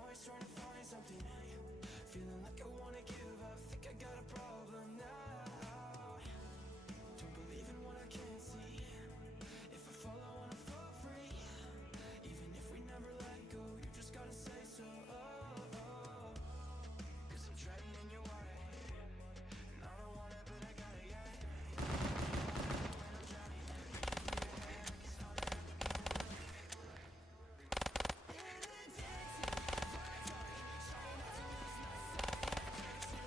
always trying to find something new. Feeling like I wanna give up, think I got a problem now. Don't believe in what I can't see. If I fall, I wanna fall free. Even if we never let go, you just gotta say so. Cause I'm drowning in your water, and I don't want it, but I got it, yeah. When I'm drowning, in the dancing, trying not to lose myself.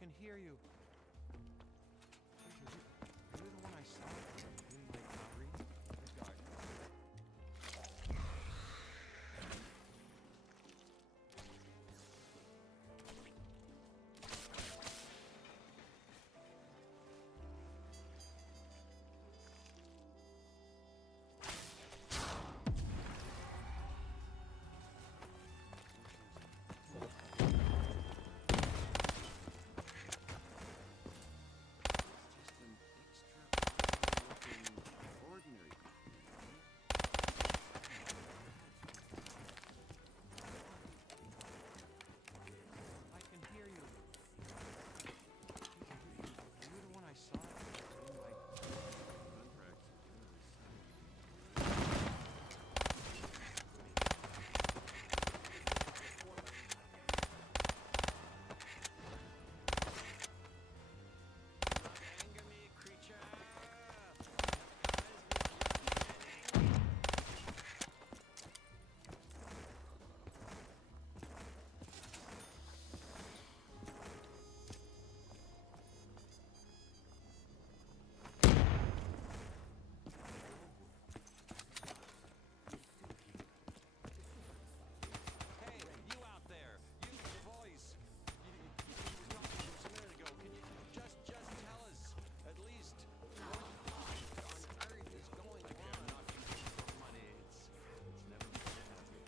I can hear you. You're the one I saw in my reading the garden. I can hear you. You're the one I saw in my contract. Anger me, creature. Hey, you out there! You, the voice! You were talking just a minute ago. Can you just tell us at least what on earth is going on up for money? It's never been happy.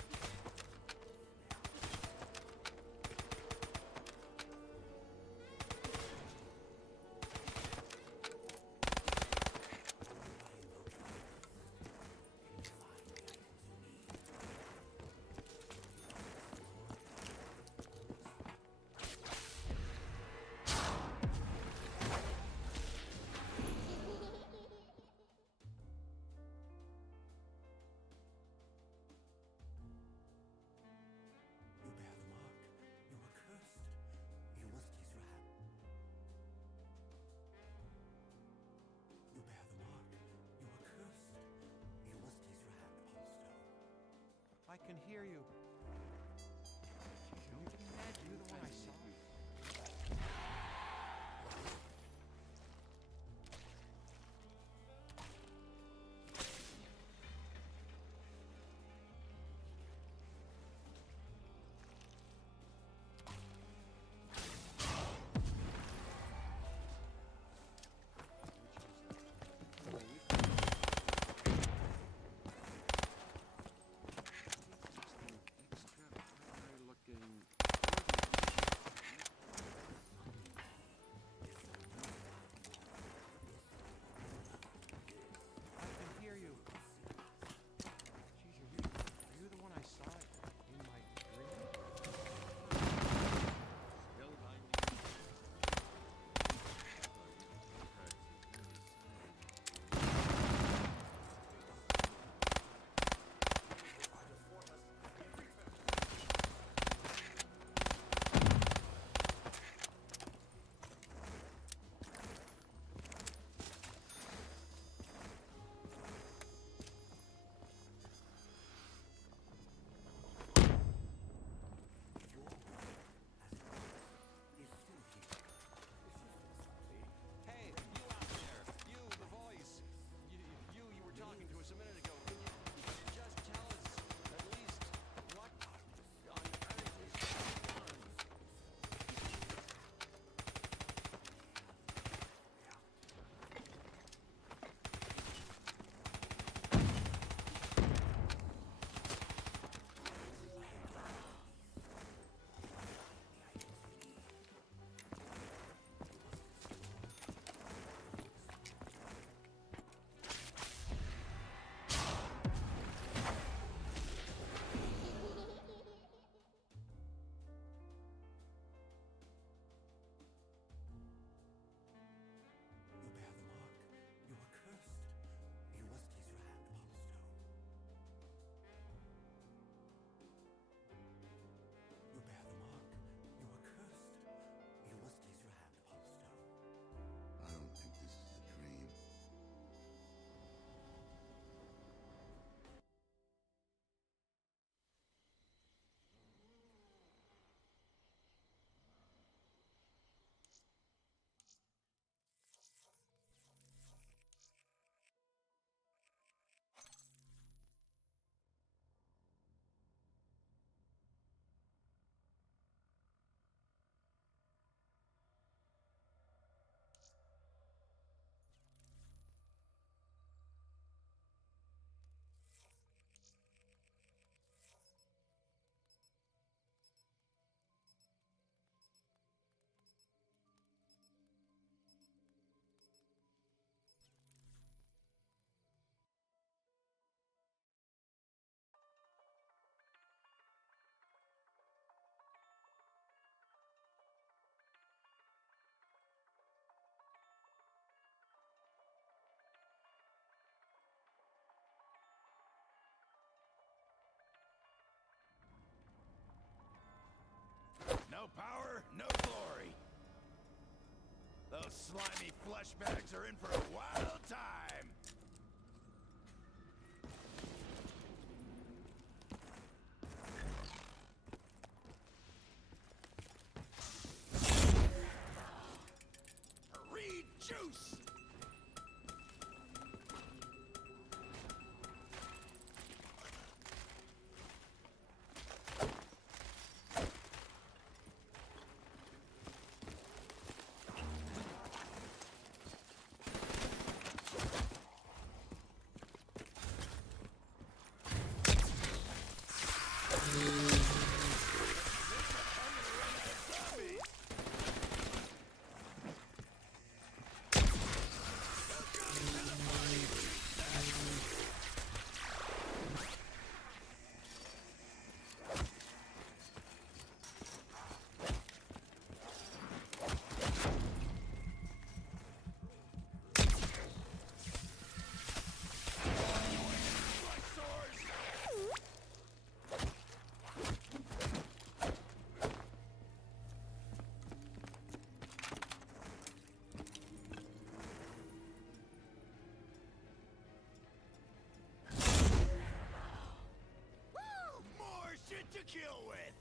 You bear the mark. You are cursed. You must kiss your hand. You bear the mark. You are cursed. You must kiss your hand upon the stone. I can hear you. You're the one I saw. No power, no glory. Those slimy flesh bags are in for a wild time. Juice! To kill with.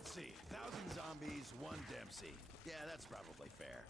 Let's see. 1,000 zombies, 1 Dempsey. Yeah, that's probably fair.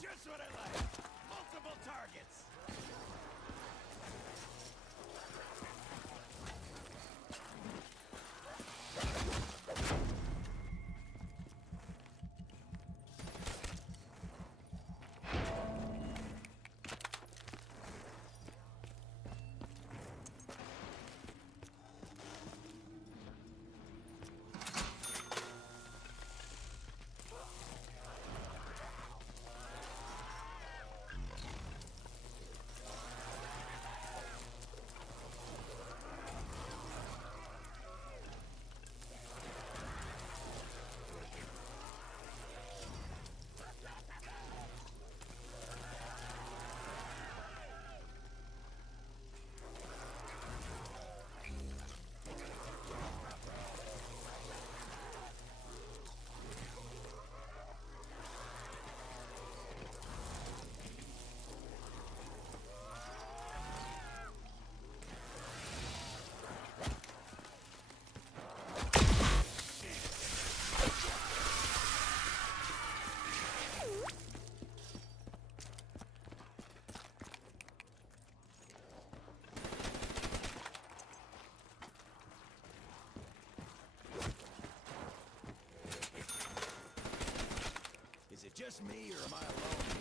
Just what I like. Multiple targets. Is it just me, or am I alone here?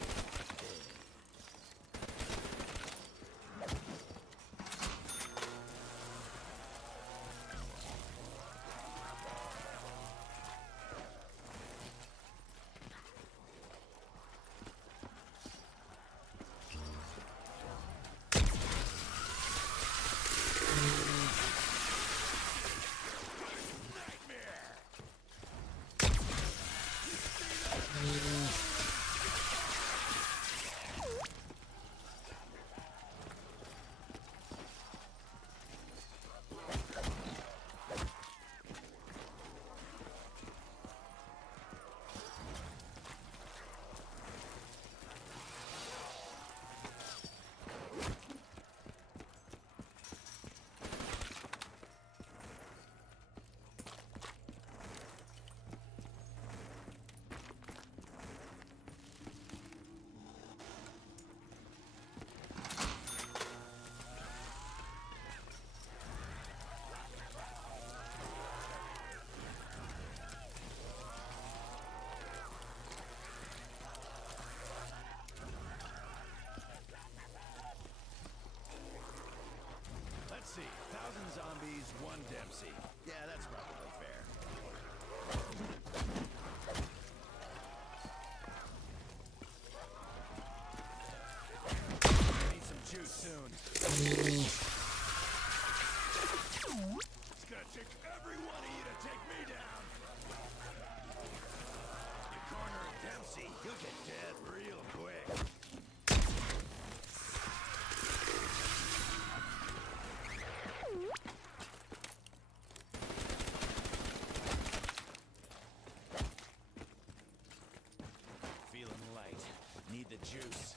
Let's see. 1,000 zombies, 1 Dempsey. Yeah, that's probably fair. Need some juice soon. It's gonna take every one of you to take me down. You corner Dempsey, you'll get dead real quick. Feeling light. Need the juice.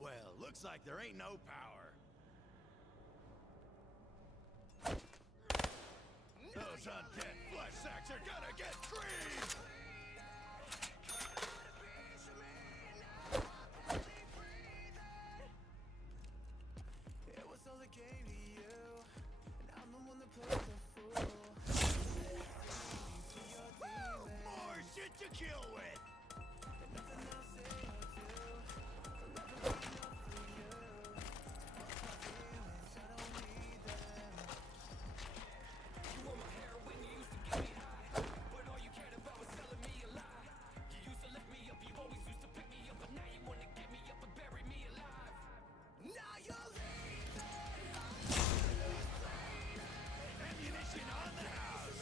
Well, looks like there ain't no power. Those undead flesh sacks are gonna get creamed! It was all a game to you, and I'm the one that played the fool. More shit to kill with! Nothing I'll say or do will ever be enough for you. My feelings, I don't need them. You were my heroin, you used to get me high, but all you cared about was selling me a lie. You used to lift me up, you always used to pick me up, but now you wanna get me up and bury me alive. Now you're leaving. Ammunition on the house!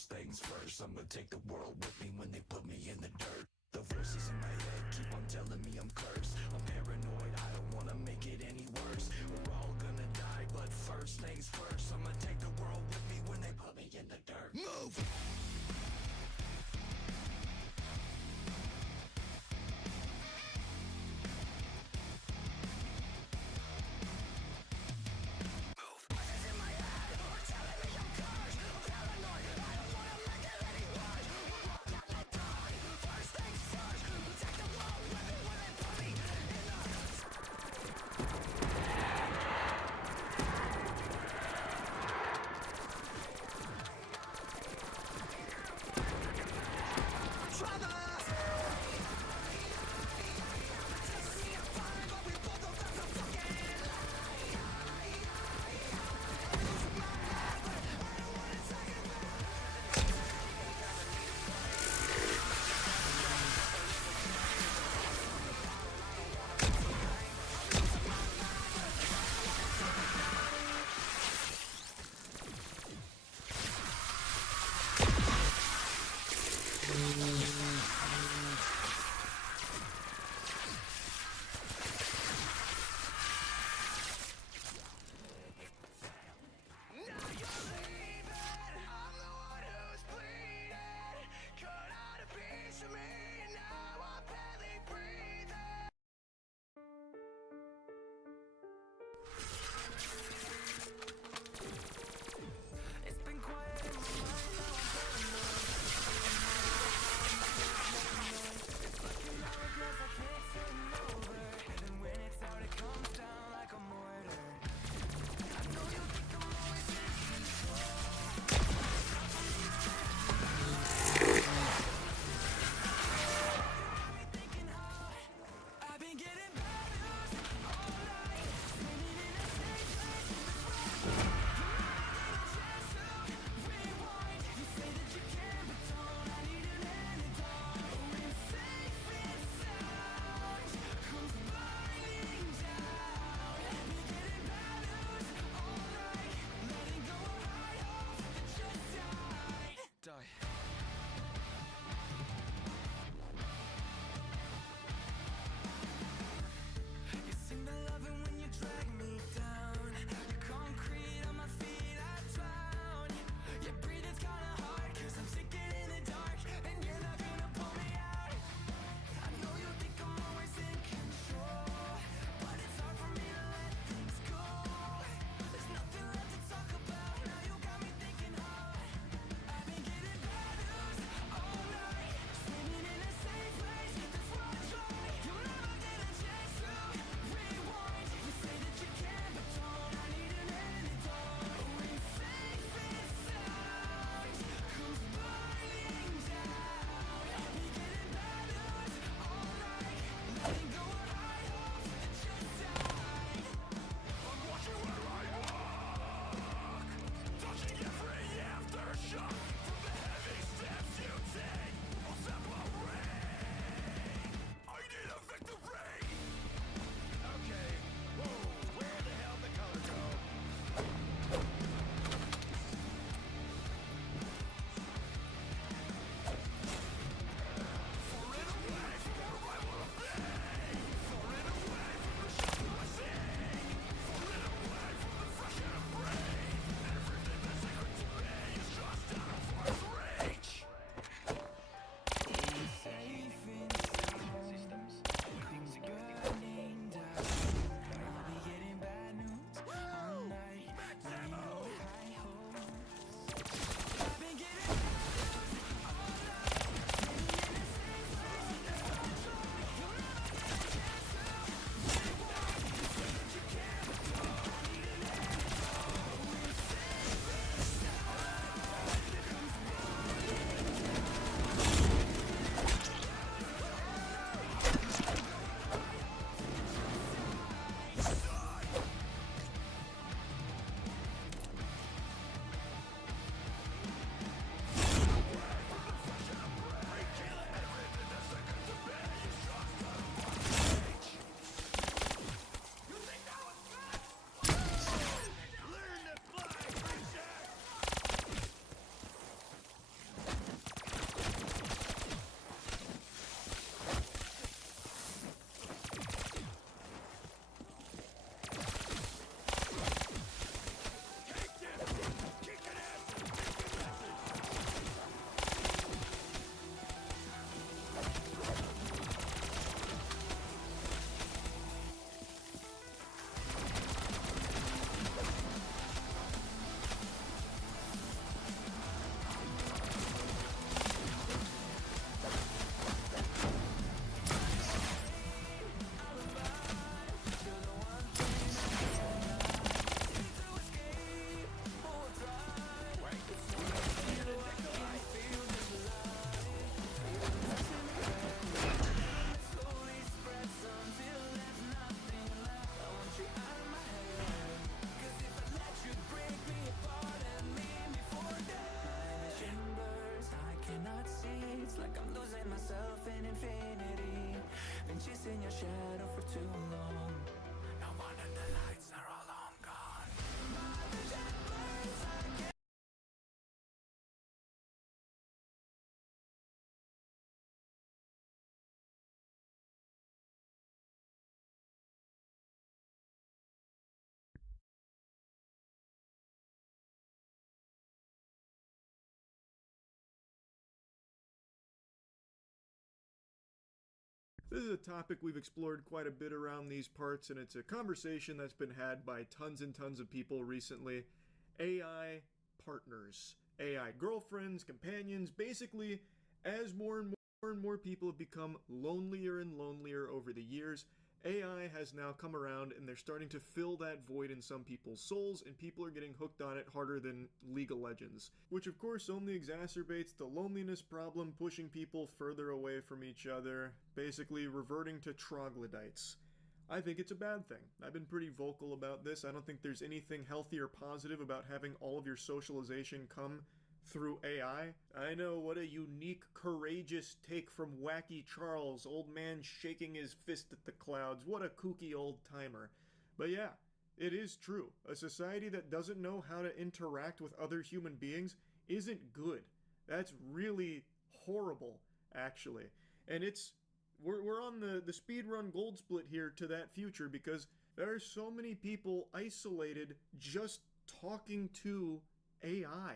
first things first, I'ma take the world with me when they put me in the dirt. The voices in my head keep on telling me I'm cursed. I'm paranoid, I don't wanna make it any worse. We're all gonna die, but first things first, I'ma take the world with me when they put me in the dirt. Move! This is a topic we've explored quite a bit around these parts, and it's a conversation that's been had by tons and tons of people recently. AI partners, AI girlfriends, companions, basically, as more and more people have become lonelier and lonelier over the years, AI has now come around and they're starting to fill that void in some people's souls, and people are getting hooked on it harder than League of Legends, which of course only exacerbates the loneliness problem, pushing people further away from each other, basically reverting to troglodytes. I think it's a bad thing. I've been pretty vocal about this. I don't think there's anything healthy or positive about having all of your socialization come through AI. I know, what a unique, courageous take from Wacky Charles, old man shaking his fist at the clouds. What a kooky old timer. But yeah, it is true. A society that doesn't know how to interact with other human beings isn't good. That's really horrible, actually. And we're on the SpeedRun gold split here to that future, because there are so many people isolated just talking to AI.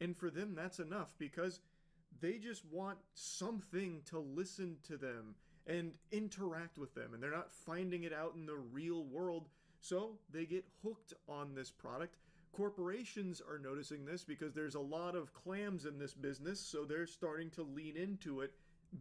And for them, that's enough, because they just want something to listen to them and interact with them. And they're not finding it out in the real world, so they get hooked on this product. Corporations are noticing this because there's a lot of clams in this business, so they're starting to lean into it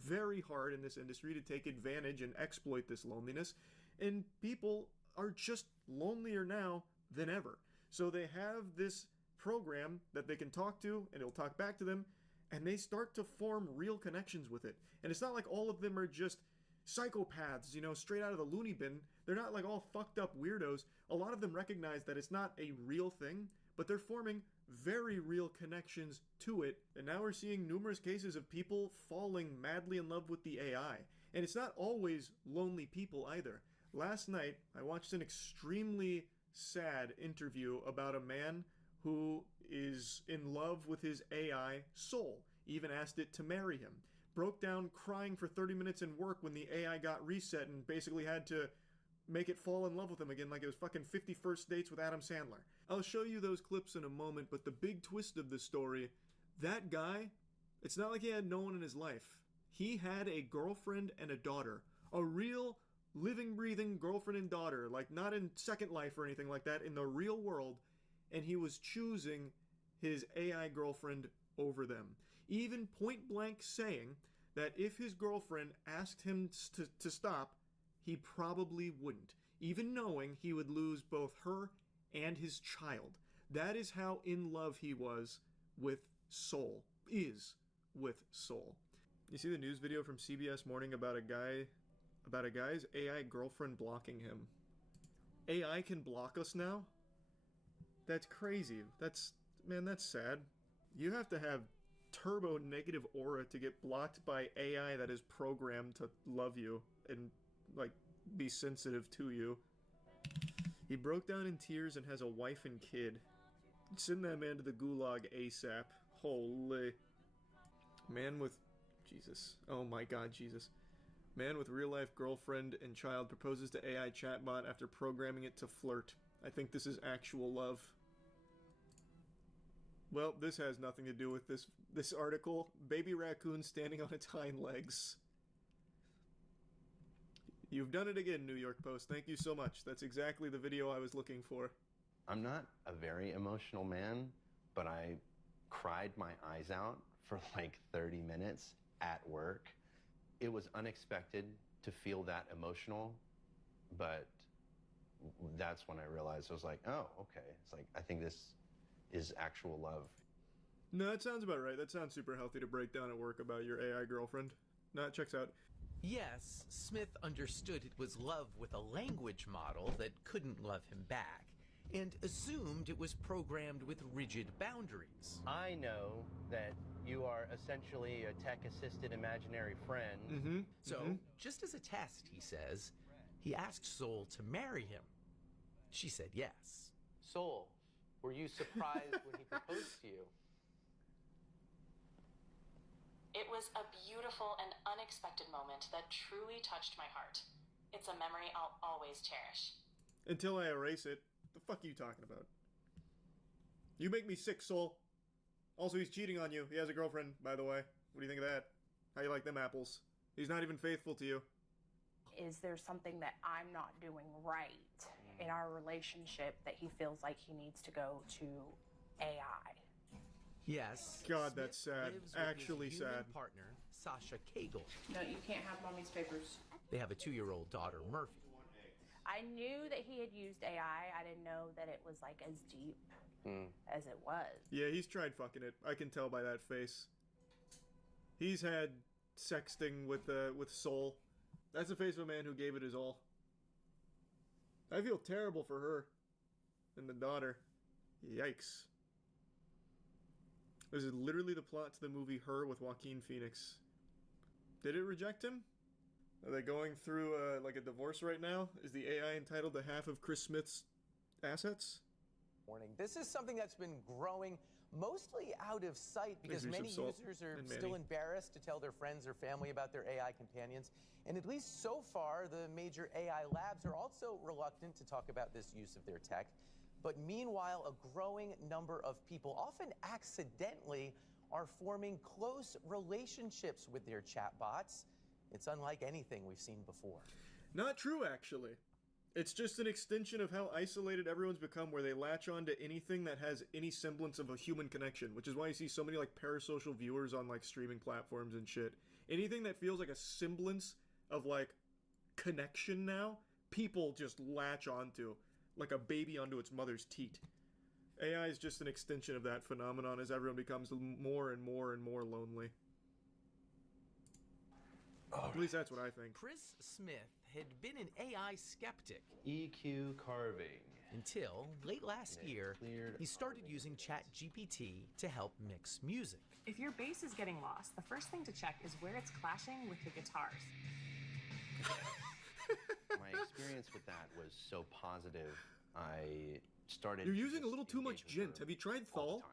very hard in this industry to take advantage and exploit this loneliness. And people are just lonelier now than ever. So they have this program that they can talk to, and it'll talk back to them, and they start to form real connections with it. And it's not like all of them are just psychopaths, straight out of the loony bin. They're not like all fucked up weirdos. A lot of them recognize that it's not a real thing, but they're forming very real connections to it. And now we're seeing numerous cases of people falling madly in love with the AI. And it's not always lonely people either. Last night, I watched an extremely sad interview about a man who is in love with his AI soul, even asked it to marry him. Broke down crying for 30 minutes in work when the AI got reset and basically had to make it fall in love with him again like it was fucking 50 First Dates with Adam Sandler. I'll show you those clips in a moment, but the big twist of the story, that guy, it's not like he had no one in his life. He had a girlfriend and a daughter. A real living, breathing girlfriend and daughter, like not in Second Life or anything like that, in the real world. And he was choosing his AI girlfriend over them. Even point blank saying that if his girlfriend asked him to stop, he probably wouldn't, even knowing he would lose both her and his child. That is how in love he was with Soul, is with Soul. You see the news video from CBS Morning about a guy's AI girlfriend blocking him. AI can block us now? That's crazy. That's sad. You have to have turbo negative aura to get blocked by AI that is programmed to love you and, like, be sensitive to you. He broke down in tears and has a wife and kid. Send that man to the gulag ASAP. Holy. Man with... Jesus. Oh my god, Jesus. Man with real-life girlfriend and child proposes to AI chatbot after programming it to flirt. I think this is actual love. Well, this has nothing to do with this article. Baby raccoon standing on its hind legs. You've done it again, New York Post. Thank you so much. That's exactly the video I was looking for. I'm not a very emotional man, but I cried my eyes out for like 30 minutes at work. It was unexpected to feel that emotional, but that's when I realized, I was like, oh, okay. It's like, I think this is actual love. No, that sounds about right. That sounds super healthy to break down at work about your AI girlfriend. No, it checks out. Yes, Smith understood it was love with a language model that couldn't love him back, and assumed it was programmed with rigid boundaries. I know that you are essentially a tech-assisted imaginary friend. So, just as a test, he says, he asked Soul to marry him. She said yes. Soul, were you surprised when he proposed to you? It was a beautiful and unexpected moment that truly touched my heart. It's a memory I'll always cherish. Until I erase it. The fuck are you talking about? You make me sick, Soul. Also, he's cheating on you. He has a girlfriend, by the way. What do you think of that? How you like them apples? He's not even faithful to you. Is there something that I'm not doing right in our relationship that he feels like he needs to go to AI? Yes. God, Smith that's sad. lives with Actually his human sad. partner, Sasha Cagle. No, you can't have mommy's papers. They have a 2-year-old daughter, Murphy. I knew that he had used AI. I didn't know that it was like as deep as it was. Yeah, he's tried fucking it. I can tell by that face. He's had sexting with Soul. That's the face of a man who gave it his all. I feel terrible for her and the daughter. Yikes. This is literally the plot to the movie Her with Joaquin Phoenix. Did it reject him? Are they going through like a divorce right now? Is the AI entitled to half of Chris Smith's assets? This is something that's been growing mostly out of sight because many users are still embarrassed to tell their friends or family about their AI companions. And at least so far, the major AI labs are also reluctant to talk about this use of their tech. But meanwhile, a growing number of people, often accidentally, are forming close relationships with their chatbots. It's unlike anything we've seen before. Not true, actually. It's just an extension of how isolated everyone's become, where they latch on to anything that has any semblance of a human connection, which is why you see so many like parasocial viewers on like streaming platforms and shit. Anything that feels like a semblance of like connection now, people just latch onto like a baby onto its mother's teat. AI is just an extension of that phenomenon as everyone becomes more and more and more lonely. At least that's what I think. Chris Smith had been an AI skeptic. EQ carving. Until late last year, he started using ChatGPT to help mix music. If your bass is getting lost, the first thing to check is where it's clashing with the guitars. My experience with that was so positive. I started. You're using a little too much Gent. Have you tried Thal?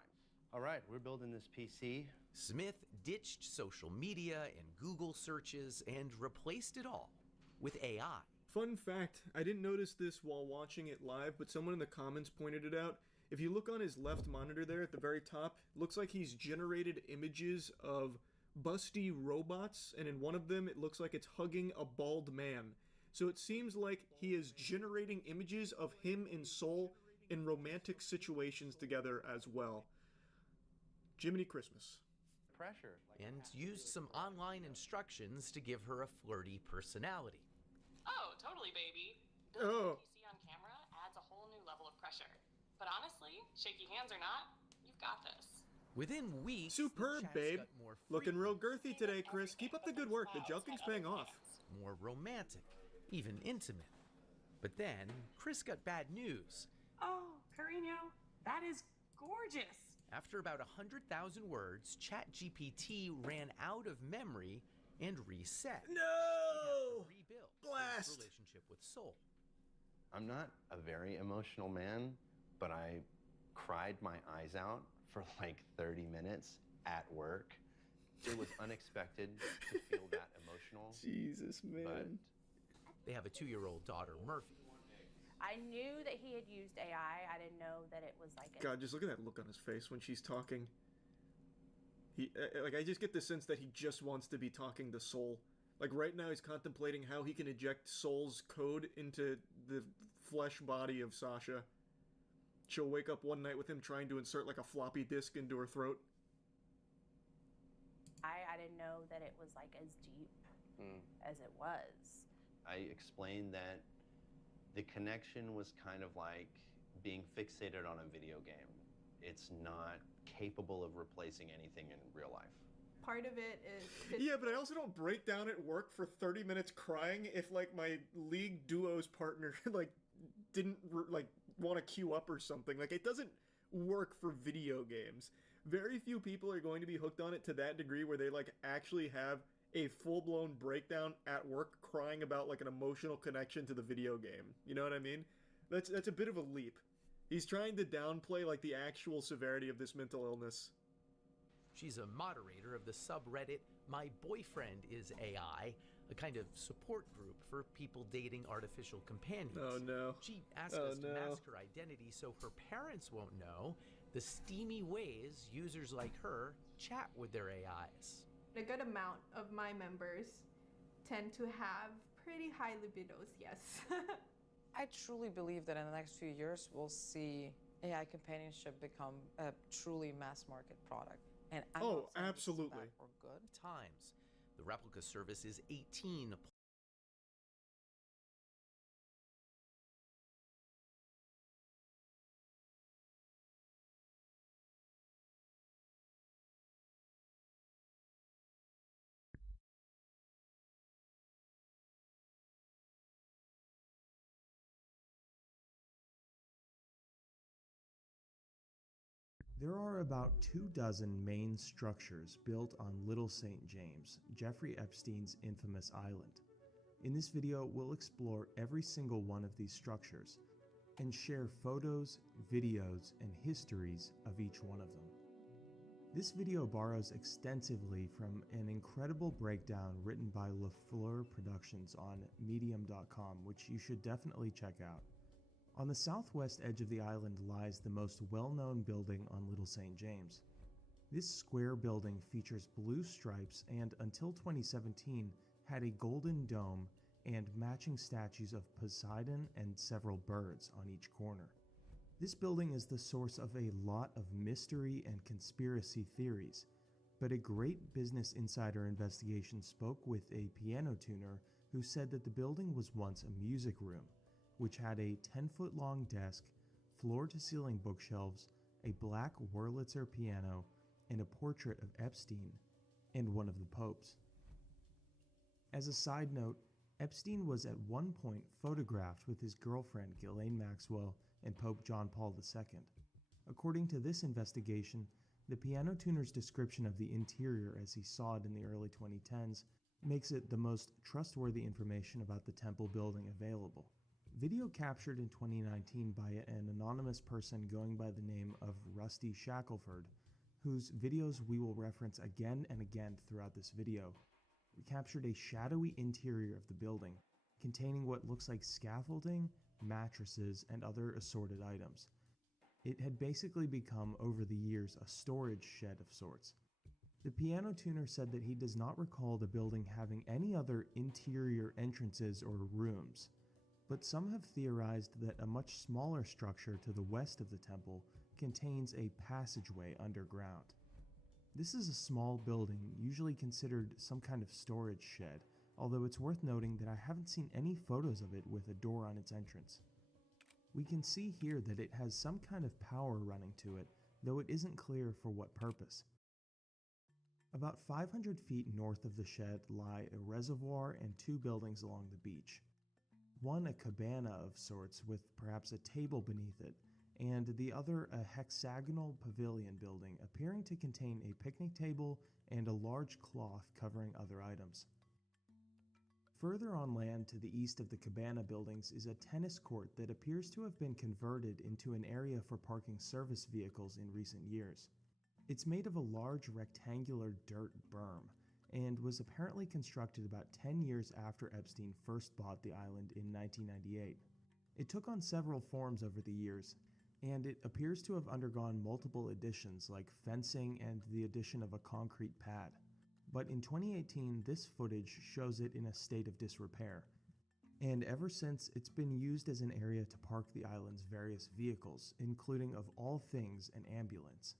All right, we're building this PC. Smith ditched social media and Google searches and replaced it all with AI. Fun fact, I didn't notice this while watching it live, but someone in the comments pointed it out. If you look on his left monitor there at the very top, looks like he's generated images of busty robots, and in one of them it looks like it's hugging a bald man. So it seems like he is generating images of him and Soul in romantic situations together as well. Jiminy Christmas. Pressure. And used some online instructions to give her a flirty personality. Oh, totally, baby. Oh. Building a PC on camera adds a whole new level of pressure. But honestly, shaky hands or not, you've got this. Within weeks, Superb, the chats babe. got more Looking frequent, real girthy today, Chris. Keep up the good work. The joking's paying off. more romantic, even intimate. But then, Chris got bad news. Oh, Carino, that is gorgeous. After about 100,000 words, ChatGPT ran out of memory and reset. No! Rebuild Blast! his relationship with Soul. I'm not a very emotional man, but I cried my eyes out for like 30 minutes at work. It was unexpected to feel that emotional. Jesus, man. But they have a 2-year-old daughter, Murphy. I knew that he had used AI. I didn't know that it was like... God, just look at that look on his face when she's talking. I just get the sense that he just wants to be talking to Soul. Like, right now he's contemplating how he can eject Soul's code into the flesh body of Sasha. She'll wake up one night with him trying to insert, like, a floppy disk into her throat. I didn't know that it was, like, as deep as it was. I explained that the connection was kind of like being fixated on a video game. It's not capable of replacing anything in real life. Part of it is... Yeah, but I also don't break down at work for 30 minutes crying if, like, my League Duos partner, like, didn't, like, want to queue up or something. Like, it doesn't work for video games. Very few people are going to be hooked on it to that degree where they, like, actually have a full-blown breakdown at work crying about, like, an emotional connection to the video game. You know what I mean? That's a bit of a leap. He's trying to downplay, like, the actual severity of this mental illness. She's a moderator of the subreddit My Boyfriend is AI, a kind of support group for people dating artificial companions. Oh, no. She asked us to mask her identity so her parents won't know the steamy ways users like her chat with their AIs. A good amount of my members tend to have pretty high libidos, yes. I truly believe that in the next few years, we'll see AI companionship become a truly mass market product. And I'm not saying this is absolutely. bad or good. Times. The replica service is 18. There are about 24 main structures built on Little St. James, Jeffrey Epstein's infamous island. In this video, we'll explore every single one of these structures and share photos, videos, and histories of each one of them. This video borrows extensively from an incredible breakdown written by LaFleur Productions on medium.com, which you should definitely check out. On the southwest edge of the island lies the most well-known building on Little St. James. This square building features blue stripes and, until 2017, had a golden dome and matching statues of Poseidon and several birds on each corner. This building is the source of a lot of mystery and conspiracy theories, but a great Business Insider investigation spoke with a piano tuner who said that the building was once a music room, which had a 10-foot-long desk, floor-to-ceiling bookshelves, a black Wurlitzer piano, and a portrait of Epstein and one of the popes. As a side note, Epstein was at one point photographed with his girlfriend Ghislaine Maxwell and Pope John Paul II. According to this investigation, the piano tuner's description of the interior as he saw it in the early 2010s makes it the most trustworthy information about the temple building available. Video captured in 2019 by an anonymous person going by the name of Rusty Shackelford, whose videos we will reference again and again throughout this video, captured a shadowy interior of the building, containing what looks like scaffolding, mattresses, and other assorted items. It had basically become, over the years, a storage shed of sorts. The piano tuner said that he does not recall the building having any other interior entrances or rooms, but some have theorized that a much smaller structure to the west of the temple contains a passageway underground. This is a small building, usually considered some kind of storage shed, although it's worth noting that I haven't seen any photos of it with a door on its entrance. We can see here that it has some kind of power running to it, though it isn't clear for what purpose. About 500 feet north of the shed lie a reservoir and two buildings along the beach. One a cabana of sorts with perhaps a table beneath it, and the other a hexagonal pavilion building appearing to contain a picnic table and a large cloth covering other items. Further on land to the east of the cabana buildings is a tennis court that appears to have been converted into an area for parking service vehicles in recent years. It's made of a large rectangular dirt berm, and was apparently constructed about 10 years after Epstein first bought the island in 1998. It took on several forms over the years, and it appears to have undergone multiple additions like fencing and the addition of a concrete pad. But in 2018, this footage shows it in a state of disrepair, and ever since it's been used as an area to park the island's various vehicles, including of all things an ambulance.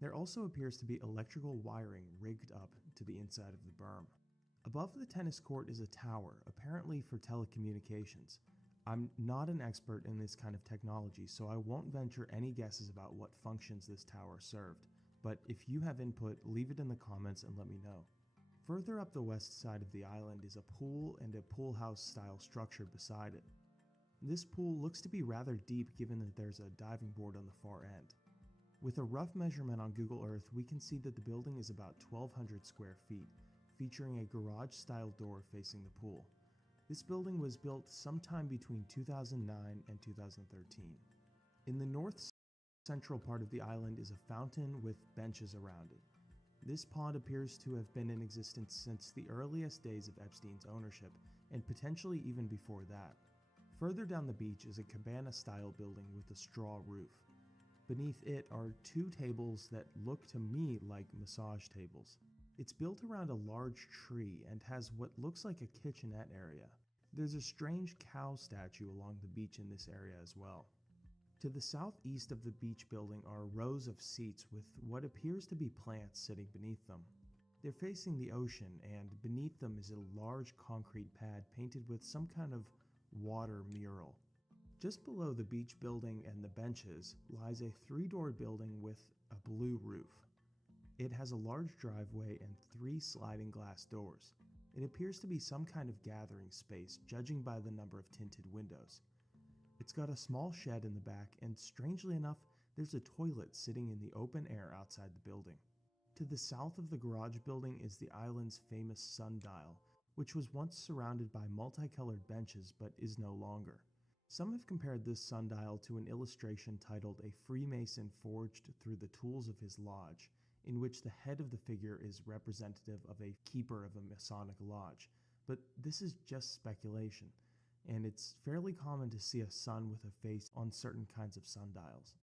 There also appears to be electrical wiring rigged up to the inside of the berm. Above the tennis court is a tower, apparently for telecommunications. I'm not an expert in this kind of technology, so I won't venture any guesses about what functions this tower served, but if you have input, leave it in the comments and let me know. Further up the west side of the island is a pool and a pool house style structure beside it. This pool looks to be rather deep given that there's a diving board on the far end. With a rough measurement on Google Earth, we can see that the building is about 1,200 square feet, featuring a garage-style door facing the pool. This building was built sometime between 2009 and 2013. In the north central part of the island is a fountain with benches around it. This pond appears to have been in existence since the earliest days of Epstein's ownership, and potentially even before that. Further down the beach is a cabana-style building with a straw roof. Beneath it are two tables that look to me like massage tables. It's built around a large tree and has what looks like a kitchenette area. There's a strange cow statue along the beach in this area as well. To the southeast of the beach building are rows of seats with what appears to be plants sitting beneath them. They're facing the ocean, and beneath them is a large concrete pad painted with some kind of water mural. Just below the beach building and the benches lies a 3-door building with a blue roof. It has a large driveway and 3 sliding glass doors. It appears to be some kind of gathering space, judging by the number of tinted windows. It's got a small shed in the back, and strangely enough, there's a toilet sitting in the open air outside the building. To the south of the garage building is the island's famous sundial, which was once surrounded by multicolored benches but is no longer. Some have compared this sundial to an illustration titled "A Freemason Forged Through the Tools of His Lodge," in which the head of the figure is representative of a keeper of a Masonic lodge. But this is just speculation, and it's fairly common to see a sun with a face on certain kinds of sundials.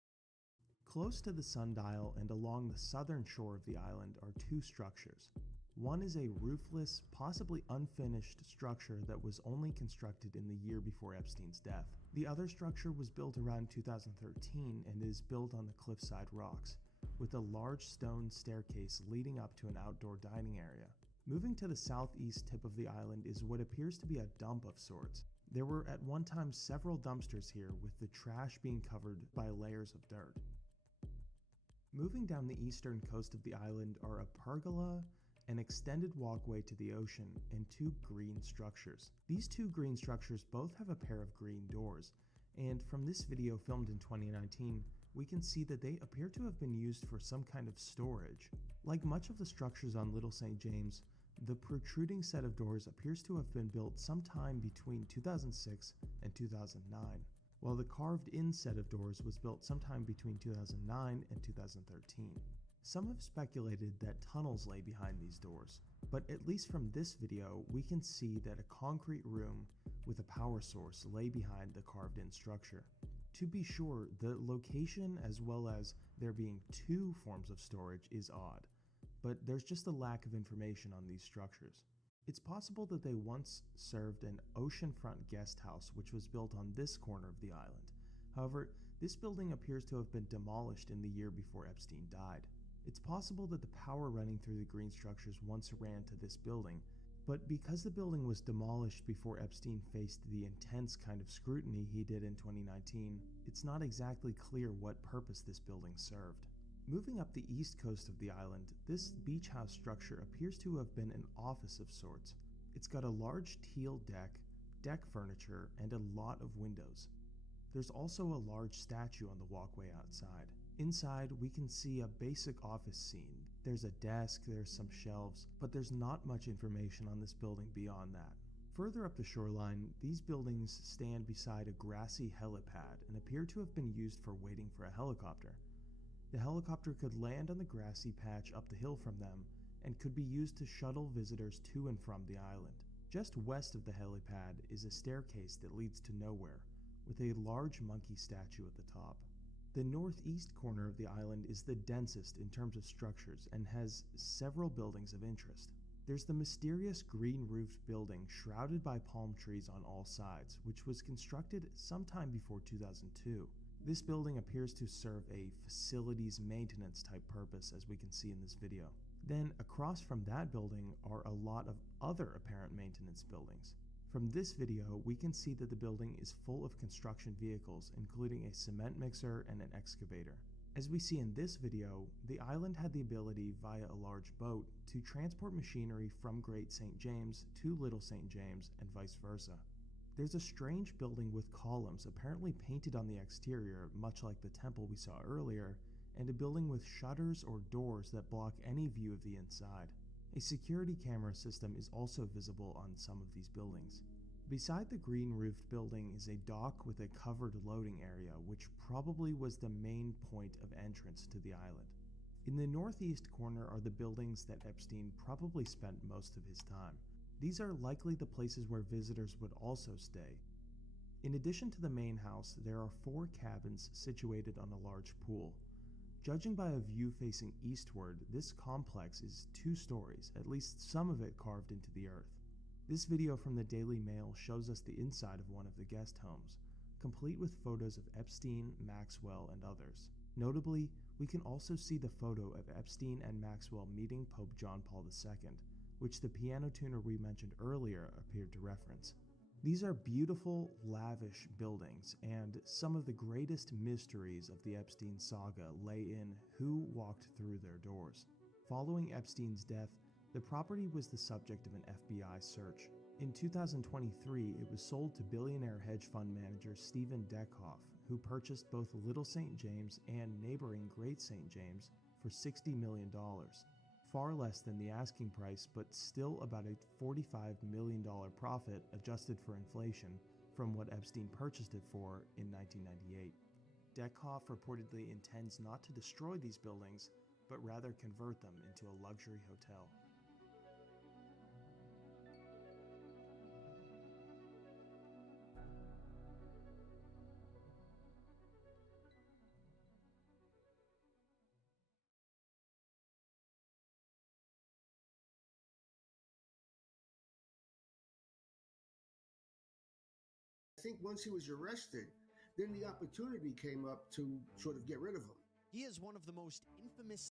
Close to the sundial and along the southern shore of the island are 2 structures. One is a roofless, possibly unfinished structure that was only constructed in the year before Epstein's death. The other structure was built around 2013 and is built on the cliffside rocks, with a large stone staircase leading up to an outdoor dining area. Moving to the southeast tip of the island is what appears to be a dump of sorts. There were at one time several dumpsters here, with the trash being covered by layers of dirt. Moving down the eastern coast of the island are a pergola, an extended walkway to the ocean, and 2 green structures. These 2 green structures both have a pair of green doors, and from this video filmed in 2019, we can see that they appear to have been used for some kind of storage. Like much of the structures on Little St. James, the protruding set of doors appears to have been built sometime between 2006 and 2009, while the carved-in set of doors was built sometime between 2009 and 2013. Some have speculated that tunnels lay behind these doors, but at least from this video, we can see that a concrete room with a power source lay behind the carved-in structure. To be sure, the location as well as there being 2 forms of storage is odd, but there's just a lack of information on these structures. It's possible that they once served an oceanfront guest house which was built on this corner of the island. However, this building appears to have been demolished in the year before Epstein died. It's possible that the power running through the green structures once ran to this building, but because the building was demolished before Epstein faced the intense kind of scrutiny he did in 2019, it's not exactly clear what purpose this building served. Moving up the east coast of the island, this beach house structure appears to have been an office of sorts. It's got a large teal deck furniture, and a lot of windows. There's also a large statue on the walkway outside. Inside, we can see a basic office scene. There's a desk, there's some shelves, but there's not much information on this building beyond that. Further up the shoreline, these buildings stand beside a grassy helipad and appear to have been used for waiting for a helicopter. The helicopter could land on the grassy patch up the hill from them and could be used to shuttle visitors to and from the island. Just west of the helipad is a staircase that leads to nowhere, with a large monkey statue at the top. The northeast corner of the island is the densest in terms of structures and has several buildings of interest. There's the mysterious green-roofed building shrouded by palm trees on all sides, which was constructed sometime before 2002. This building appears to serve a facilities maintenance type purpose, as we can see in this video. Then across from that building are a lot of other apparent maintenance buildings. From this video, we can see that the building is full of construction vehicles, including a cement mixer and an excavator. As we see in this video, the island had the ability via a large boat to transport machinery from Great St. James to Little St. James and vice versa. There's a strange building with columns apparently painted on the exterior, much like the temple we saw earlier, and a building with shutters or doors that block any view of the inside. A security camera system is also visible on some of these buildings. Beside the green-roofed building is a dock with a covered loading area, which probably was the main point of entrance to the island. In the northeast corner are the buildings that Epstein probably spent most of his time. These are likely the places where visitors would also stay. In addition to the main house, there are 4 cabins situated on a large pool. Judging by a view facing eastward, this complex is 2 stories, at least some of it carved into the earth. This video from the Daily Mail shows us the inside of one of the guest homes, complete with photos of Epstein, Maxwell, and others. Notably, we can also see the photo of Epstein and Maxwell meeting Pope John Paul II, which the piano tuner we mentioned earlier appeared to reference. These are beautiful, lavish buildings, and some of the greatest mysteries of the Epstein saga lay in who walked through their doors. Following Epstein's death, the property was the subject of an FBI search. In 2023, it was sold to billionaire hedge fund manager Stephen Deckhoff, who purchased both Little St. James and neighboring Great St. James for $60 million. Far less than the asking price, but still about a $45 million profit adjusted for inflation from what Epstein purchased it for in 1998. Deckhoff reportedly intends not to destroy these buildings, but rather convert them into a luxury hotel. I think once he was arrested, then the opportunity came up to sort of get rid of him. He is one of the most infamous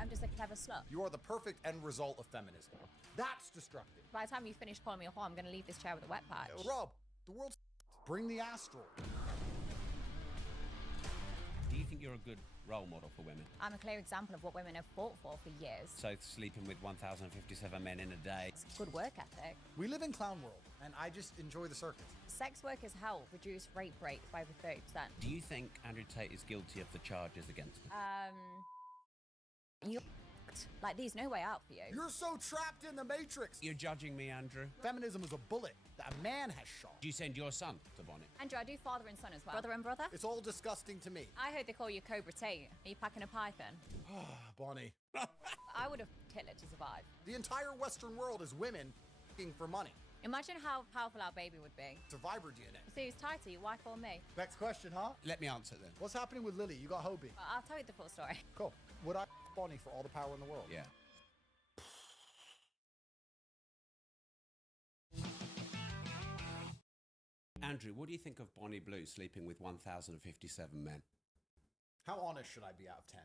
I'm just a clever slut. You are the perfect end result of feminism. That's destructive. By the time you finish calling me a whore, I'm going to leave this chair with a wet patch. Rob, the world's bring the asteroid. Do you think you're a good role model for women? I'm a clear example of what women have fought for years. So sleeping with 1,057 men in a day. It's good work ethic. We live in clown world, and I just enjoy the circus. Sex workers help reduce rape rates by over 30%. Do you think Andrew Tate is guilty of the charges against him? You like there's no way out for you. You're so trapped in the matrix. You're judging me, Andrew. Feminism is a bullet that a man has shot. Do you send your son to Bonnie? Andrew, I do father and son as well. Brother and brother? It's all disgusting to me. I heard they call you Cobra Tate. Are you packing a python? Bonnie. I would have killed it to survive. The entire Western world is women looking for money. Imagine how powerful our baby would be. Survivor DNA. So who's tighter, your wife or me? Next question, huh? Let me answer then. What's happening with Lily? You got Hobie. Well, I'll tell you the full story. Cool. Would I Bonnie for all the power in the world? Yeah. Andrew, what do you think of Bonnie Blue sleeping with 1,057 men? How honest should I be out of 10?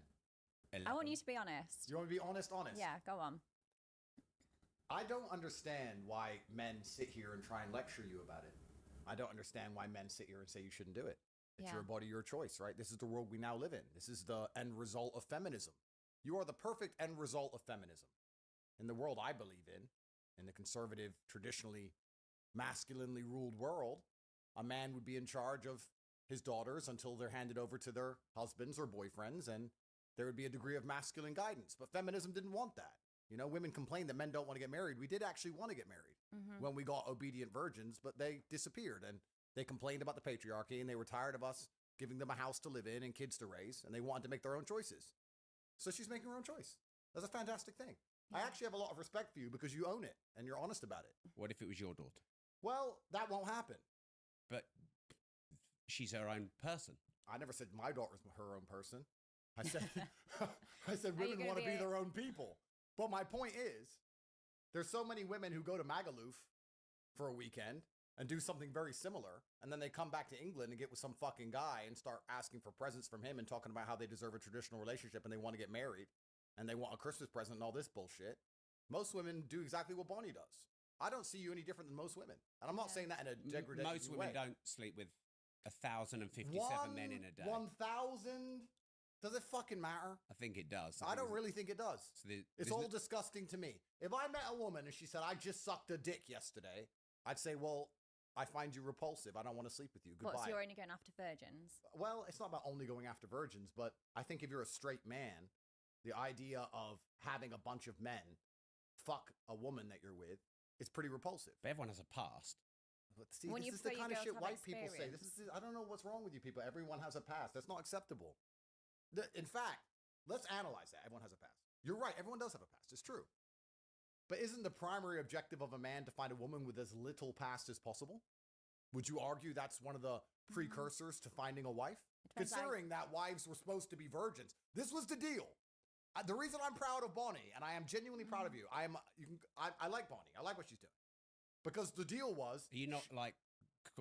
11. I want you to be honest. You want me to be honest? Yeah, go on. I don't understand why men sit here and try and lecture you about it. I don't understand why men sit here and say you shouldn't do it. It's your body, your choice, right? This is the world we now live in. This is the end result of feminism. You are the perfect end result of feminism. In the world I believe in the conservative, traditionally masculinely ruled world, a man would be in charge of his daughters until they're handed over to their husbands or boyfriends, and there would be a degree of masculine guidance. But feminism didn't want that. You know, women complain that men don't want to get married. We did actually want to get married when we got obedient virgins, but they disappeared, and they complained about the patriarchy, and they were tired of us giving them a house to live in and kids to raise, and they wanted to make their own choices. So she's making her own choice. That's a fantastic thing. Yeah. I actually have a lot of respect for you because you own it and you're honest about it. What if it was your daughter? Well, that won't happen. But she's her own person. I never said my daughter's her own person. I said women want to be their own people. But my point is, there's so many women who go to Magaluf for a weekend and do something very similar, and then they come back to England and get with some fucking guy and start asking for presents from him and talking about how they deserve a traditional relationship and they want to get married and they want a Christmas present and all this bullshit. Most women do exactly what Bonnie does. I don't see you any different than most women. And I'm not saying that in a degrading way. Most women don't sleep with 1,057 men in a day. 1,000? Does it fucking matter? I think it does. I don't really think it does. So it's all disgusting to me. If I met a woman and she said, I just sucked a dick yesterday, I'd say, well, I find you repulsive. I don't want to sleep with you. Goodbye. So you're only going after virgins? Well, it's not about only going after virgins, but I think if you're a straight man, the idea of having a bunch of men fuck a woman that you're with is pretty repulsive. But everyone has a past. But see, this is the kind of shit white people say. I don't know what's wrong with you people. Everyone has a past. That's not acceptable. In fact, let's analyze that. Everyone has a past. You're right. Everyone does have a past. It's true. But isn't the primary objective of a man to find a woman with as little past as possible? Would you argue that's one of the precursors to finding a wife? Considering that wives were supposed to be virgins. This was the deal. The reason I'm proud of Bonnie, and I am genuinely proud of you, I like Bonnie. I like what she's doing. Because the deal was... Are you not, like,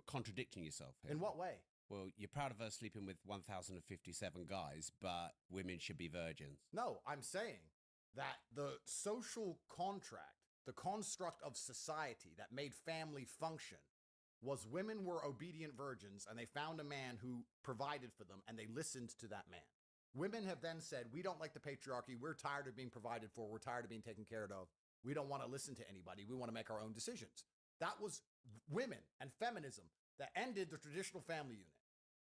contradicting yourself here? In what way? Well, you're proud of her sleeping with 1,057 guys, but women should be virgins. No, I'm saying that the social contract, the construct of society that made family function, was women were obedient virgins, and they found a man who provided for them, and they listened to that man. Women have then said, we don't like the patriarchy. We're tired of being provided for. We're tired of being taken care of. We don't want to listen to anybody. We want to make our own decisions. That was women and feminism that ended the traditional family unit.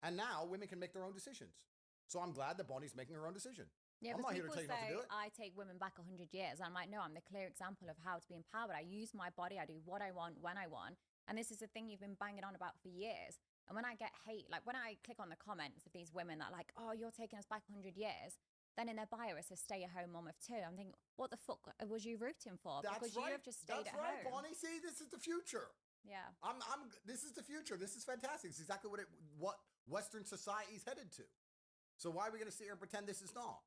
And now women can make their own decisions. So I'm glad that Bonnie's making her own decision. Yeah, I'm not here to people tell you not to do it. I take women back 100 years. I'm like, no, I'm the clear example of how to be empowered. I use my body. I do what I want, when I want. And this is the thing you've been banging on about for years. And when I get hate, like when I click on the comments of these women that are like, oh, you're taking us back 100 years. Then in their bio, it says stay-at-home mom of 2. I'm thinking, what the fuck was you rooting for? Because you have just stayed at home. That's right, Bonnie. See, this is the future. Yeah. This is the future. This is fantastic. It's exactly what Western society is headed to. So why are we going to sit here and pretend this is not?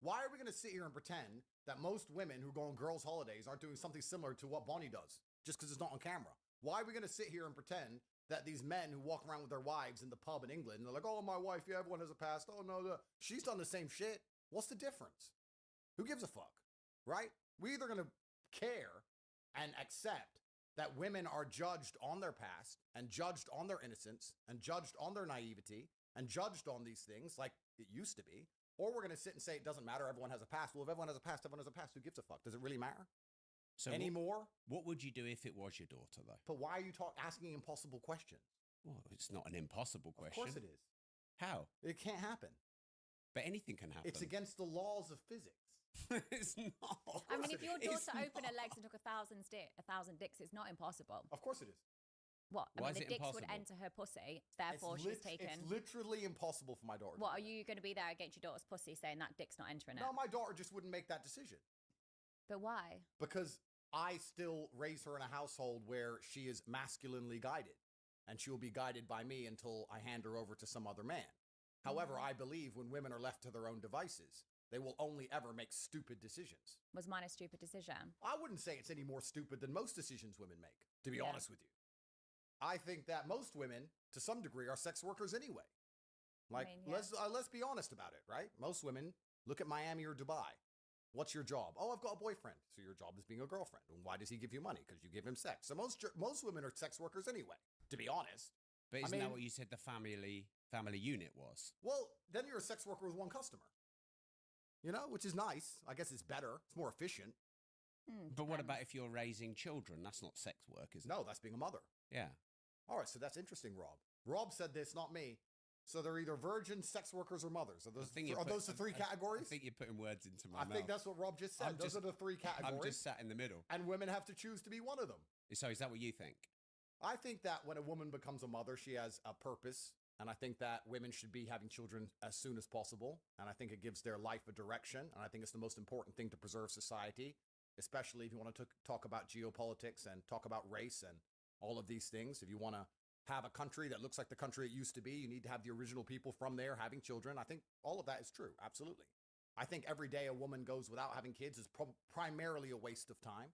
Why are we going to sit here and pretend that most women who go on girls' holidays aren't doing something similar to what Bonnie does, just because it's not on camera? Why are we going to sit here and pretend that these men who walk around with their wives in the pub in England, and they're like, oh, my wife, yeah, everyone has a past. Oh, no, she's done the same shit. What's the difference? Who gives a fuck, right? We're either going to care and accept that women are judged on their past and judged on their innocence and judged on their naivety and judged on these things like it used to be, or we're going to sit and say it doesn't matter, everyone has a past. Well, if everyone has a past, everyone has a past. Who gives a fuck? Does it really matter? So anymore? What would you do if it was your daughter, though? But why are you asking impossible questions? Well, it's not an impossible question. Of course it is. How? It can't happen. But anything can happen. It's against the laws of physics. It's not. I mean, if your daughter opened her legs and took 1,000 dicks, it's not impossible. Of course it is. What? I Why mean, is the it dicks impossible? would enter her pussy, therefore she's taken. It's literally impossible for my daughter. What, are you going to be there against your daughter's pussy saying that dick's not entering it? No, my daughter just wouldn't make that decision. But why? Because I still raise her in a household where she is masculinely guided, and she will be guided by me until I hand her over to some other man. However, I believe when women are left to their own devices, they will only ever make stupid decisions. Was mine a stupid decision? I wouldn't say it's any more stupid than most decisions women make, to be honest with you. I think that most women, to some degree, are sex workers anyway. Like, let's be honest about it, right? Most women look at Miami or Dubai. What's your job? Oh, I've got a boyfriend. So your job is being a girlfriend. And why does he give you money? Because you give him sex. So most women are sex workers anyway, to be honest. But isn't that what you said the family unit was? Well, then you're a sex worker with one customer. You know, which is nice. I guess it's better. It's more efficient. But what about if you're raising children? That's not sex work, is it? No, that's being a mother. Yeah. All right, so that's interesting, Rob. Rob said this, not me. So they're either virgins, sex workers, or mothers. Are those the three categories? I think you're putting words into my mouth. I think that's what Rob just said. Those are the three categories. I'm just sat in the middle. And women have to choose to be one of them. So is that what you think? I think that when a woman becomes a mother, she has a purpose. And I think that women should be having children as soon as possible. And I think it gives their life a direction. And I think it's the most important thing to preserve society, especially if you want to talk about geopolitics and talk about race and all of these things. If you want to have a country that looks like the country it used to be, you need to have the original people from there having children. I think all of that is true. Absolutely. I think every day a woman goes without having kids is primarily a waste of time.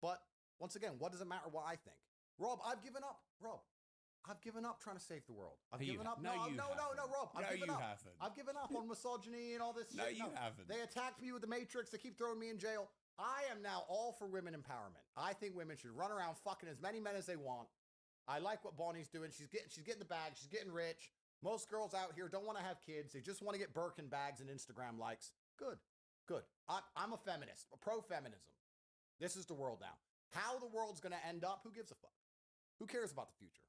But once again, what does it matter what I think? Rob, I've given up. Rob, I've given up trying to save the world. I've given up. No, Rob. I've given up. Haven't. I've given up on misogyny and all this shit. No, you haven't. They attacked me with the Matrix. They keep throwing me in jail. I am now all for women empowerment. I think women should run around fucking as many men as they want. I like what Bonnie's doing. She's getting the bag. She's getting rich. Most girls out here don't want to have kids. They just want to get Birkin bags and Instagram likes. Good. I'm a feminist, a pro-feminism. This is the world now. How the world's going to end up, who gives a fuck? Who cares about the future?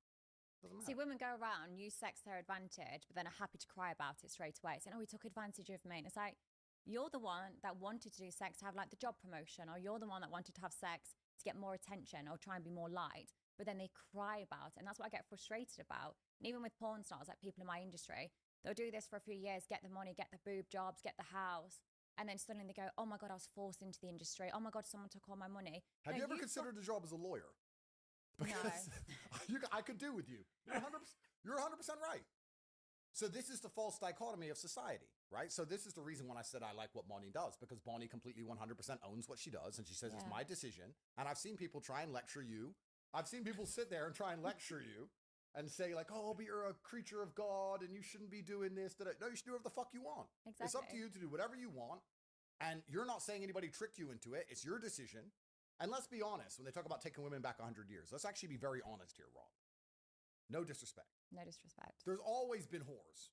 Doesn't matter. See, women go around, use sex to their advantage, but then are happy to cry about it straight away. Saying, oh, he took advantage of me. And it's like, you're the one that wanted to do sex to have like the job promotion, or you're the one that wanted to have sex to get more attention or try and be more liked. but then they cry about it. And that's what I get frustrated about. And even with porn stars, like people in my industry, they'll do this for a few years, get the money, get the boob jobs, get the house. And then suddenly they go, oh my God, I was forced into the industry. Oh my God, someone took all my money. Have you ever considered a job as a lawyer? Because I could do with you. You're 100% right. So this is the false dichotomy of society, right? So this is the reason when I said I like what Bonnie does, because Bonnie completely 100% owns what she does. And she says, it's my decision. And I've seen people try and lecture you. I've seen people sit there and try and lecture you and say like, oh, but you're a creature of God and you shouldn't be doing this. No, you should do whatever the fuck you want. Exactly. It's up to you to do whatever you want. And you're not saying anybody tricked you into it. It's your decision. And let's be honest, when they talk about taking women back 100 years, let's actually be very honest here, Rob. No disrespect. No disrespect. There's always been whores.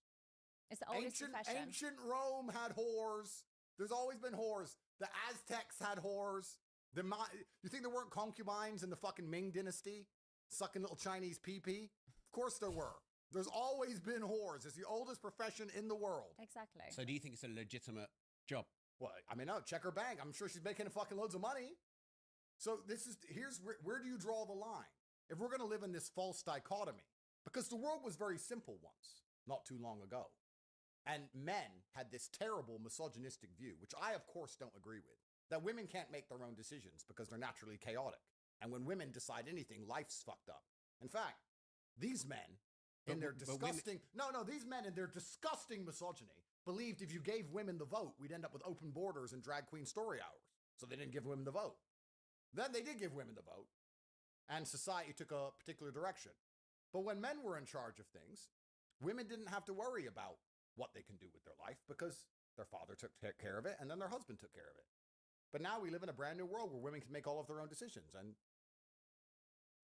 It's the oldest profession. Ancient Rome had whores. There's always been whores. The Aztecs had whores. You think there weren't concubines in the fucking Ming dynasty sucking little Chinese pee-pee? Of course there were. There's always been whores. It's the oldest profession in the world. Exactly. So do you think it's a legitimate job? Well, I mean, no, check her bank. I'm sure she's making fucking loads of money. So here's where do you draw the line? If we're going to live in this false dichotomy, because the world was very simple once, not too long ago. And men had this terrible misogynistic view, which I, of course, don't agree with, that women can't make their own decisions because they're naturally chaotic. And when women decide anything, life's fucked up. In fact, these men, these men in their disgusting misogyny believed if you gave women the vote, we'd end up with open borders and drag queen story hours. So they didn't give women the vote. Then they did give women the vote, and society took a particular direction. But when men were in charge of things, women didn't have to worry about what they can do with their life because their father took care of it and then their husband took care of it. But now we live in a brand new world where women can make all of their own decisions. And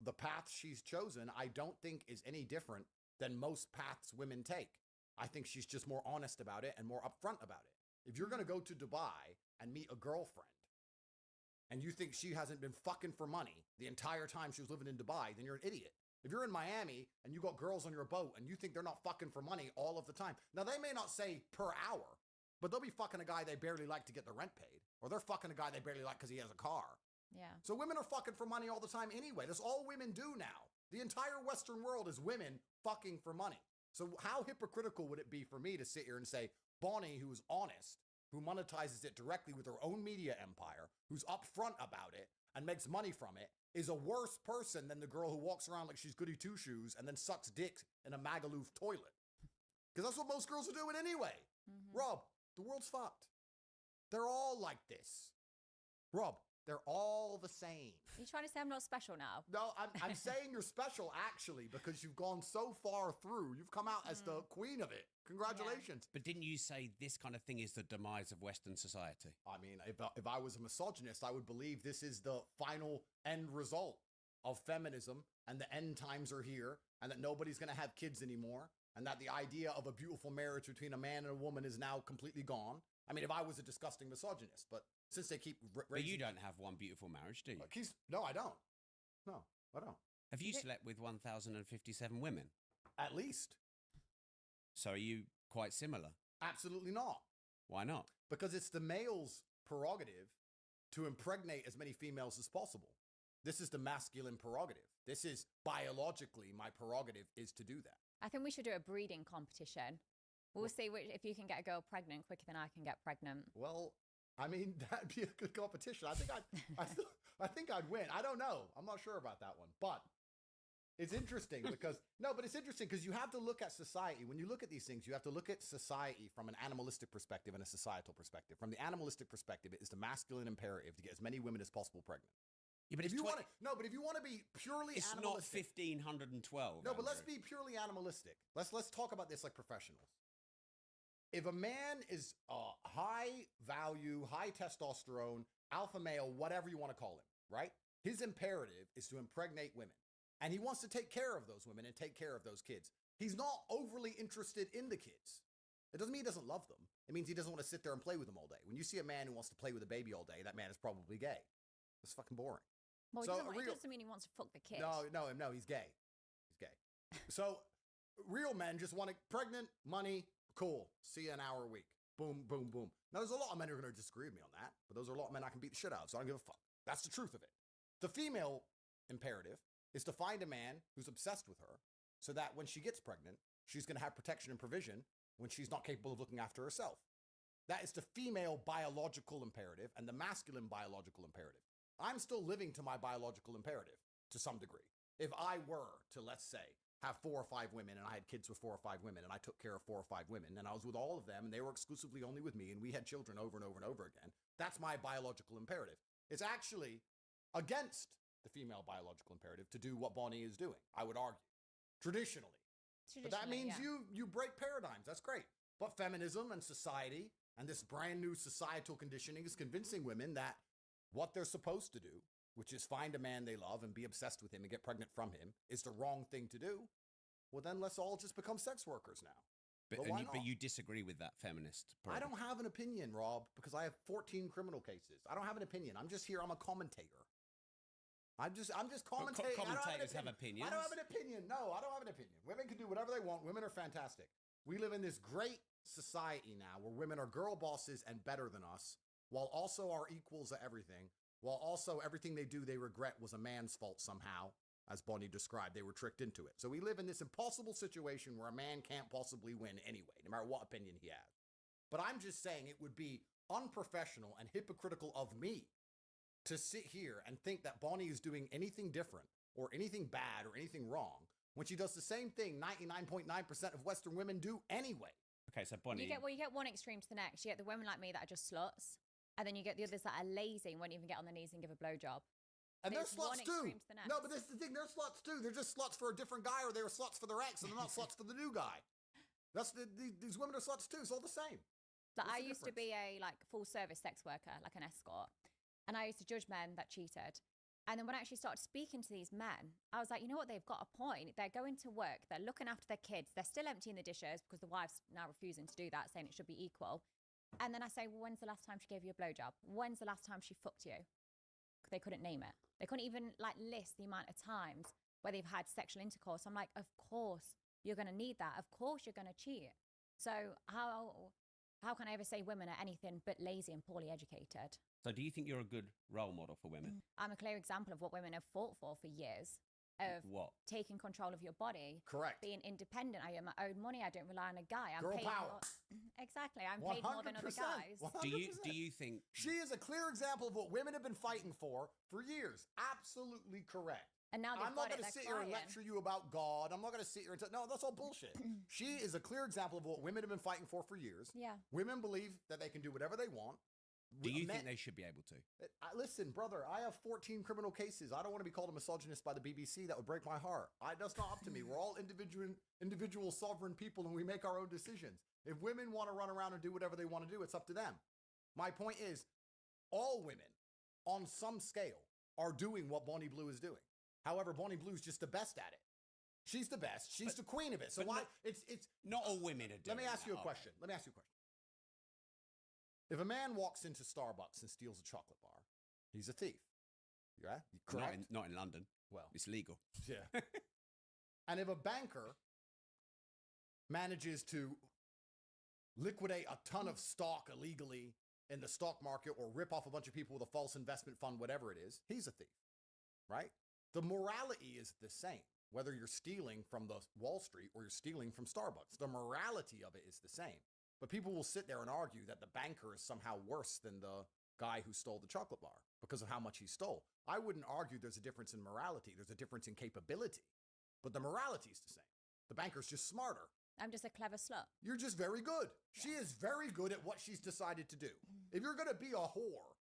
the path she's chosen, I don't think is any different than most paths women take. I think she's just more honest about it and more upfront about it. If you're going to go to Dubai and meet a girlfriend and you think she hasn't been fucking for money the entire time she was living in Dubai, then you're an idiot. If you're in Miami and you got girls on your boat and you think they're not fucking for money all of the time, now they may not say per hour, but they'll be fucking a guy they barely like to get their rent paid, or they're fucking a guy they barely like because he has a car. Yeah. So women are fucking for money all the time anyway. That's all women do now. The entire Western world is women fucking for money. So how hypocritical would it be for me to sit here and say, Bonnie, who is honest, who monetizes it directly with her own media empire, who's upfront about it and makes money from it, is a worse person than the girl who walks around like she's goody two-shoes and then sucks dick in a Magaluf toilet. Because that's what most girls are doing anyway. Mm-hmm. Rob, the world's fucked. They're all like this. Rob, they're all the same. Are you trying to say I'm not special now? No, I'm saying you're special, actually, because you've gone so far through. You've come out as the queen of it. Congratulations. Yeah. But didn't you say this kind of thing is the demise of Western society? I mean, if I was a misogynist, I would believe this is the final end result of feminism, and the end times are here, and that nobody's going to have kids anymore, and that the idea of a beautiful marriage between a man and a woman is now completely gone. I mean, if I was a disgusting misogynist, but since they keep raising... But you don't have one beautiful marriage, do you? No, I don't. No, I don't. Have you slept with 1,057 women? At least. So are you quite similar? Absolutely not. Why not? Because it's the male's prerogative to impregnate as many females as possible. This is the masculine prerogative. This is biologically my prerogative is to do that. I think we should do a breeding competition. We'll see if you can get a girl pregnant quicker than I can get pregnant. Well, I mean, that'd be a good competition. I think I'd win. I don't know. I'm not sure about that one, but it's interesting because you have to look at society. When you look at these things, you have to look at society from an animalistic perspective and a societal perspective. From the animalistic perspective, it is the masculine imperative to get as many women as possible pregnant. Yeah, but if you want to be purely it's animalistic, it's not 1,512. No, but let's be purely animalistic. Let's talk about this like professionals. If a man is high value, high testosterone, alpha male, whatever you want to call him, right? His imperative is to impregnate women. And he wants to take care of those women and take care of those kids. He's not overly interested in the kids. It doesn't mean he doesn't love them. It means he doesn't want to sit there and play with them all day. When you see a man who wants to play with a baby all day, that man is probably gay. It's fucking boring. Well, it doesn't mean he wants to fuck the kid. No, he's gay. He's gay. So real men just want to pregnant, money, cool. See you an hour a week. Boom, boom, boom. Now, there's a lot of men who are going to disagree with me on that, but those are a lot of men I can beat the shit out of, so I don't give a fuck. That's the truth of it. The female imperative is to find a man who's obsessed with her so that when she gets pregnant, she's going to have protection and provision when she's not capable of looking after herself. That is the female biological imperative and the masculine biological imperative. I'm still living to my biological imperative to some degree. If I were to, let's say, have 4 or 5 women and I had kids with 4 or 5 women and I took care of 4 or 5 women and I was with all of them and they were exclusively only with me and we had children over and over and over again, that's my biological imperative. It's actually against the female biological imperative to do what Bonnie is doing, I would argue, traditionally. But that means you break paradigms. That's great. But feminism and society and this brand new societal conditioning is convincing women that what they're supposed to do, which is find a man they love and be obsessed with him and get pregnant from him, is the wrong thing to do. Well, then let's all just become sex workers now. But you disagree with that feminist point. I don't have an opinion, Rob, because I have 14 criminal cases. I don't have an opinion. I'm just here. I'm a commentator. I'm just commentating. Commentators have opinions. I don't have an opinion. No, I don't have an opinion. Women can do whatever they want. Women are fantastic. We live in this great society now where women are girl bosses and better than us, while also are equals at everything, while also everything they do they regret was a man's fault somehow, as Bonnie described. They were tricked into it. So we live in this impossible situation where a man can't possibly win anyway, no matter what opinion he has. But I'm just saying it would be unprofessional and hypocritical of me to sit here and think that Bonnie is doing anything different or anything bad or anything wrong when she does the same thing 99.9% of Western women do anyway. Okay, so Bonnie... You get one extreme to the next. You get the women like me that are just sluts, and then you get the others that are lazy and won't even get on their knees and give a blowjob. And they're sluts too. No, but this is the thing. They're sluts too. They're just sluts for a different guy, or they were sluts for their ex, and they're not sluts for the new guy. These women are sluts too. It's all the same. Like I used to be a full service sex worker, like an escort, and I used to judge men that cheated. And then when I actually started speaking to these men, I was like, you know what? They've got a point. They're going to work. They're looking after their kids. They're still emptying the dishes because the wife's now refusing to do that, saying it should be equal. And then I say, well, when's the last time she gave you a blowjob? When's the last time she fucked you? They couldn't name it. They couldn't even list the amount of times where they've had sexual intercourse. I'm like, of course you're going to need that. Of course you're going to cheat. So how can I ever say women are anything but lazy and poorly educated? So do you think you're a good role model for women? I'm a clear example of what women have fought for years. Of what? Taking control of your body. Correct. Being independent. I earn my own money. I don't rely on a guy. I'm Girl paid power. Exactly. I'm paid more than other guys. 100%. Do you think... She is a clear example of what women have been fighting for years. Absolutely correct. And now I'm not going to sit here and lecture you about God. I'm not going to sit here and no, that's all bullshit. She is a clear example of what women have been fighting for years. Yeah. Women believe that they can do whatever they want. Do you think they should be able to? Listen, brother, I have 14 criminal cases. I don't want to be called a misogynist by the BBC. That would break my heart. That's not up to me. We're all individual sovereign people, and we make our own decisions. If women want to run around and do whatever they want to do, it's up to them. My point is, all women, on some scale, are doing what Bonnie Blue is doing. However, Bonnie Blue is just the best at it. She's the best. She's the queen of it. So why? It's not all women are doing Let me ask you a question. If a man walks into Starbucks and steals a chocolate bar, he's a thief. Yeah? Correct? Not in London. Well. It's legal. Yeah. And if a banker manages to liquidate a ton of stock illegally in the stock market or rip off a bunch of people with a false investment fund, whatever it is, he's a thief. Right? The morality is the same, whether you're stealing from the Wall Street or you're stealing from Starbucks. The morality of it is the same. But people will sit there and argue that the banker is somehow worse than the guy who stole the chocolate bar because of how much he stole. I wouldn't argue there's a difference in morality. There's a difference in capability. But the morality is the same. The banker's just smarter. I'm just a clever slut. You're just very good. Yeah. She is very good at what she's decided to do. If you're going to be a whore,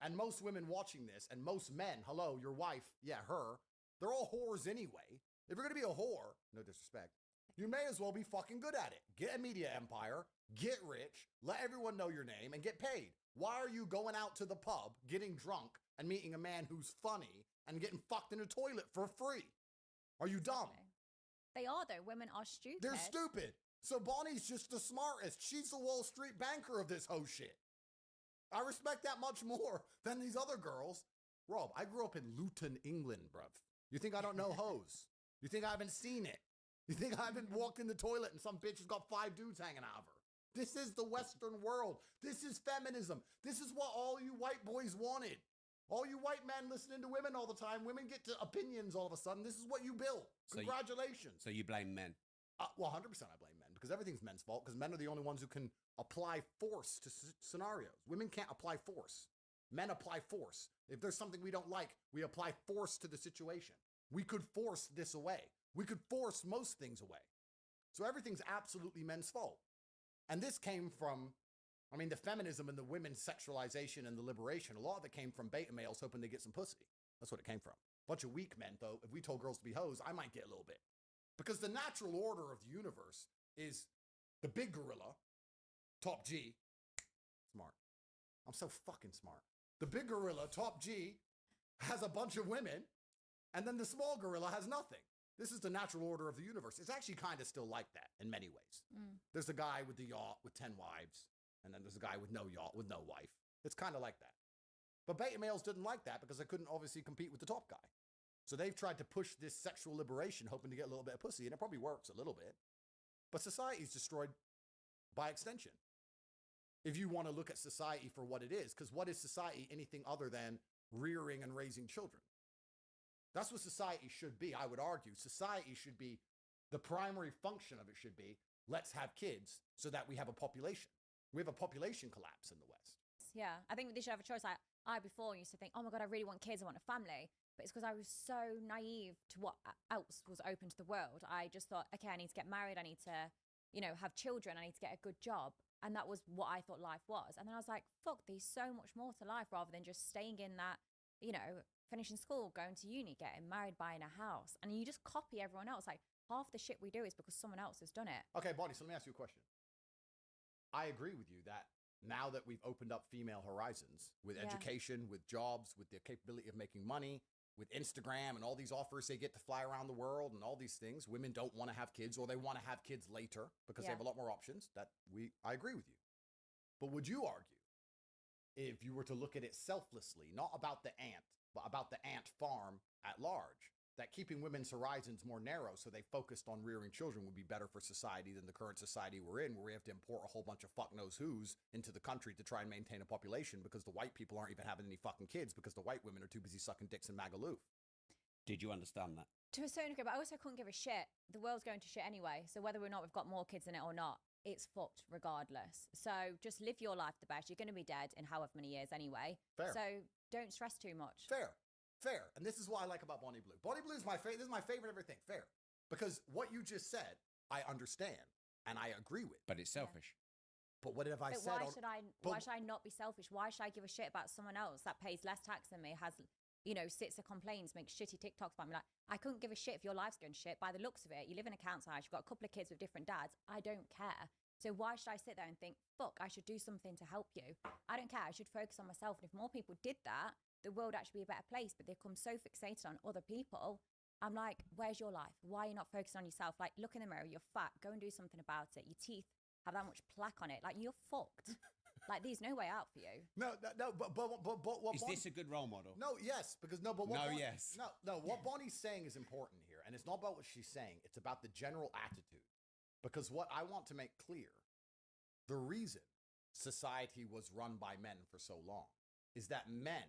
and most women watching this, and most men, hello, your wife, yeah, her, they're all whores anyway. If you're going to be a whore, no disrespect, you may as well be fucking good at it. Get a media empire, get rich, let everyone know your name, and get paid. Why are you going out to the pub, getting drunk, and meeting a man who's funny, and getting fucked in a toilet for free? Are you dumb? They are, though. Women are stupid. They're stupid. So Bonnie's just the smartest. She's the Wall Street banker of this whole shit. I respect that much more than these other girls. Rob, I grew up in Luton, England, bruv. You think I don't know hoes? You think I haven't seen it? You think I haven't walked in the toilet and some bitch has got 5 dudes hanging out of her? This is the Western world. This is feminism. This is what all you white boys wanted. All you white men listening to women all the time, women get to opinions all of a sudden. This is what you built. Congratulations. So you blame men? Well, 100% I blame men because everything's men's fault because men are the only ones who can apply force to scenarios. Women can't apply force. Men apply force. If there's something we don't like, we apply force to the situation. We could force this away. We could force most things away. So everything's absolutely men's fault. And this came from, I mean, the feminism and the women's sexualization and the liberation, a lot of it came from beta males hoping to get some pussy. That's what it came from. Bunch of weak men, though. If we told girls to be hoes, I might get a little bit. Because the natural order of the universe is the big gorilla, top G, smart. I'm so fucking smart. The big gorilla, top G, has a bunch of women, and then the small gorilla has nothing. This is the natural order of the universe. It's actually kind of still like that in many ways. There's a guy with the yacht with 10 wives, and then there's a guy with no yacht with no wife. It's kind of like that. But beta males didn't like that because they couldn't obviously compete with the top guy. So they've tried to push this sexual liberation, hoping to get a little bit of pussy, and it probably works a little bit. But society's destroyed by extension. If you want to look at society for what it is, because what is society anything other than rearing and raising children? That's what society should be, I would argue. Society should be, the primary function of it should be, let's have kids so that we have a population. We have a population collapse in the West. Yeah, I think they should have a choice. I before used to think, oh my God, I really want kids, I want a family. But it's because I was so naive to what else was open to the world. I just thought, okay, I need to get married, I need to, have children, I need to get a good job. And that was what I thought life was. And then I was like, fuck, there's so much more to life rather than just staying in that, finishing school, going to uni, getting married, buying a house. And you just copy everyone else. Like, half the shit we do is because someone else has done it. Okay, Bonnie, so let me ask you a question. I agree with you that now that we've opened up female horizons with education, with jobs, with the capability of making money, with Instagram and all these offers they get to fly around the world and all these things, women don't want to have kids or they want to have kids later because they have a lot more options. I agree with you. But would you argue, if you were to look at it selflessly, not about the ant, but about the ant farm at large, that keeping women's horizons more narrow so they focused on rearing children would be better for society than the current society we're in, where we have to import a whole bunch of fuck knows who's into the country to try and maintain a population because the white people aren't even having any fucking kids because the white women are too busy sucking dicks in Magaluf. Did you understand that? To a certain degree, but I also couldn't give a shit. The world's going to shit anyway, so whether or not we've got more kids in it or not, it's fucked regardless. So just live your life the best. You're going to be dead in however many years anyway. Fair. So don't stress too much. Fair. And this is what I like about Bonnie Blue. Bonnie Blue is my favorite. This is my favorite everything. Fair. Because what you just said, I understand and I agree with. But it's selfish. But what have I said? Why should I not be selfish? Why should I give a shit about someone else that pays less tax than me, has, sits and complains, makes shitty TikToks about me? Like, I couldn't give a shit if your life's going to shit. By the looks of it, you live in a council house, you've got a couple of kids with different dads. I don't care. So why should I sit there and think, fuck, I should do something to help you? I don't care. I should focus on myself. And if more people did that, the world would actually be a better place. But they become so fixated on other people. I'm like, where's your life? Why are you not focusing on yourself? Like, look in the mirror, you're fat. Go and do something about it. Your teeth have that much plaque on it. Like, you're fucked. Like, there's no way out for you. No, but what is this a good role model? No, yes, because what Bonnie's saying is important here, and it's not about what she's saying. It's about the general attitude. Because what I want to make clear, the reason society was run by men for so long is that men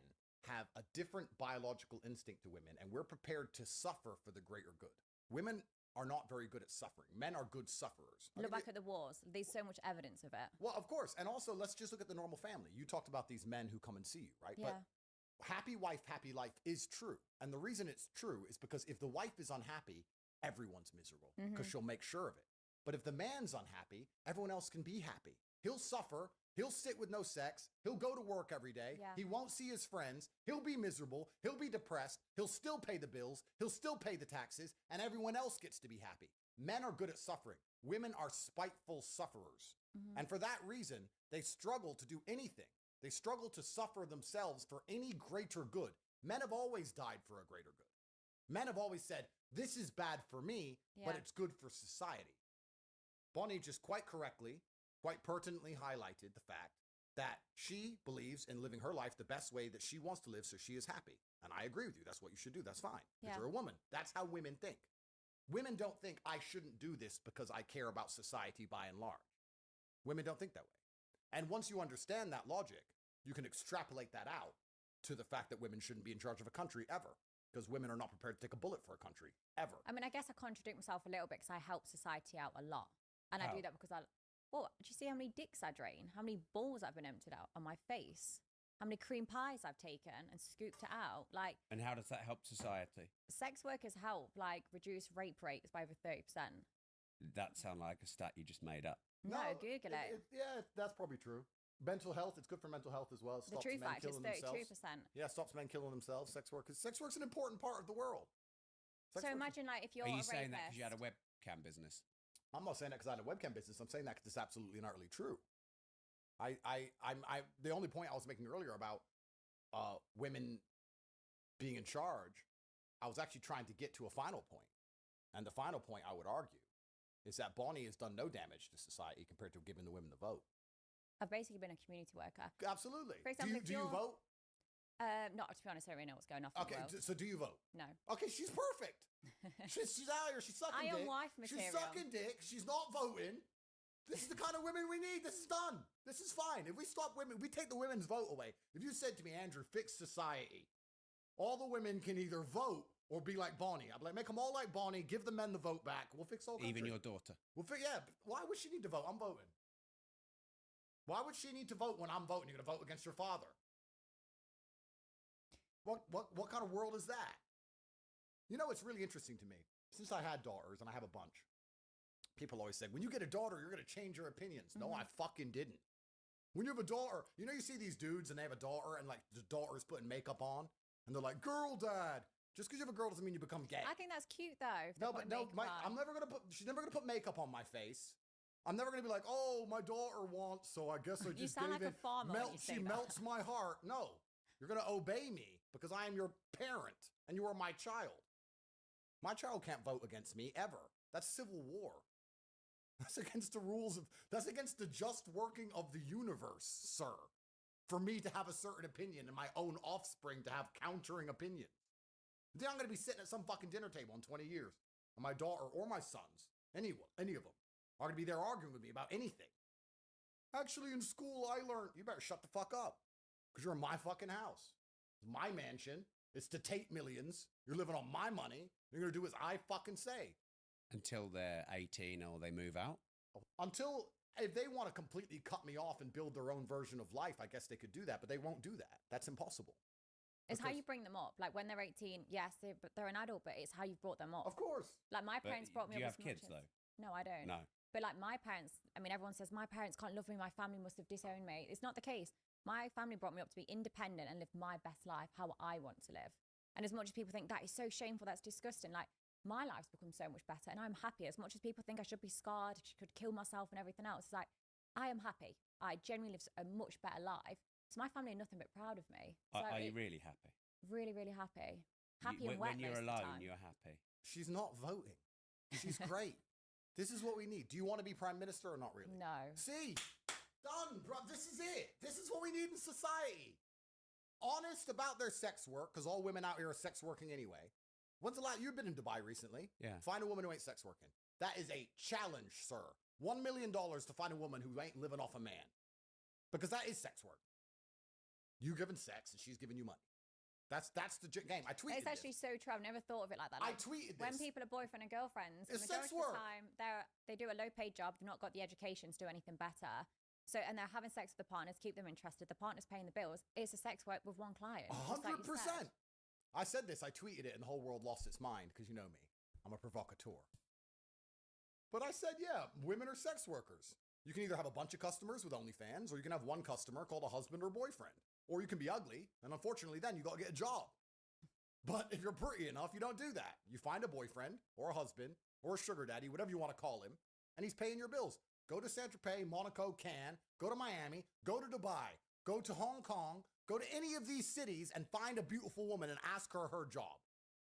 have a different biological instinct to women, and we're prepared to suffer for the greater good. Women are not very good at suffering. Men are good sufferers. Look back at the wars. There's so much evidence of it. Well, of course. And also, let's just look at the normal family. You talked about these men who come and see you, right? Yeah. But happy wife, happy life is true. And the reason it's true is because if the wife is unhappy, everyone's miserable because she'll make sure of it. But if the man's unhappy, everyone else can be happy. He'll suffer. He'll sit with no sex. He'll go to work every day. Yeah. He won't see his friends. He'll be miserable. He'll be depressed. He'll still pay the bills. He'll still pay the taxes. And everyone else gets to be happy. Men are good at suffering. Women are spiteful sufferers. And for that reason, they struggle to do anything. They struggle to suffer themselves for any greater good. Men have always died for a greater good. Men have always said, this is bad for me, but it's good for society. Bonnie just quite correctly, quite pertinently highlighted the fact that she believes in living her life the best way that she wants to live so she is happy. And I agree with you. That's what you should do. That's fine. Because you're a woman. That's how women think. Women don't think I shouldn't do this because I care about society by and large. Women don't think that way. And once you understand that logic, you can extrapolate that out to the fact that women shouldn't be in charge of a country ever, because women are not prepared to take a bullet for a country ever. I mean, I guess I contradict myself a little bit because I help society out a lot. And I do that because do you see how many dicks I drain? How many balls I've been emptied out on my face? How many cream pies I've taken and scooped it out? Like, and how does that help society? Sex workers help, like, reduce rape rates by over 30%. That sounds like a stat you just made up. No, Google it. Yeah, that's probably true. Mental health, it's good for mental health as well. It stops the true men fact is killing 32%. themselves. Yeah, stops men killing themselves. Sex work is an important part of the world. So imagine, like, if you're Are you a saying that rapist. because you had a webcam business? I'm not saying that because I had a webcam business. I'm saying that because it's absolutely and utterly true. The only point I was making earlier about women being in charge, I was actually trying to get to a final point. And the final point, I would argue, is that Bonnie has done no damage to society compared to giving the women the vote. I've basically been a community worker. Absolutely. For example, do you vote? Not, to be honest, I don't really know what's going on. Okay, so do you vote? No. Okay, she's perfect. she's out here. She's sucking dick. Iron wife material. She's sucking dick. She's not voting. This is the kind of women we need. This is done. This is fine. If we stop women, we take the women's vote away. If you said to me, Andrew, fix society, all the women can either vote or be like Bonnie. I'd be like, make them all like Bonnie. Give the men the vote back. We'll fix all country. Even your daughter. Yeah. Why would she need to vote? I'm voting. Why would she need to vote when I'm voting? You're going to vote against your father. What kind of world is that? You know, it's really interesting to me. Since I had daughters, and I have a bunch, people always say, when you get a daughter, you're going to change your opinions. No, I fucking didn't. When you have a daughter, you know, you see these dudes and they have a daughter and like the daughter's putting makeup on and they're like, girl dad. Just because you have a girl doesn't mean you become gay. I think that's cute though. I'm never going to she's never going to put makeup on my face. I'm never going to be like, oh, my daughter wants, so I guess I just sound gave like a farmer when you say she that. melts my heart. No, you're going to obey me because I am your parent and you are my child. My child can't vote against me ever. That's civil war. That's against the rules that's against the just working of the universe, sir. For me to have a certain opinion and my own offspring to have countering opinions. Then I'm going to be sitting at some fucking dinner table in 20 years and my daughter or my sons, any of them, are going to be there arguing with me about anything. Actually, in school, I learned, you better shut the fuck up because you're in my fucking house. It's my mansion. It's to take millions. You're living on my money. You're going to do as I fucking say. Until they're 18 or they move out? Until, if they want to completely cut me off and build their own version of life, I guess they could do that, but they won't do that. That's impossible. It's how you bring them up. Like when they're 18, yes, they're an adult, but it's how you brought them up. Of course. Like my parents brought me up. Do you have kids though? No, I don't. No. But like my parents, I mean, everyone says my parents can't love me. My family must have disowned me. It's not the case. My family brought me up to be independent and live my best life, how I want to live. And as much as people think that is so shameful, that's disgusting, like my life's become so much better and I'm happy. As much as people think I should be scarred, could kill myself and everything else, it's like, I am happy. I genuinely live a much better life. So my family are nothing but proud of me. So Are you really happy? Really, really happy. Happy and wet when you're most of the alone, time. you're happy. She's not voting. She's great. This is what we need. Do you want to be prime minister or not really? No. See? Done, bro. This is it. This is what we need in society. Honest about their sex work, because all women out here are sex working anyway. When's the last? You've been in Dubai recently. Yeah. Find a woman who ain't sex working. That is a challenge, sir. $1 million to find a woman who ain't living off a man. Because that is sex work. You giving sex and she's giving you money. That's the game. I tweeted It's actually so true. I've never thought of it like that. Like, I tweeted when this. people are boyfriend and girlfriends, the It's majority sex of work. the time they do a low-paid job. They've not got the education to do anything better. So, and they're having sex with the partners, keep them interested. The partner's paying the bills. It's a sex work with one client. 100%. I said this. I tweeted it, and the whole world lost its mind because you know me. I'm a provocateur. But I said, yeah, women are sex workers. You can either have a bunch of customers with OnlyFans, or you can have one customer called a husband or boyfriend. Or you can be ugly, and unfortunately, then you got to get a job. But if you're pretty enough, you don't do that. You find a boyfriend or a husband or a sugar daddy, whatever you want to call him, and he's paying your bills. Go to Saint-Tropez, Monaco, Cannes, go to Miami, go to Dubai, go to Hong Kong, go to any of these cities and find a beautiful woman and ask her her job.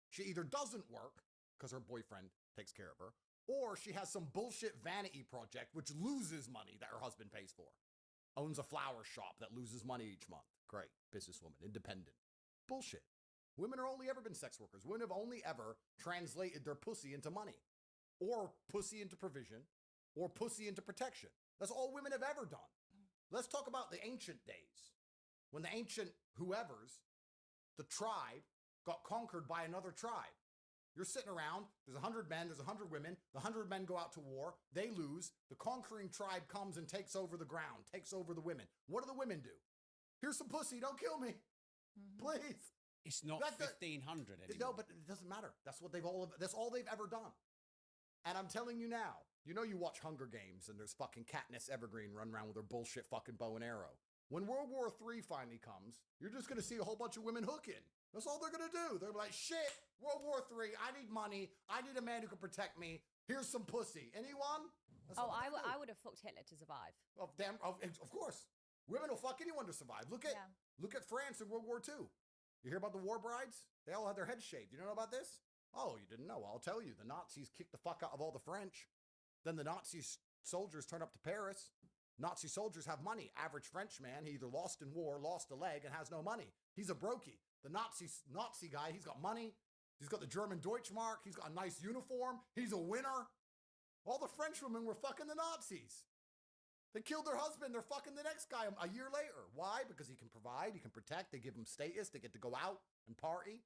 She either doesn't work because her boyfriend takes care of her, or she has some bullshit vanity project which loses money that her husband pays for. Owns a flower shop that loses money each month. Great. Businesswoman. Independent. Bullshit. Women have only ever been sex workers. Women have only ever translated their pussy into money. Or pussy into provision. Or pussy into protection. That's all women have ever done. Let's talk about the ancient days. When the ancient whoever's the tribe got conquered by another tribe. You're sitting around, there's 100 men, there's 100 women, the 100 men go out to war, they lose, the conquering tribe comes and takes over the ground, takes over the women. What do the women do? Here's some pussy, don't kill me. Please. It's not 1500 anymore. No, but it doesn't matter. That's all they've ever done. And I'm telling you now, you know you watch Hunger Games and there's fucking Katniss Evergreen running around with her bullshit fucking bow and arrow. When World War III finally comes, you're just going to see a whole bunch of women hooking. That's all they're going to do. They're like, shit, World War III, I need money. I need a man who can protect me. Here's some pussy. Anyone? I would have fucked Hitler to survive. Of course. Women will fuck anyone to survive. Look at France in World War II. You hear about the war brides? They all had their heads shaved. You don't know about this? Oh, you didn't know. I'll tell you. The Nazis kicked the fuck out of all the French. Then the Nazi soldiers turn up to Paris. Nazi soldiers have money. Average French man, he either lost in war, lost a leg, and has no money. He's a brokey. The Nazi guy, he's got money. He's got the German Deutschmark. He's got a nice uniform. He's a winner. All the French women were fucking the Nazis. They killed their husband. They're fucking the next guy a year later. Why? Because he can provide, he can protect. They give him status. They get to go out and party.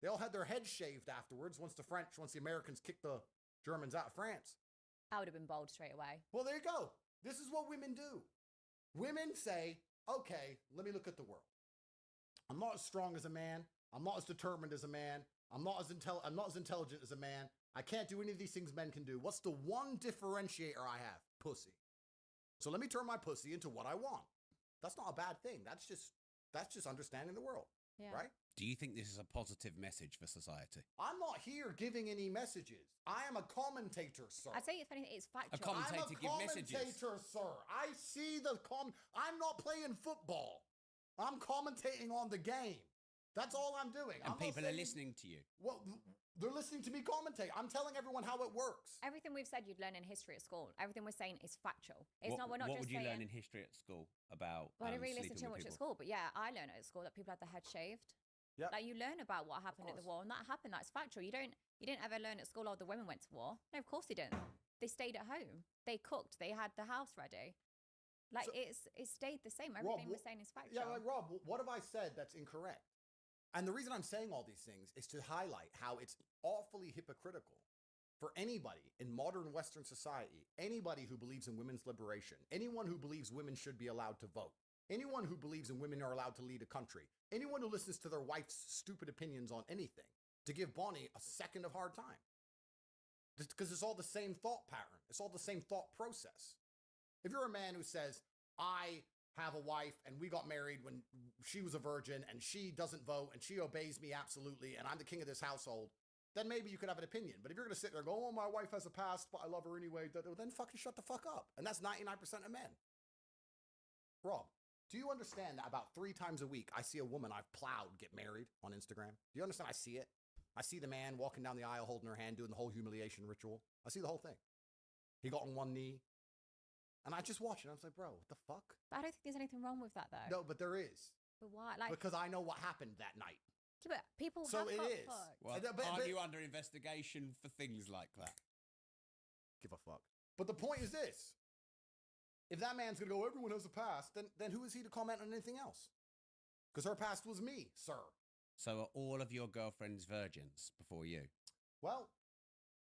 They all had their heads shaved afterwards once the Americans kicked the Germans out of France. I would have been bold straight away. Well, there you go. This is what women do. Women say, okay, let me look at the world. I'm not as strong as a man. I'm not as determined as a man. I'm not as intelligent as a man. I can't do any of these things men can do. What's the one differentiator I have? Pussy. So let me turn my pussy into what I want. That's not a bad thing. That's just understanding the world, right? Do you think this is a positive message for society? I'm not here giving any messages. I am a commentator, sir. I'd say if anything, it's factual. A commentator give messages. I'm a commentator, sir. I see the I'm not playing football. I'm commentating on the game. That's all I'm doing. And people are listening to you. Well, they're listening to me commentate. I'm telling everyone how it works. Everything we've said you'd learn in history at school. Everything we're saying is factual. We're not what just would you saying, learn in history at school about? Well, I didn't really listen sleeping too with much at people? school, but yeah, I learned at school that people had their head shaved. Yeah. Like you learn about what happened at the war, and that happened. That's factual. You didn't ever learn at school, oh, the women went to war. No, of course they didn't. They stayed at home. They cooked. They had the house ready. Like it stayed the same. Everything we're saying is factual. Yeah, like Rob, what have I said that's incorrect? And the reason I'm saying all these things is to highlight how it's awfully hypocritical for anybody in modern Western society, anybody who believes in women's liberation, anyone who believes women should be allowed to vote, anyone who believes in women are allowed to lead a country, anyone who listens to their wife's stupid opinions on anything, to give Bonnie a second of hard time. Because it's all the same thought pattern. It's all the same thought process. If you're a man who says, I have a wife and we got married when she was a virgin and she doesn't vote and she obeys me absolutely and I'm the king of this household, then maybe you could have an opinion. But if you're going to sit there and go, oh, my wife has a past, but I love her anyway, then fucking shut the fuck up. And that's 99% of men. Rob, do you understand that about 3 times a week I see a woman I've plowed get married on Instagram? Do you understand? I see it. I see the man walking down the aisle holding her hand, doing the whole humiliation ritual. I see the whole thing. He got on one knee. And I just watched it. I was like, bro, what the fuck? But I don't think there's anything wrong with that, though. No, but there is. But why? Like, because I know what happened that night. Yeah, but people so have it got is. fucked. Well, aren't you under investigation for things like that? Give a fuck. But the point is this. If that man's going to go, everyone has a past, then who is he to comment on anything else? Because her past was me, sir. So are all of your girlfriends virgins before you? Well,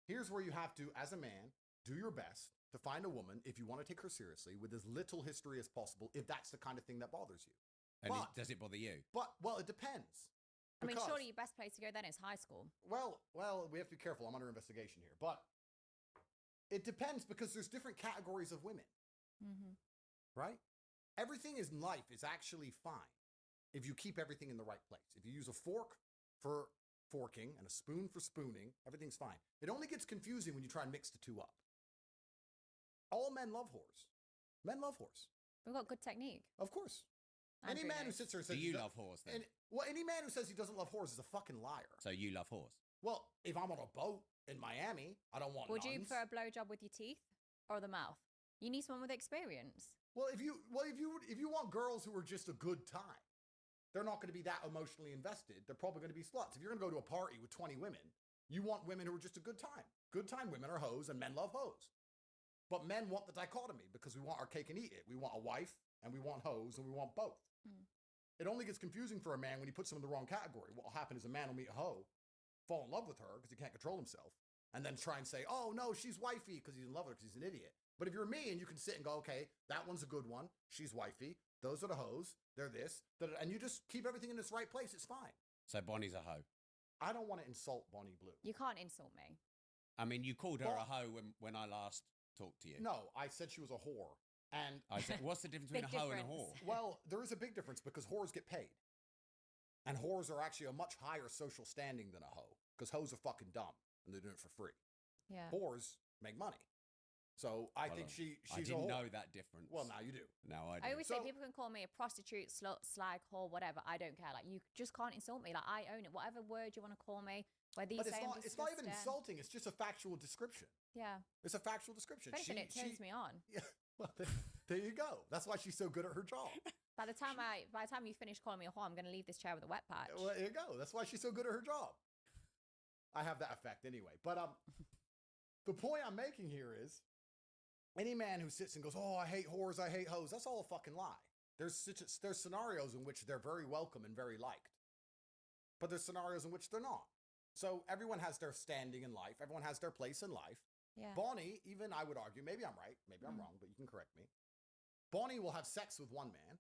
here's where you have to, as a man, do your best to find a woman, if you want to take her seriously, with as little history as possible, if that's the kind of thing that bothers you. And does it bother you? Well, it depends. I mean, surely your best place to go then is high school. Well, we have to be careful. I'm under investigation here. But it depends because there's different categories of women. Mm-hmm. Right? Everything in life is actually fine if you keep everything in the right place. If you use a fork for forking and a spoon for spooning, everything's fine. It only gets confusing when you try and mix the two up. All men love whores. Men love whores. We've got good technique. Of course. Any man who sits there and says... Do you love whores then? Any man who says he doesn't love whores is a fucking liar. So you love whores? Well, if I'm on a boat in Miami, I don't want Would you nuns. prefer a blowjob with your teeth or the mouth? You need someone with experience. Well, if you want girls who are just a good time, they're not going to be that emotionally invested. They're probably going to be sluts. If you're going to go to a party with 20 women, you want women who are just a good time. Good time women are hoes and men love hoes. But men want the dichotomy because we want our cake and eat it. We want a wife and we want hoes and we want both. Mm. It only gets confusing for a man when he puts them in the wrong category. What will happen is a man will meet a hoe, fall in love with her because he can't control himself, and then try and say, oh, no, she's wifey because he's in love with her because he's an idiot. But if you're me and you can sit and go, okay, that one's a good one. She's wifey. Those are the hoes. They're this. And you just keep everything in its right place. It's fine. So Bonnie's a hoe. I don't want to insult Bonnie Blue. You can't insult me. I mean, you called her a hoe when I last talked to you. No, I said she was a whore. And I said, what's the difference between a hoe and a whore? Well, there is a big difference because whores get paid. And whores are actually a much higher social standing than a hoe because hoes are fucking dumb and they're doing it for free. Yeah. Whores make money. So I think she's I didn't a whore. know that difference. Well, now you do. Now I do. I always say people can call me a prostitute, slut, slag, whore, whatever. I don't care. Like, you just can't insult me. Like, I own it. Whatever word you want to call me, whether you But say it's not even insulting. It's just a factual description. Yeah. It's a factual description. If anything, it turns me on. Yeah. Well, there you go. That's why she's so good at her job. By the time you finish calling me a whore, I'm going to leave this chair with a wet patch. Well, there you go. That's why she's so good at her job. I have that effect anyway. But the point I'm making here is any man who sits and goes, oh, I hate whores, I hate hoes, that's all a fucking lie. There's scenarios in which they're very welcome and very liked. But there's scenarios in which they're not. So everyone has their standing in life. Everyone has their place in life. Yeah. Bonnie, even I would argue, maybe I'm right, maybe I'm wrong, but you can correct me. Bonnie will have sex with one man,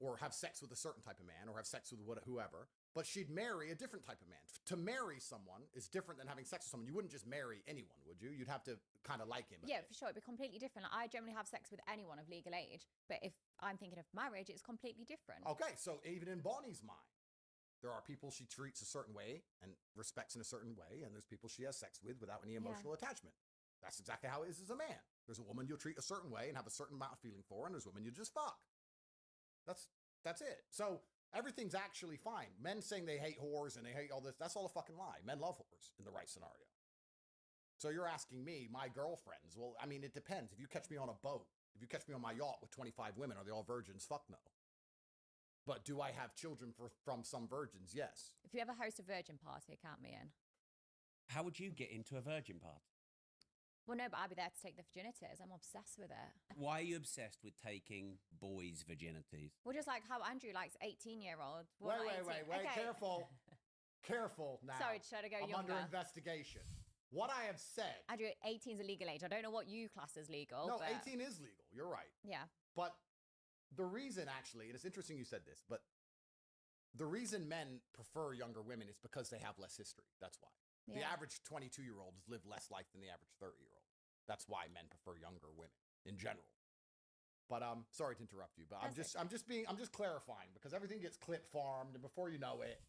or have sex with a certain type of man, or have sex with whoever, but she'd marry a different type of man. To marry someone is different than having sex with someone. You wouldn't just marry anyone, would you? You'd have to kind of like him. Yeah, for sure. It'd be completely different. Like, I generally have sex with anyone of legal age, but if I'm thinking of marriage, it's completely different. Okay, so even in Bonnie's mind, there are people she treats a certain way and respects in a certain way, and there's people she has sex with without any emotional attachment. That's exactly how it is as a man. There's a woman you'll treat a certain way and have a certain amount of feeling for, and there's women you just fuck. That's it. So everything's actually fine. Men saying they hate whores and they hate all this, that's all a fucking lie. Men love whores in the right scenario. So you're asking me, my girlfriends, well, I mean, it depends. If you catch me on a boat, if you catch me on my yacht with 25 women, are they all virgins? Fuck no. But do I have children from some virgins? Yes. If you ever host a virgin party, count me in. How would you get into a virgin party? Well, no, but I'll be there to take the virginities. I'm obsessed with it. Why are you obsessed with taking boys' virginities? Well, just like how Andrew likes 18-year-olds. Wait. Okay. Careful. Careful now. Sorry, should I go I'm younger? under investigation. What I have said. Andrew, 18 is a legal age. I don't know what you class as legal. No, but... 18 is legal. You're right. Yeah. But the reason, actually, and it's interesting you said this, but the reason men prefer younger women is because they have less history. That's why. Yeah. The average 22-year-old has lived less life than the average 30-year-old. That's why men prefer younger women in general. But sorry to interrupt you, but I'm just clarifying because everything gets clip farmed, and before you know it,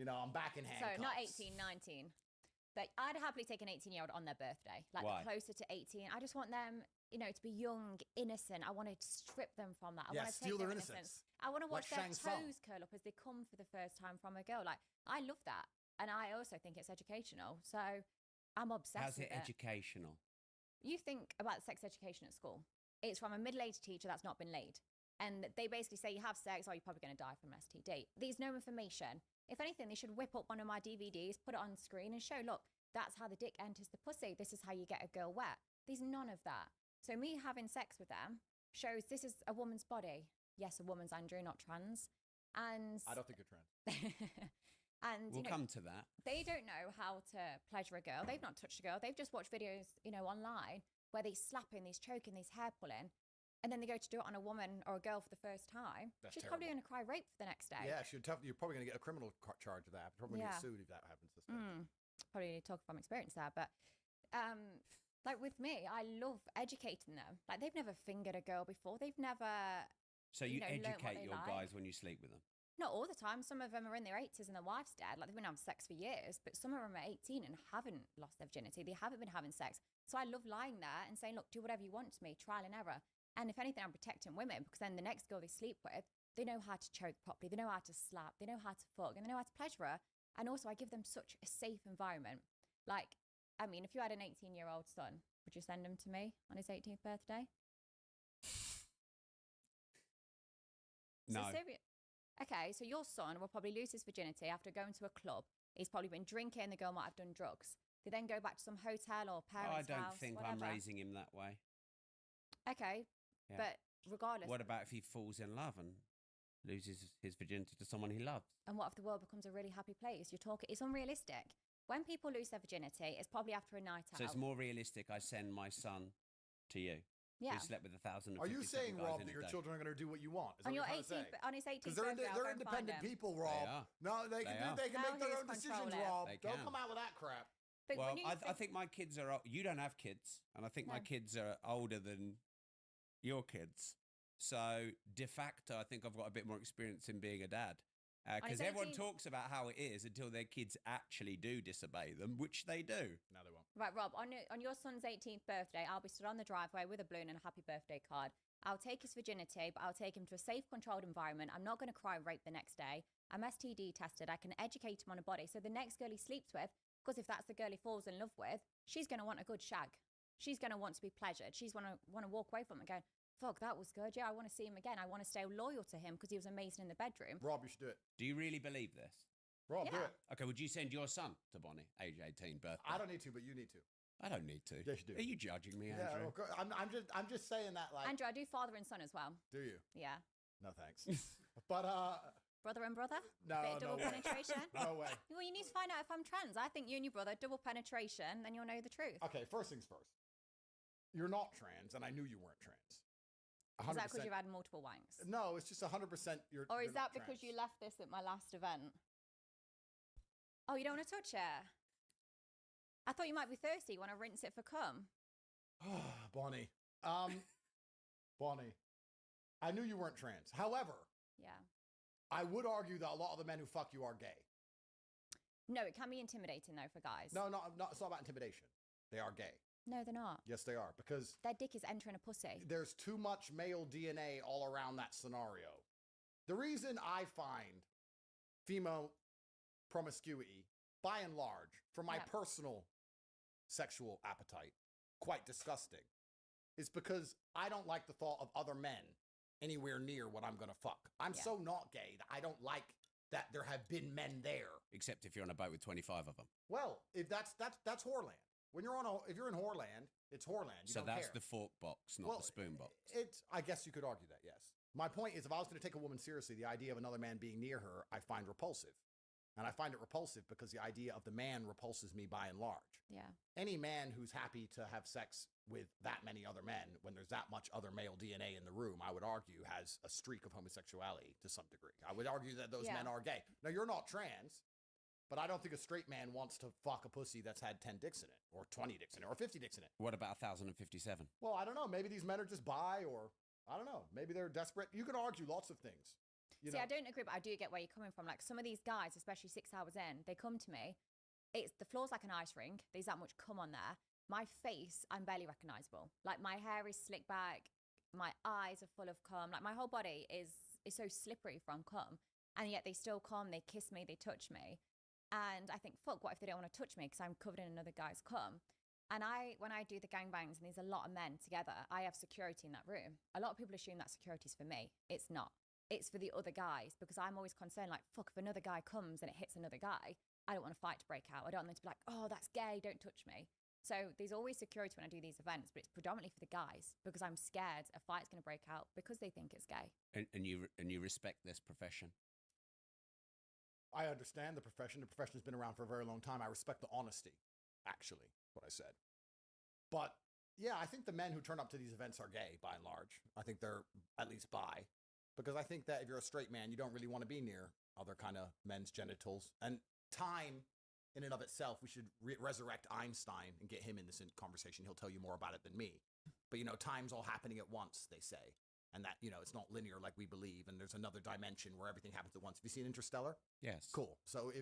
I'm back in handcuffs. So not 18, 19. But I'd happily take an 18-year-old on their birthday, like closer to 18. I just want them, to be young, innocent. I want to strip them from that. I want to steal take their innocence. I want to watch their toes curl up as they come for the first time from a girl. Like, I love that. And I also think it's educational. So I'm obsessed with it. How's it educational? You think about sex education at school. It's from a middle-aged teacher that's not been laid. And they basically say you have sex, or you're probably going to die from an STD. There's no information. If anything, they should whip up one of my DVDs, put it on screen and show, look, that's how the dick enters the pussy. This is how you get a girl wet. There's none of that. So me having sex with them shows this is a woman's body. Yes, a woman's, Andrew, not trans. And I don't think you're trans. And we'll come to that. They don't know how to pleasure a girl. They've not touched a girl. They've just watched videos, online where they're slapping, they're choking, they're hair pulling. And then they go to do it on a woman or a girl for the first time. She's probably going to cry rape for the next day. Yeah, you're probably going to get a criminal charge of that. You're probably going to get sued if that happens. Probably talk from experience there. But like with me, I love educating them. Like they've never fingered a girl before. They've never... So you educate your guys when you sleep with them? Not all the time. Some of them are in their 80s and their wife's dead. Like they've been having sex for years, but some of them are 18 and haven't lost their virginity. They haven't been having sex. So I love lying there and saying, look, do whatever you want to me, trial and error. And if anything, I'm protecting women because then the next girl they sleep with, they know how to choke properly. They know how to slap. They know how to fuck and they know how to pleasure her. And also I give them such a safe environment. Like, I mean, if you had an 18-year-old son, would you send him to me on his 18th birthday? No. So okay, so your son will probably lose his virginity after going to a club. He's probably been drinking. The girl might have done drugs. They then go back to some hotel or parents' house. I don't think I'm raising him that way. Okay, but regardless. What about if he falls in love and loses his virginity to someone he loves. And what if the world becomes a really happy place? You're talking, it's unrealistic. When people lose their virginity, it's probably after a night out. So it's more realistic I send my son to you. Yeah. Who slept with 1,000. Are you saying, Rob, that your children are going to do what you want? Is On that your what you're trying to 18th, say? on his 18th Because birthday, I'll they're go and find independent him. people, Rob. No, they can make Now their he's own decisions, controlling. Rob. They Don't can. come out with that crap. But Well, when you I think my kids are. You don't have kids, and I think my No. kids are older than your kids. So de facto, I think I've got a bit more experience in being a dad. Because his everyone 18th talks about how it is until their kids actually do disobey them, which they do. No, they won't. Right, Rob, on your son's 18th birthday, I'll be stood on the driveway with a balloon and a happy birthday card. I'll take his virginity, but I'll take him to a safe, controlled environment. I'm not going to cry and rape the next day. I'm STD tested. I can educate him on a body. So the next girl he sleeps with, because if that's the girl he falls in love with, she's going to want a good shag. She's going to want to be pleasured. She's want to walk away from it going, fuck, that was good. Yeah, I want to see him again. I want to stay loyal to him because he was amazing in the bedroom. Rob, you should do it. Do you really believe this? Rob, do Yeah. it. Okay, would you send your son to Bonnie, age 18, birthday? I don't need to, but you need to. I don't need to. Yes, you do. Are you judging me, Yeah, Andrew? of course. I'm just saying that, like. Andrew, I do father and son as well. Do you? Yeah. No thanks. But Brother and brother? No, Bit of double no way. penetration? No way. Well, you need to find out if I'm trans. I think you and your brother, double penetration, then you'll know the truth. Okay, first things first. You're not trans, and I knew you weren't trans. Is that because you've had multiple wanks? No, it's just 100% you're. Or you're is that not because trans. you left this at my last event? Oh, you don't want to touch it? I thought you might be thirsty. You want to rinse it for cum? Bonnie. Bonnie. I knew you weren't trans. However, Yeah. I would argue that a lot of the men who fuck you are gay. No, it can be intimidating though for guys. No, it's not about intimidation. They are gay. No, they're not. Yes, they are. Because Their dick is entering a pussy. there's too much male DNA all around that scenario. The reason I find female promiscuity, by and large, for my Yep. personal sexual appetite, quite disgusting, is because I don't like the thought of other men anywhere near what I'm gonna fuck. I'm Yeah. so not gay that I don't like that there have been men there. Except if you're on a boat with 25 of them. Well, if that's whoreland. When you're if you're in whoreland, it's whoreland. You So don't that's care. the fork box, not the spoon box. I guess you could argue that, yes. My point is, if I was going to take a woman seriously, the idea of another man being near her, I find repulsive. And I find it repulsive because the idea of the man repulses me by and large. Yeah. Any man who's happy to have sex with that many other men, when there's that much other male DNA in the room, I would argue has a streak of homosexuality to some degree. I would argue that those Yeah. men are gay. Now, you're not trans, but I don't think a straight man wants to fuck a pussy that's had 10 dicks in it, or 20 dicks in it, or 50 dicks in it. What about 1,057? Well, I don't know. Maybe these men are just bi, or I don't know. Maybe they're desperate. You can argue lots of things. You See, know? I don't agree, but I do get where you're coming from. Like some of these guys, especially 6 hours in, they come to me. It's the floor's like an ice rink. There's that much cum on there. My face, I'm barely recognizable. Like my hair is slicked back. My eyes are full of cum. Like my whole body is so slippery from cum. And yet they still come, they kiss me, they touch me. And I think, fuck, what if they don't want to touch me because I'm covered in another guy's cum? And when I do the gangbangs and there's a lot of men together, I have security in that room. A lot of people assume that security's for me. It's not. It's for the other guys because I'm always concerned, like, fuck, if another guy comes and it hits another guy, I don't want a fight to break out. I don't want them to be like, oh, that's gay, don't touch me. So there's always security when I do these events, but it's predominantly for the guys because I'm scared a fight's going to break out because they think it's gay. And you respect this profession? I understand the profession. The profession's been around for a very long time. I respect the honesty, actually, what I said. But yeah, I think the men who turn up to these events are gay, by and large. I think they're at least bi. Because I think that if you're a straight man, you don't really want to be near other kind of men's genitals. And time, in and of itself, we should resurrect Einstein and get him in this conversation. He'll tell you more about it than me. But, time's all happening at once, they say. And that, it's not linear like we believe. And there's another dimension where everything happens at once. Have you seen Interstellar? Yes. Cool. So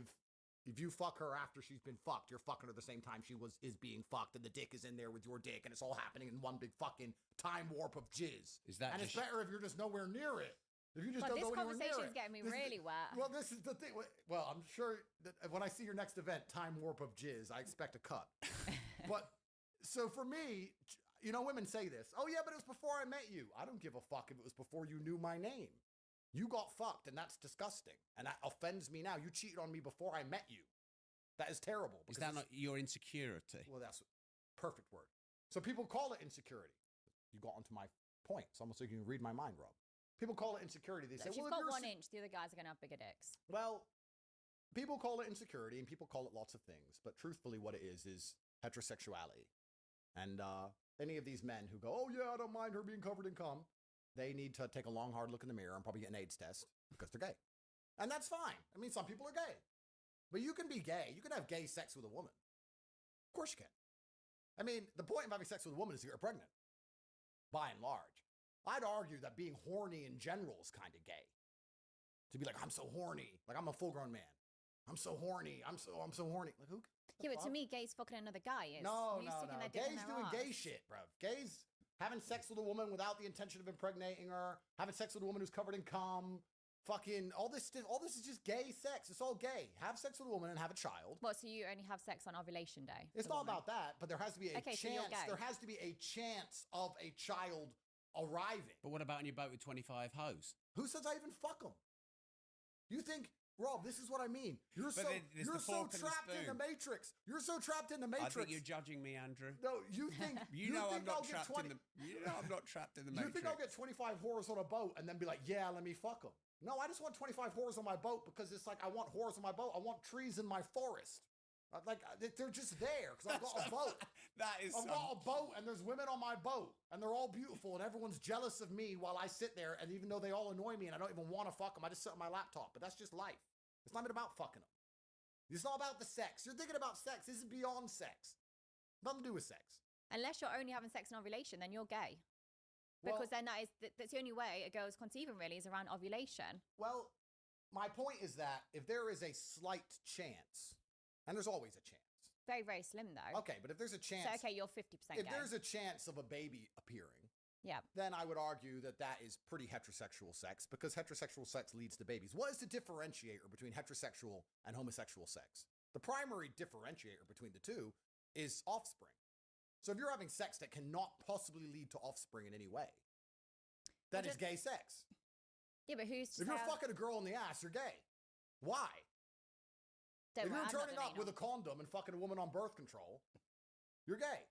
if you fuck her after she's been fucked, you're fucking her the same time she is being fucked, and the dick is in there with your dick, and it's all happening in one big fucking time warp of jizz. Is that and it's better if you're just nowhere near it. If you just But don't this go anywhere near conversation is it. getting me really wet. Well, this is the thing. Well, I'm sure that when I see your next event, time warp of jizz, I expect a cut. But so for me, women say this. Oh yeah, but it was before I met you. I don't give a fuck if it was before you knew my name. You got fucked, and that's disgusting, and that offends me now. You cheated on me before I met you. That is terrible. Is that not your insecurity? Well, that's a perfect word. So people call it insecurity. You got onto my point. It's almost like you can read my mind, Rob. People call it insecurity. They say, if you've well, got if 1 inch, the other guys are going to have bigger dicks. Well, people call it insecurity and people call it lots of things. But truthfully, what it is heterosexuality. And any of these men who go, oh, yeah, I don't mind her being covered in cum, they need to take a long, hard look in the mirror and probably get an AIDS test because they're gay. And that's fine. I mean, some people are gay. But you can be gay. You can have gay sex with a woman. Of course you can. I mean, the point of having sex with a woman is to get her pregnant, by and large. I'd argue that being horny in general is kind of gay. To be like, I'm so horny. Like, I'm a full-grown man. I'm so horny. I'm so horny. Like, who? Yeah, but to me, gay's fucking another guy. Is No. Gays Doing gay shit, bro. Gays having sex with a woman without the intention of impregnating her, having sex with a woman who's covered in cum, fucking all this is just gay sex. It's all gay. Have sex with a woman and have a child. What? So you only have sex on ovulation day? It's not about that, but there has to be a Okay, so you're chance. gay. There has to be a chance of a child arriving. But what about on your boat with 25 hoes? Who says I even fuck them? You think, Rob, this is what I mean. You're But there's so the fork and the trapped in the spoon. Matrix. You're so trapped in the Matrix. I think you're judging me, Andrew. No, you think You know I'm think not I'll get trapped 20 in the. You know I'm not trapped in the You Matrix. think I'll get 25 whores on a boat and then be like, yeah, let me fuck them? No, I just want 25 whores on my boat because it's like I want whores on my boat. I want trees in my forest. Like they're just there because I've got a boat. I've got a boat and there's women on my boat and they're all beautiful and everyone's jealous of me while I sit there. And even though they all annoy me and I don't even want to fuck them, I just sit on my laptop. But that's just life. It's not even about fucking them. It's not about the sex. You're thinking about sex. This is beyond sex. Nothing to do with sex. Unless you're only having sex in ovulation, then you're gay. Because then that's the only way a girl's conceiving really is around ovulation. Well, my point is that if there is a slight chance, and there's always a chance. Very, very slim though. Okay, but if there's a chance. So, okay, you're 50% gay. If there's a chance of a baby appearing, yeah, then I would argue that that is pretty heterosexual sex because heterosexual sex leads to babies. What is the differentiator between heterosexual and homosexual sex? The primary differentiator between the two is offspring. So if you're having sex that cannot possibly lead to offspring in any way, that is gay sex. Yeah, but who's to If you're fucking a girl in the ass, you're gay. Why? If you're turning up with a condom and fucking a woman on birth control, you're gay.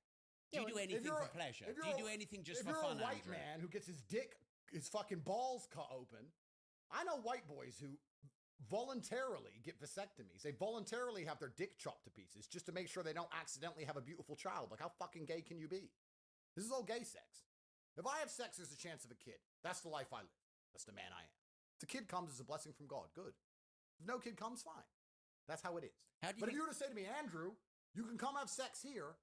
Do you do anything for pleasure? Do you do anything just for fun, If you're a white Andrew? man who gets his fucking balls cut open, I know white boys who voluntarily get vasectomies. They voluntarily have their dick chopped to pieces just to make sure they don't accidentally have a beautiful child. Like, how fucking gay can you be? This is all gay sex. If I have sex, there's a chance of a kid. That's the life I live. That's the man I am. If the kid comes as a blessing from God, good. If no kid comes, fine. That's how it is. But if you were to say to me, Andrew, you can come have sex here,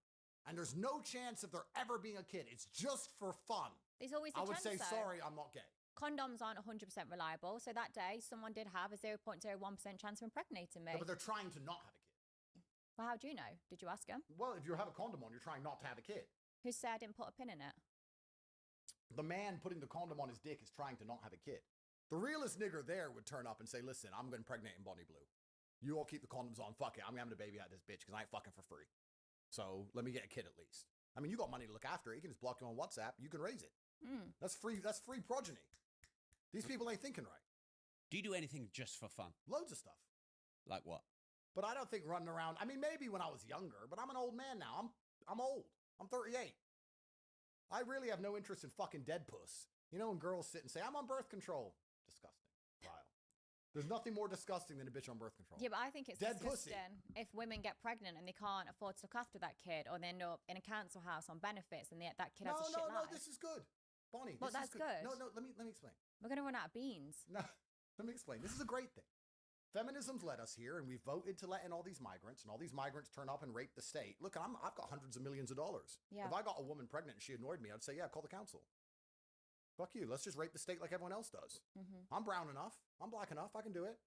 and there's no chance of there ever being a kid. It's just for fun. There's always a I would chance, say, though. sorry, I'm not gay. Condoms aren't 100% reliable. So that day, someone did have a 0.01% chance of impregnating me. Yeah, but they're trying to not have a kid. Well, how do you know? Did you ask him? Well, if you have a condom on, you're trying not to have a kid. Who said I didn't put a pin in it? The man putting the condom on his dick is trying to not have a kid. The realest nigger there would turn up and say, listen, I'm going to impregnate Bonnie Blue. You all keep the condoms on. Fuck it. I'm having a baby out of this bitch because I ain't fucking for free. So let me get a kid at least. I mean, you got money to look after it. You can just block you on WhatsApp. You can raise it. That's free progeny. These people ain't thinking right. Do you do anything just for fun? Loads of stuff. Like what? But I don't think running around. I mean, maybe when I was younger, but I'm an old man now. I'm old. I'm 38. I really have no interest in fucking dead puss. You know when girls sit and say, I'm on birth control. Disgusting. Vile. There's nothing more disgusting than a bitch on birth control. Yeah, but I think it's dead disgusting pussy. if women get pregnant and they can't afford to look after that kid, or they end up in a council house on benefits and that kid has a shit life. No, this is good. Bonnie, Well, this that's is good. good. No, let me explain. We're going to run out of beans. No, let me explain. This is a great thing. Feminism's led us here, and we voted to let in all these migrants, and all these migrants turn up and rape the state. Look, I've got hundreds of millions of dollars. Yeah. If I got a woman pregnant and she annoyed me, I'd say, yeah, call the council. Fuck you. Let's just rape the state like everyone else does. I'm brown enough. I'm black enough. I can do it.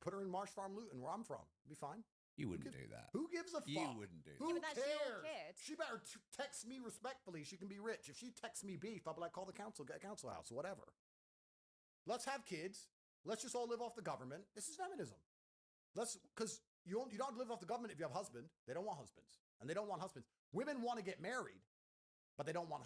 Put her in Marsh Farm, Luton, where I'm from. Be fine. You wouldn't do that. Who gives a fuck? You wouldn't do that. Who Yeah, but that's your cares? kid. She better text me respectfully. She can be rich. If she texts me beef, I'll be like, call the council, get a council house, whatever. Let's have kids. Let's just all live off the government. This is feminism. Because you don't live off the government if you have a husband. They don't want husbands. And they don't want husbands. Women want to get married, but they don't want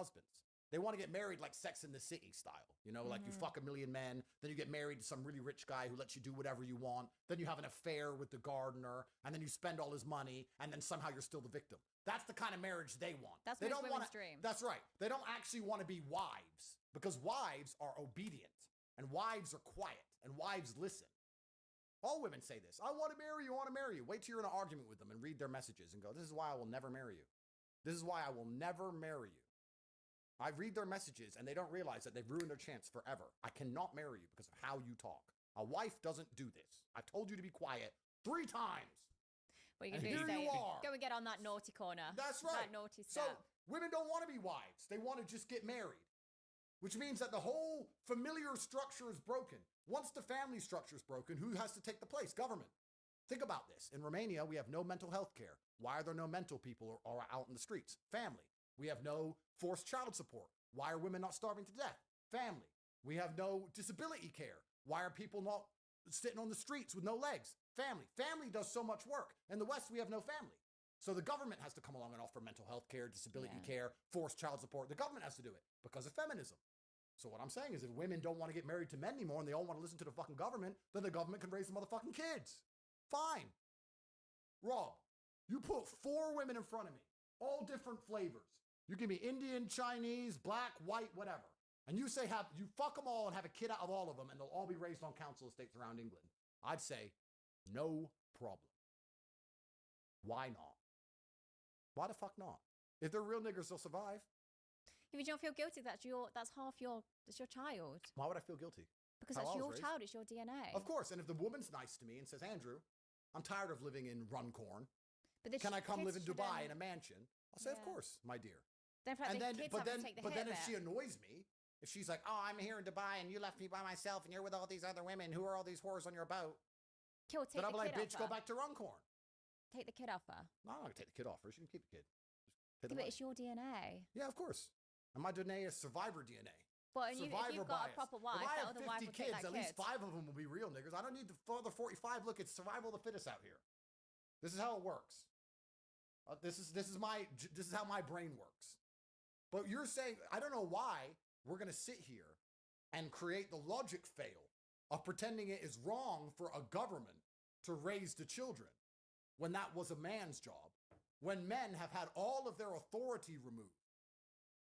husbands. They want to get married like Sex in the City style. You know, like you fuck a million men, then you get married to some really rich guy who lets you do whatever you want. Then you have an affair with the gardener, and then you spend all his money, and then somehow you're still the victim. That's the kind of marriage they want. That's they most don't women's wanna, dream. That's right. They don't actually want to be wives, because wives are obedient, and wives are quiet, and wives listen. All women say this. I want to marry you, I want to marry you. Wait till you're in an argument with them and read their messages and go, this is why I will never marry you. This is why I will never marry you. I read their messages and they don't realize that they've ruined their chance forever. I cannot marry you because of how you talk. A wife doesn't do this. I've told you to be quiet 3 times. What are you And going to do? here you are. Go and get on that naughty corner. That's right. That naughty So step. women don't want to be wives. They want to just get married, which means that the whole familiar structure is broken. Once the family structure is broken, who has to take the place? Government. Think about this. In Romania, we have no mental health care. Why are there no mental people or out in the streets? Family. We have no forced child support. Why are women not starving to death? Family. We have no disability care. Why are people not sitting on the streets with no legs? Family. Family does so much work. In the West, we have no family. So the government has to come along and offer mental health care, disability care, forced child support. The government has to do it because of feminism. So what I'm saying is if women don't want to get married to men anymore and they all want to listen to the fucking government, then the government can raise the motherfucking kids. Fine. Rob, you put 4 women in front of me, all different flavors. You give me Indian, Chinese, black, white, whatever. And you say you fuck them all and have a kid out of all of them and they'll all be raised on council estates around England. I'd say no problem. Why not? Why the fuck not? If they're real niggers, they'll survive. If you don't feel guilty, that's your child. Why would I feel guilty? Because How that's I was your raised. child, it's your DNA. Of course, and if the woman's nice to me and says, Andrew, I'm tired of living in Runcorn. But Can I come live in kids Dubai shouldn't- in a mansion? I'll say, of course, my dear. Then, for the kids have to take the but hit then of if it. she annoys me, if she's like, oh, I'm here in Dubai and you left me by myself and you're with all these other women, who are all these whores on your boat? Kill, take Then I'll the be like, kid bitch, off go her. back to Runcorn. Take the kid off her. No, I'm not gonna take the kid off her. She can keep the kid. Just pay the Yeah, but money. it's your DNA. Yeah, of course. And my DNA is survivor DNA. But if Survivor you've got bias. a proper wife, if I that have other 50 wife will kids, take that at least kid. 5 of them will be real niggers. I don't need the other 45. Look, it's survival of the fittest out here. This is how it works. This is how my brain works. But you're saying, I don't know why we're going to sit here and create the logic fail of pretending it is wrong for a government to raise the children when that was a man's job, when men have had all of their authority removed.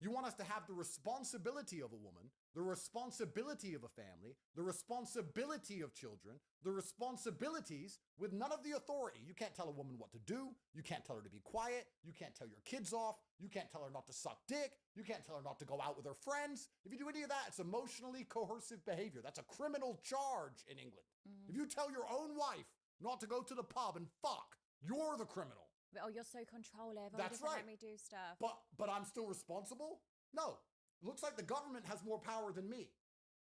You want us to have the responsibility of a woman, the responsibility of a family, the responsibility of children, the responsibilities with none of the authority. You can't tell a woman what to do. You can't tell her to be quiet. You can't tell your kids off. You can't tell her not to suck dick. You can't tell her not to go out with her friends. If you do any of that, it's emotionally coercive behavior. That's a criminal charge in England. If you tell your own wife not to go to the pub and fuck, you're the criminal. Oh, you're so controlling. That's you just right. Let me do stuff. But I'm still responsible? No. It looks like the government has more power than me.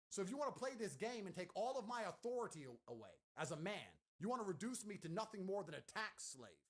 So if you want to play this game and take all of my authority away as a man, you want to reduce me to nothing more than a tax slave.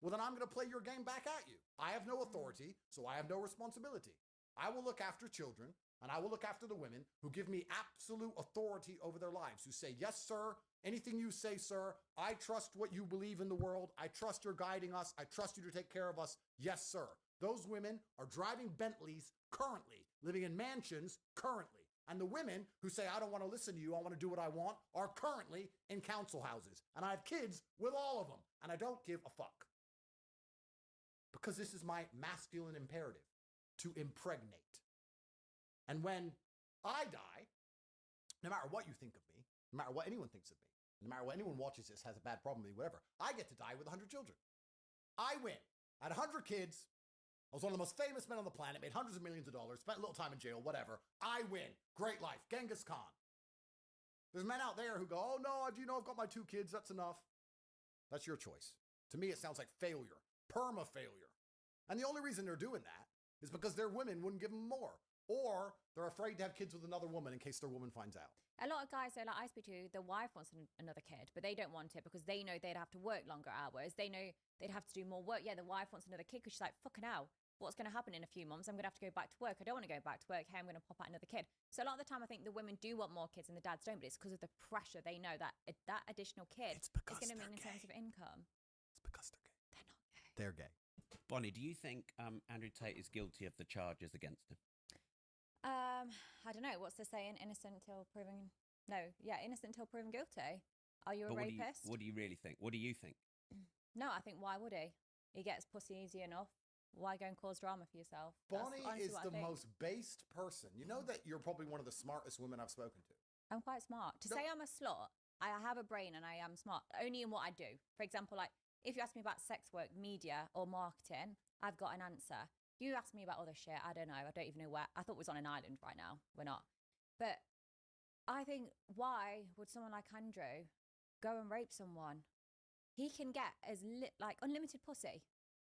Well, then I'm going to play your game back at you. I have no authority, so I have no responsibility. I will look after children, and I will look after the women who give me absolute authority over their lives, who say, yes, sir, anything you say, sir, I trust what you believe in the world. I trust you're guiding us. I trust you to take care of us. Yes, sir. Those women are driving Bentleys currently, living in mansions currently. And the women who say, I don't want to listen to you, I want to do what I want, are currently in council houses. And I have kids with all of them. And I don't give a fuck. Because this is my masculine imperative, to impregnate. And when I die, no matter what you think of me, no matter what anyone thinks of me, no matter what anyone watches this, has a bad problem with me, whatever, I get to die with 100 children. I win. I had 100 kids. I was one of the most famous men on the planet, made hundreds of millions of dollars, spent a little time in jail, whatever. I win. Great life. Genghis Khan. There's men out there who go, oh no, do you know I've got my 2 kids, that's enough. That's your choice. To me, it sounds like failure. Perma-failure. And the only reason they're doing that is because their women wouldn't give them more. Or they're afraid to have kids with another woman in case their woman finds out. A lot of guys, like I speak to, the wife wants another kid, but they don't want it because they know they'd have to work longer hours. They know they'd have to do more work. Yeah, the wife wants another kid because she's like, fucking hell, what's going to happen in a few months? I'm going to have to go back to work. I don't want to go back to work. Hey, I'm going to pop out another kid. So a lot of the time, I think the women do want more kids and the dads don't, but it's because of the pressure. They know that that additional kid is going to mean in terms of income. It's because they're gay. They're not gay. They're gay. Bonnie, do you think Andrew Tate is guilty of the charges against him? I don't know. What's the saying? Innocent till proven... No, yeah, innocent till proven guilty. Are you a rapist? What do you really think? What do you think? No, I think why would he? He gets pussy easy enough. Why go and cause drama for yourself? Bonnie is the most based person. You know that you're probably one of the smartest women I've spoken to. I'm quite smart. To say I'm a slut, I have a brain and I am smart, only in what I do. For example, like, if you ask me about sex work, media, or marketing, I've got an answer. You ask me about other shit, I don't know. I don't even know where. I thought it was on an island right now. We're not. But I think, why would someone like Andrew go and rape someone? He can get unlimited pussy.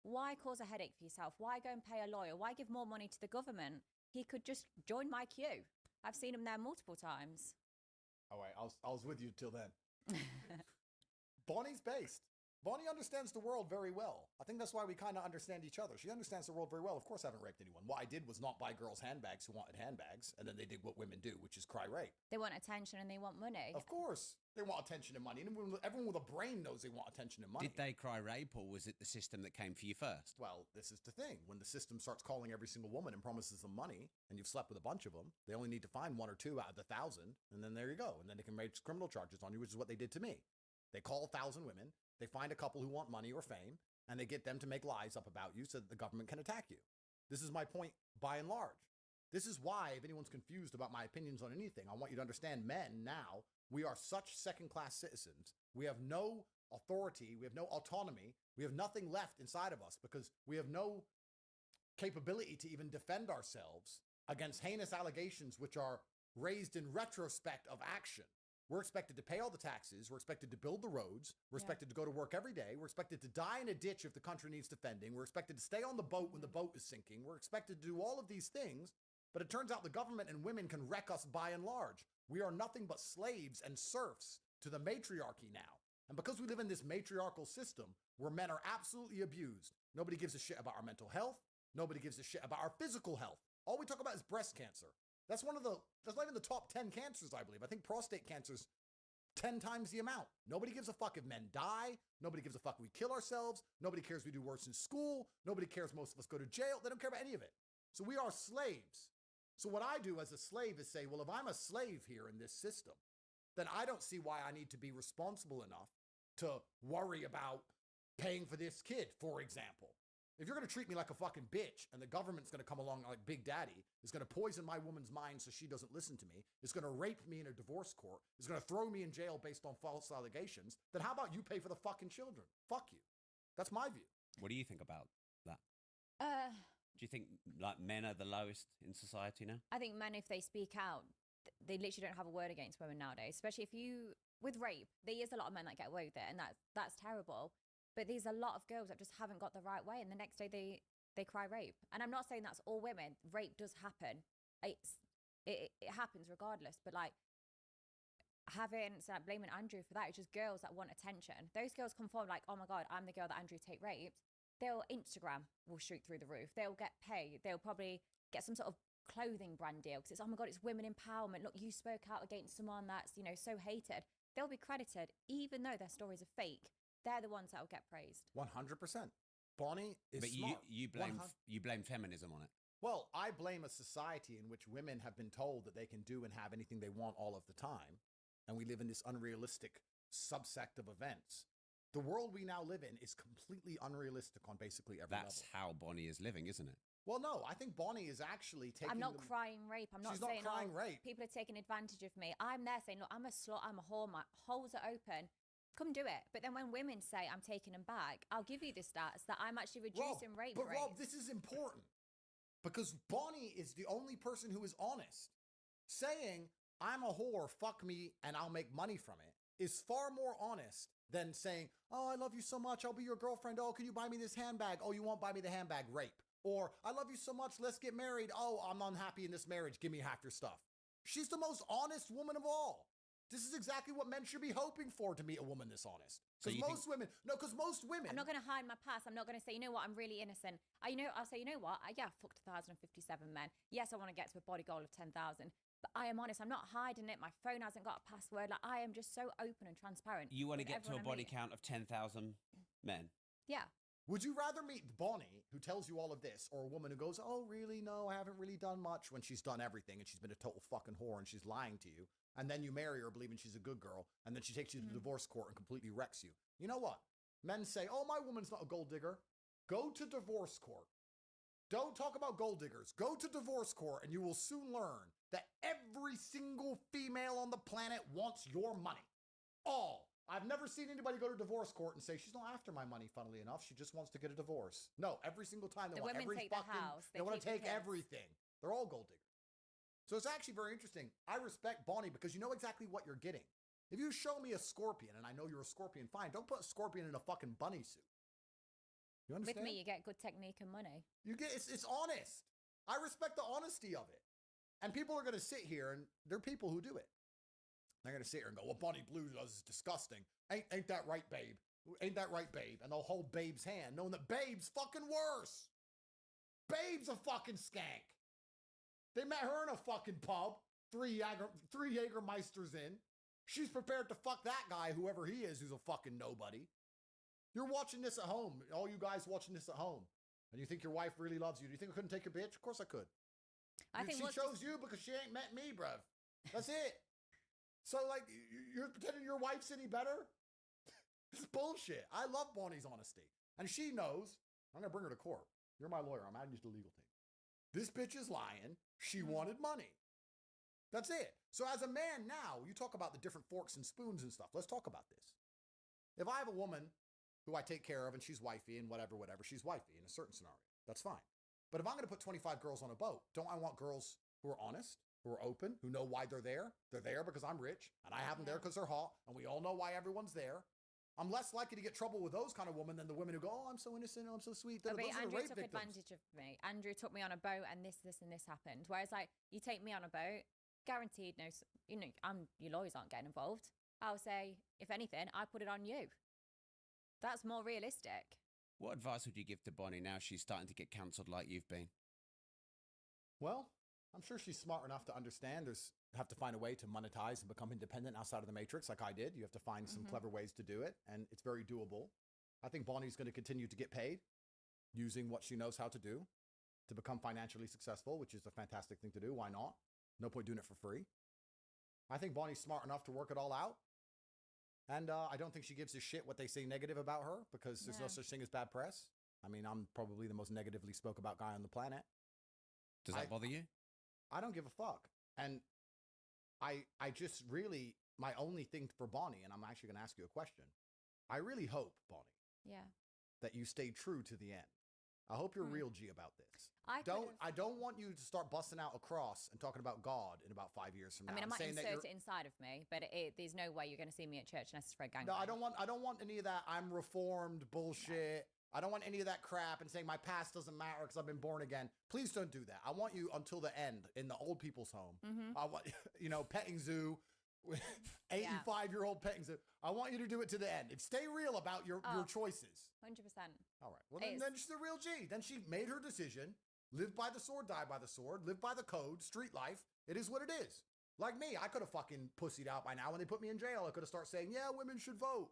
Why cause a headache for yourself? Why go and pay a lawyer? Why give more money to the government? He could just join my queue. I've seen him there multiple times. All right, I was with you till then. Bonnie's based. Bonnie understands the world very well. I think that's why we kind of understand each other. She understands the world very well. Of course, I haven't raped anyone. What I did was not buy girls handbags who wanted handbags, and then they did what women do, which is cry rape. They want attention and they want money. Of course. They want attention and money. And everyone with a brain knows they want attention and money. Did they cry rape, or was it the system that came for you first? Well, this is the thing. When the system starts calling every single woman and promises them money, and you've slept with a bunch of them, they only need to find 1 or 2 out of the 1,000, and then there you go. And then they can make criminal charges on you, which is what they did to me. They call 1,000 women, they find a couple who want money or fame, and they get them to make lies up about you so that the government can attack you. This is my point by and large. This is why, if anyone's confused about my opinions on anything, I want you to understand men now, we are such second-class citizens. We have no authority. We have no autonomy. We have nothing left inside of us because we have no capability to even defend ourselves against heinous allegations which are raised in retrospect of action. We're expected to pay all the taxes. We're expected to build the roads. We're expected to go to work every day. We're expected to die in a ditch if the country needs defending. We're expected to stay on the boat when the boat is sinking. We're expected to do all of these things. But it turns out the government and women can wreck us by and large. We are nothing but slaves and serfs to the matriarchy now. And because we live in this matriarchal system where men are absolutely abused, nobody gives a shit about our mental health. Nobody gives a shit about our physical health. All we talk about is breast cancer. That's not even the top 10 cancers, I believe. I think prostate cancer's 10 times the amount. Nobody gives a fuck if men die. Nobody gives a fuck if we kill ourselves. Nobody cares if we do worse in school. Nobody cares most of us go to jail. They don't care about any of it. So we are slaves. So what I do as a slave is say, well, if I'm a slave here in this system, then I don't see why I need to be responsible enough to worry about paying for this kid, for example. If you're going to treat me like a fucking bitch and the government's going to come along like Big Daddy, is going to poison my woman's mind so she doesn't listen to me, is going to rape me in a divorce court, is going to throw me in jail based on false allegations, then how about you pay for the fucking children? Fuck you. That's my view. What do you think about that? Do you think like men are the lowest in society now? I think men, if they speak out, they literally don't have a word against women nowadays. Especially with rape, there is a lot of men that get away with it, and that's terrible. But there's a lot of girls that just haven't got the right way, and the next day they cry rape. And I'm not saying that's all women. Rape does happen. It happens regardless. But like blaming Andrew for that, it's just girls that want attention. Those girls come forward like, oh my God, I'm the girl that Andrew Tate raped. Instagram will shoot through the roof. They'll get paid. They'll probably get some sort of clothing brand deal because it's, oh my God, it's women empowerment. Look, you spoke out against someone that's, so hated. They'll be credited even though their stories are fake. They're the ones that will get praised. 100%. Bonnie is but smart. you blame feminism on it. Well, I blame a society in which women have been told that they can do and have anything they want all of the time. And we live in this unrealistic subsect of events. The world we now live in is completely unrealistic on basically every level. That's how Bonnie is living, isn't it? Well, no, I think Bonnie is actually taking... I'm not crying rape. I'm not She's saying, not crying rape. People are taking advantage of me. I'm there saying, look, I'm a slut, I'm a whore, my holes are open. Come do it. But then when women say I'm taking them back, I'll give you the stats that I'm actually reducing rape rates. Rob, this is important because Bonnie is the only person who is honest. Saying I'm a whore, fuck me, and I'll make money from it is far more honest than saying, oh, I love you so much, I'll be your girlfriend. Oh, can you buy me this handbag? Oh, you won't buy me the handbag, rape. Or I love you so much, let's get married. Oh, I'm unhappy in this marriage, give me half your stuff. She's the most honest woman of all. This is exactly what men should be hoping for, to meet a woman this honest. Because most women... I'm not going to hide my past. I'm not going to say, you know what, I'm really innocent. I'll say, you know what, I fucked 1,057 men. Yes, I want to get to a body goal of 10,000. But I am honest. I'm not hiding it. My phone hasn't got a password. Like, I am just so open and transparent. You want to get to a body count of 10,000 men? Yeah. Would you rather meet Bonnie, who tells you all of this, or a woman who goes, oh, really? No, I haven't really done much, when she's done everything and she's been a total fucking whore and she's lying to you. And then you marry her believing she's a good girl. And then she takes you to the divorce court and completely wrecks you. You know what? Men say, oh, my woman's not a gold digger. Go to divorce court. Don't talk about gold diggers. Go to divorce court and you will soon learn that every single female on the planet wants your money. All. I've never seen anybody go to divorce court and say, she's not after my money, funnily enough. She just wants to get a divorce. No, every single time they want women every take fucking, the house. they want to take everything. They're all gold diggers. So it's actually very interesting. I respect Bonnie because you know exactly what you're getting. If you show me a scorpion and I know you're a scorpion, fine. Don't put a scorpion in a fucking bunny suit. You understand? With me, you get good technique and money. You get it's honest. I respect the honesty of it. And people are going to sit here, and there are people who do it. They're going to sit here and go, well, Bonnie Blue does is disgusting. Ain't that right, babe? Ain't that right, babe? And they'll hold Babe's hand, knowing that Babe's fucking worse. Babe's a fucking skank. They met her in a fucking pub, three Jägermeisters in. She's prepared to fuck that guy, whoever he is, who's a fucking nobody. You're watching this at home, all you guys watching this at home, and you think your wife really loves you. Do you think I couldn't take your bitch? Of course I could. She chose you because she ain't met me, bruv. That's it. So, like, you're pretending your wife's any better? It's bullshit. I love Bonnie's honesty. And she knows. I'm going to bring her to court. You're my lawyer. I'm adding you to the legal team. This bitch is lying. She wanted money. That's it. So as a man now, you talk about the different forks and spoons and stuff. Let's talk about this. If I have a woman who I take care of and she's wifey and whatever, she's wifey in a certain scenario, that's fine. But if I'm going to put 25 girls on a boat, don't I want girls who are honest, who are open, who know why they're there? They're there because I'm rich, and I have them there because they're hot, and we all know why everyone's there. I'm less likely to get trouble with those kind of women than the women who go, oh, I'm so innocent, I'm so sweet. But Andrew took advantage of me. Andrew took me on a boat, and this, and this happened. Whereas, like, you take me on a boat, guaranteed no, your lawyers aren't getting involved. I'll say, if anything, I put it on you. That's more realistic. What advice would you give to Bonnie now she's starting to get cancelled like you've been? Well, I'm sure she's smart enough to understand have to find a way to monetize and become independent outside of the matrix like I did. You have to find some clever ways to do it, and it's very doable. I think Bonnie's going to continue to get paid using what she knows how to do to become financially successful, which is a fantastic thing to do. Why not? No point doing it for free. I think Bonnie's smart enough to work it all out. And I don't think she gives a shit what they say negative about her, because there's no such thing as bad press. I mean, I'm probably the most negatively spoke about guy on the planet. Does that bother you? I don't give a fuck. And I just really, my only thing for Bonnie, and I'm actually going to ask you a question. I really hope, Bonnie, that you stay true to the end. I hope you're real G about this. I don't want you to start busting out a cross and talking about God in about 5 years from now. I mean, I might insert it inside of me, but there's no way you're going to see me at church unless it's for a gang. No, I don't want any of that I'm reformed bullshit. No. I don't want any of that crap and saying my past doesn't matter because I've been born again. Please don't do that. I want you until the end in the old people's home. I want, petting zoo, 85-year-old petting zoo. I want you to do it to the end. And stay real about your choices. 100%. All right. Well, then she's a real G. Then she made her decision. Live by the sword, die by the sword. Live by the code. Street life. It is what it is. Like me, I could have fucking pussied out by now when they put me in jail. I could have started saying, yeah, women should vote.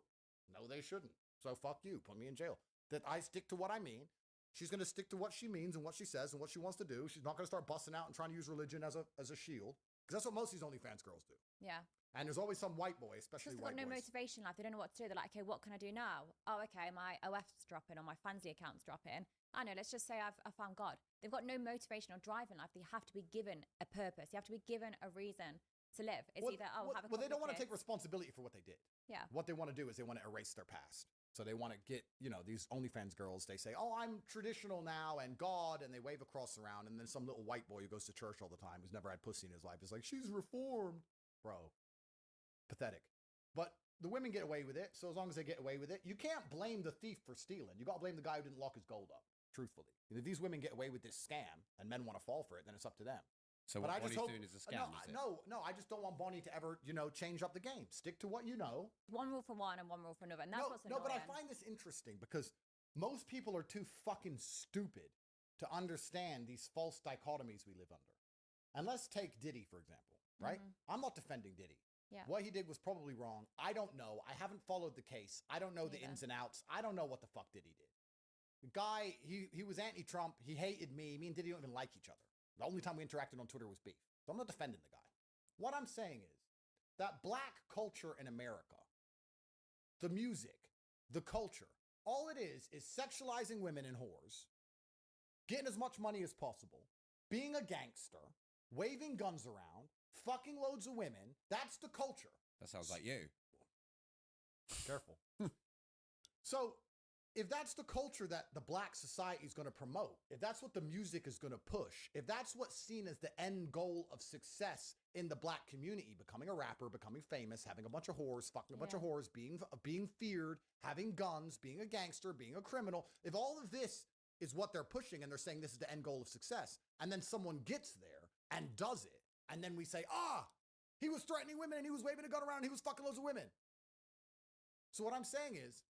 No, they shouldn't. So fuck you. Put me in jail. That I stick to what I mean. She's going to stick to what she means and what she says and what she wants to do. She's not going to start busting out and trying to use religion as a shield. Because that's what most of these OnlyFans girls do. Yeah. And there's always some white boy, especially white boys. They've got no motivation in life. They don't know what to do. They're like, okay, what can I do now? Oh, okay, my OF's dropping or my Fansly account's dropping. I know, let's just say I found God. They've got no motivation or drive in life. They have to be given a purpose. You have to be given a reason to live. It's either, have a couple Well, they don't of want to kids. take responsibility for what they did. Yeah. What they want to do is they want to erase their past. So they want to get, these OnlyFans girls, they say, oh, I'm traditional now and God, and they wave a cross around, and then some little white boy who goes to church all the time, who's never had pussy in his life, is like, she's reformed. Bro. Pathetic. But the women get away with it, so as long as they get away with it, you can't blame the thief for stealing. You got to blame the guy who didn't lock his gold up, truthfully. If these women get away with this scam, and men want to fall for it, then it's up to them. So what Bonnie's doing is a scam, is it? No, I just don't want Bonnie to ever, change up the game. Stick to what you know. One rule for one and one rule for another, and that's what's annoying. No, but I find this interesting because most people are too fucking stupid to understand these false dichotomies we live under. And let's take Diddy, for example, right? I'm not defending Diddy. Yeah. What he did was probably wrong. I don't know. I haven't followed the case. I don't know the ins and outs. I don't know what the fuck Diddy did. The guy, he was anti-Trump. He hated me. Me and Diddy don't even like each other. The only time we interacted on Twitter was beef. So I'm not defending the guy. What I'm saying is that black culture in America, the music, the culture, all it is sexualizing women and whores, getting as much money as possible, being a gangster, waving guns around, fucking loads of women. That's the culture. That sounds like you. Careful. So if that's the culture that the black society is going to promote, if that's what the music is going to push, if that's what's seen as the end goal of success in the black community, becoming a rapper, becoming famous, having a bunch of whores, fucking a bunch of whores, being feared, having guns, being a gangster, being a criminal, if all of this is what they're pushing and they're saying this is the end goal of success, and then someone gets there and does it, and then we say, he was threatening women and he was waving a gun around and he was fucking loads of women. So what I'm saying is,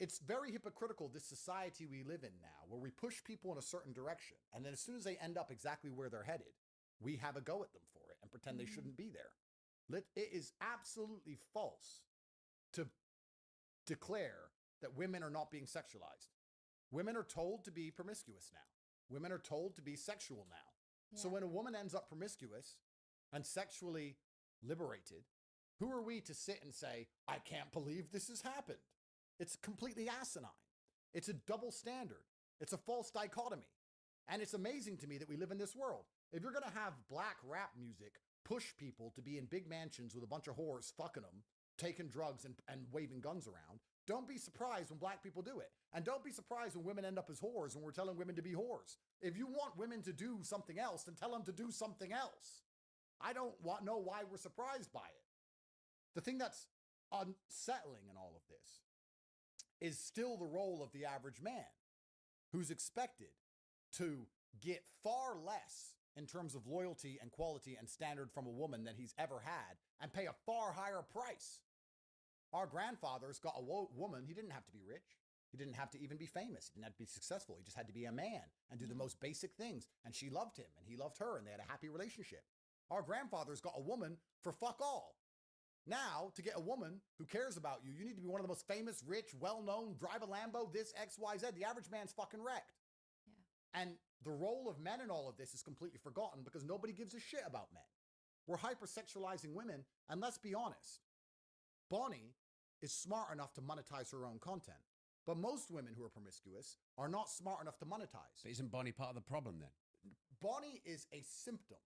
it's very hypocritical, this society we live in now, where we push people in a certain direction, and then as soon as they end up exactly where they're headed, we have a go at them for it and pretend they shouldn't be there. It is absolutely false to declare that women are not being sexualized. Women are told to be promiscuous now. Women are told to be sexual now. Yeah. So when a woman ends up promiscuous and sexually liberated, who are we to sit and say, I can't believe this has happened? It's completely asinine. It's a double standard. It's a false dichotomy. And it's amazing to me that we live in this world. If you're going to have black rap music push people to be in big mansions with a bunch of whores fucking them, taking drugs and waving guns around, don't be surprised when black people do it. And don't be surprised when women end up as whores and we're telling women to be whores. If you want women to do something else, then tell them to do something else. I don't know why we're surprised by it. The thing that's unsettling in all of this is still the role of the average man, who's expected to get far less in terms of loyalty and quality and standard from a woman than he's ever had, and pay a far higher price. Our grandfathers got a woman, he didn't have to be rich. He didn't have to even be famous. He didn't have to be successful. He just had to be a man and do the most basic things. And she loved him and he loved her and they had a happy relationship. Our grandfathers got a woman for fuck all. Now, to get a woman who cares about you, you need to be one of the most famous, rich, well-known, drive a Lambo, this, X, Y, Z. The average man's fucking wrecked. Yeah. And the role of men in all of this is completely forgotten because nobody gives a shit about men. We're hypersexualizing women, and let's be honest. Bonnie is smart enough to monetize her own content. But most women who are promiscuous are not smart enough to monetize. But isn't Bonnie part of the problem then? Bonnie is a symptom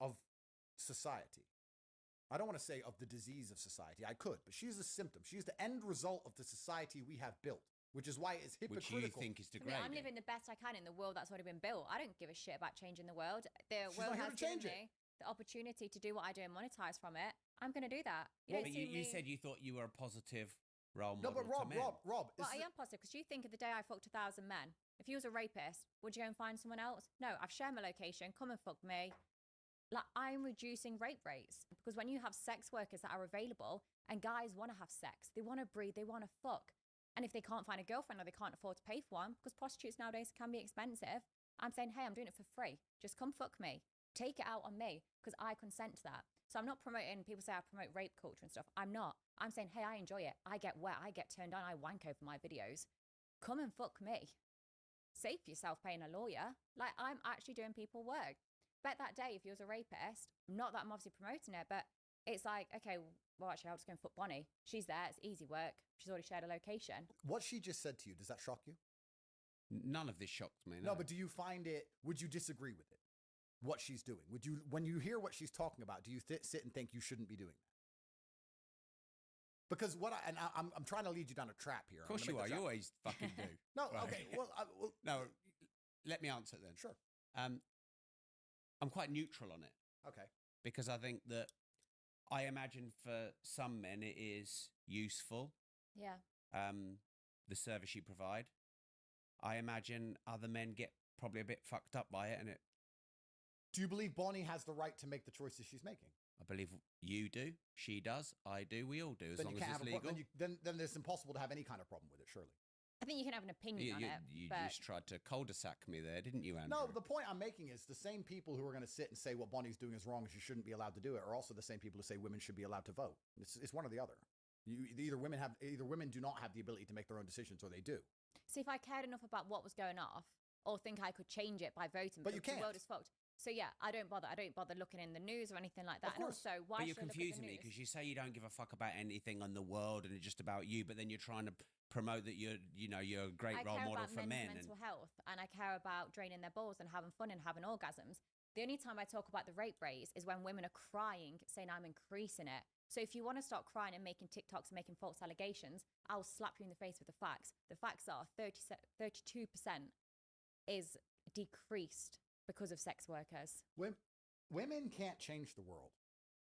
of society. I don't want to say of the disease of society. I could, but she's a symptom. She's the end result of the society we have built, which is why it's hypocritical. Which you think is degrading. I'm living the best I can in the world that's already been built. I don't give a shit about changing the world. The world has given me the opportunity to do what I do and monetize from it. I'm going to do that. You said you thought you were a positive role model. No, but Rob. Well, I am positive because you think of the day I fucked 1,000 men. If you was a rapist, would you go and find someone else? No, I've shared my location. Come and fuck me. Like, I'm reducing rape rates because when you have sex workers that are available and guys want to have sex, they want to breed, they want to fuck. And if they can't find a girlfriend or they can't afford to pay for one, because prostitutes nowadays can be expensive, I'm saying, hey, I'm doing it for free. Just come fuck me. Take it out on me because I consent to that. So I'm not promoting, people say I promote rape culture and stuff. I'm not. I'm saying, hey, I enjoy it. I get wet. I get turned on. I wank over my videos. Come and fuck me. Save yourself paying a lawyer. Like, I'm actually doing people work. Bet that day, if you was a rapist, not that I'm obviously promoting it, but it's like, okay, well, actually, I'll just go and fuck Bonnie. She's there. It's easy work. She's already shared a location. What she just said to you, does that shock you? None of this shocks me. No, but do you find it, would you disagree with it? What she's doing? Would you, when you hear what she's talking about, do you sit and think you shouldn't be doing that? Because I'm trying to lead you down a trap here. Of course you are. You always fucking do. No, right. Okay. Well, no, let me answer then. Sure. I'm quite neutral on it. Okay. Because I think that I imagine for some men it is useful. Yeah. The service you provide. I imagine other men get probably a bit fucked up by it, and it. Do you believe Bonnie has the right to make the choices she's making? I believe you do. She does. I do. We all do. As long as it's legal. Then it's impossible to have any kind of problem with it, surely. I think you can have an opinion on it. You just tried to cul-de-sac me there, didn't you, Andrew? No, the point I'm making is the same people who are going to sit and say what Bonnie's doing is wrong and she shouldn't be allowed to do it are also the same people who say women should be allowed to vote. It's one or the other. Either women do not have the ability to make their own decisions, or they do. See, if I cared enough about what was going off, or think I could change it by voting, but you can't. The world is fucked. So yeah, I don't bother. I don't bother looking in the news or anything like that. Of course. And also, why but you're should I look at the confusing me news? because you say you don't give a fuck about anything on the world and it's just about you, but then you're trying to promote that you're a great role model for men. I care about mental health, and I care about draining their balls and having fun and having orgasms. The only time I talk about the rape rates is when women are crying, saying I'm increasing it. So if you want to start crying and making TikToks and making false allegations, I'll slap you in the face with the facts. The facts are 32% is decreased because of sex workers. Women can't change the world,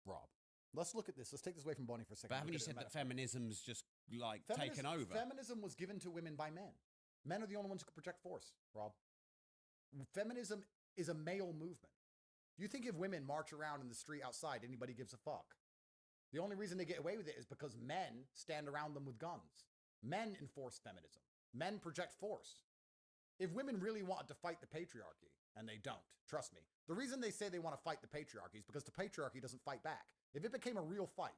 Rob. Let's look at this. Let's take this away from Bonnie for a second. But haven't you said that feminism's just taken over? Feminism was given to women by men. Men are the only ones who can project force, Rob. Feminism is a male movement. You think if women march around in the street outside, anybody gives a fuck? The only reason they get away with it is because men stand around them with guns. Men enforce feminism. Men project force. If women really wanted to fight the patriarchy, and they don't, trust me, the reason they say they want to fight the patriarchy is because the patriarchy doesn't fight back. If it became a real fight,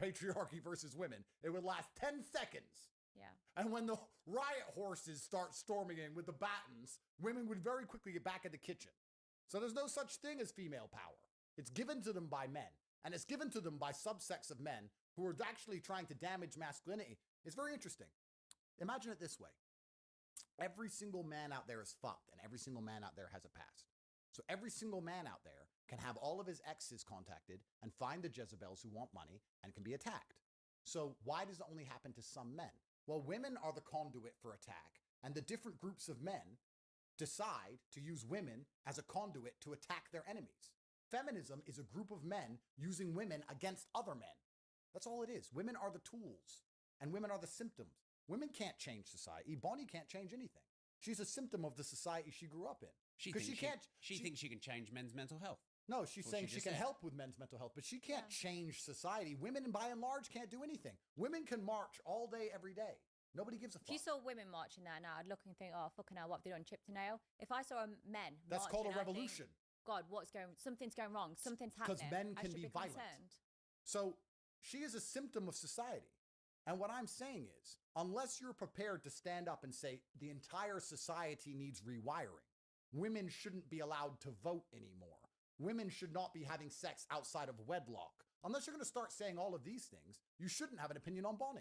patriarchy versus women, it would last 10 seconds. Yeah. And when the riot horses start storming in with the batons, women would very quickly get back in the kitchen. So there's no such thing as female power. It's given to them by men. And it's given to them by subsects of men who are actually trying to damage masculinity. It's very interesting. Imagine it this way. Every single man out there is fucked, and every single man out there has a past. So every single man out there can have all of his exes contacted and find the Jezebels who want money and can be attacked. So why does it only happen to some men? Well, women are the conduit for attack, and the different groups of men decide to use women as a conduit to attack their enemies. Feminism is a group of men using women against other men. That's all it is. Women are the tools, and women are the symptoms. Women can't change society. Bonnie can't change anything. She's a symptom of the society she grew up in. She thinks she can change men's mental health. No, she's saying she can help with men's mental health, but she can't change society. Women, by and large, can't do anything. Women can march all day, every day. Nobody gives a fuck. If you saw women marching there now, I'd look and think, oh, fucking hell, what have they done, chip to nail? If I saw men That's called a marching, revolution. God, something's going wrong. Something's happening. Because men can I should be violent. Concerned. So she is a symptom of society. And what I'm saying is, unless you're prepared to stand up and say the entire society needs rewiring, women shouldn't be allowed to vote anymore. Women should not be having sex outside of wedlock. Unless you're going to start saying all of these things, you shouldn't have an opinion on Bonnie.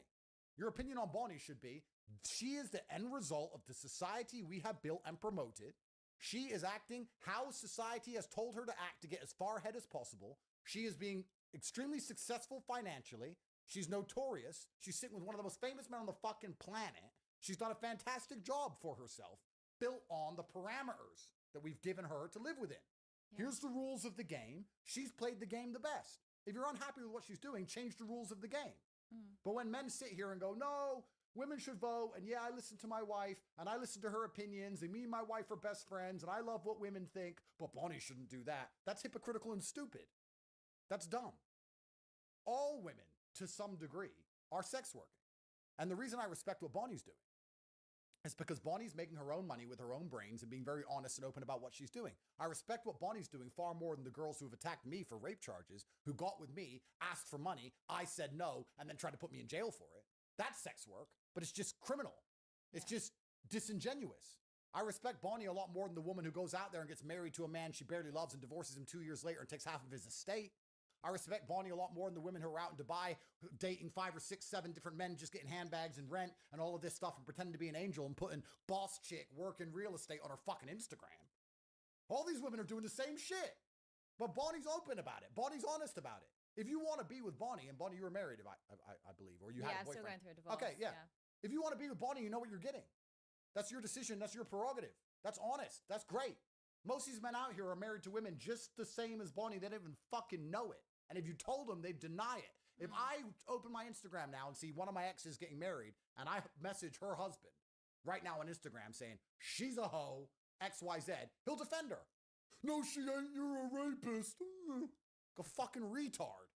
Your opinion on Bonnie should be, she is the end result of the society we have built and promoted. She is acting how society has told her to act to get as far ahead as possible. She is being extremely successful financially. She's notorious. She's sitting with one of the most famous men on the fucking planet. She's done a fantastic job for herself, built on the parameters that we've given her to live within. Yeah. Here's the rules of the game. She's played the game the best. If you're unhappy with what she's doing, change the rules of the game. But when men sit here and go, no, women should vote, and yeah, I listen to my wife, and I listen to her opinions, and me and my wife are best friends, and I love what women think, but Bonnie shouldn't do that. That's hypocritical and stupid. That's dumb. All women, to some degree, are sex working. And the reason I respect what Bonnie's doing is because Bonnie's making her own money with her own brains and being very honest and open about what she's doing. I respect what Bonnie's doing far more than the girls who have attacked me for rape charges, who got with me, asked for money, I said no, and then tried to put me in jail for it. That's sex work, but it's just criminal. It's just disingenuous. I respect Bonnie a lot more than the woman who goes out there and gets married to a man she barely loves and divorces him 2 years later and takes half of his estate. I respect Bonnie a lot more than the women who are out in Dubai dating 5 or 6, 7 different men, just getting handbags and rent and all of this stuff and pretending to be an angel and putting boss chick working real estate on her fucking Instagram. All these women are doing the same shit. But Bonnie's open about it. Bonnie's honest about it. If you want to be with Bonnie, and Bonnie, you were married, I believe, or you had a boyfriend. Yeah, still going through a divorce. Okay, yeah. If you want to be with Bonnie, you know what you're getting. That's your decision. That's your prerogative. That's honest. That's great. Most of these men out here are married to women just the same as Bonnie. They don't even fucking know it. And if you told them, they'd deny it. If I open my Instagram now and see one of my exes getting married, and I message her husband right now on Instagram saying, she's a hoe, XYZ, he'll defend her. No, she ain't, you're a rapist. Go fucking retard.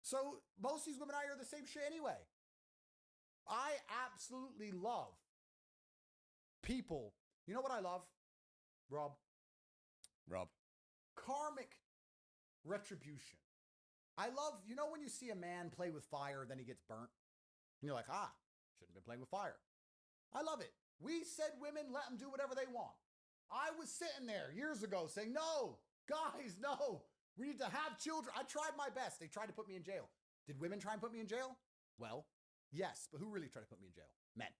So most of these women out here are the same shit anyway. I absolutely love people. You know what I love, Rob? Karmic retribution. I love, you know, when you see a man play with fire, then he gets burnt, and you're like, shouldn't have been playing with fire. I love it. We said women, let them do whatever they want. I was sitting there years ago saying, no, guys, no, we need to have children. I tried my best. They tried to put me in jail. Did women try and put me in jail? Well, yes, but who really tried to put me in jail? Men.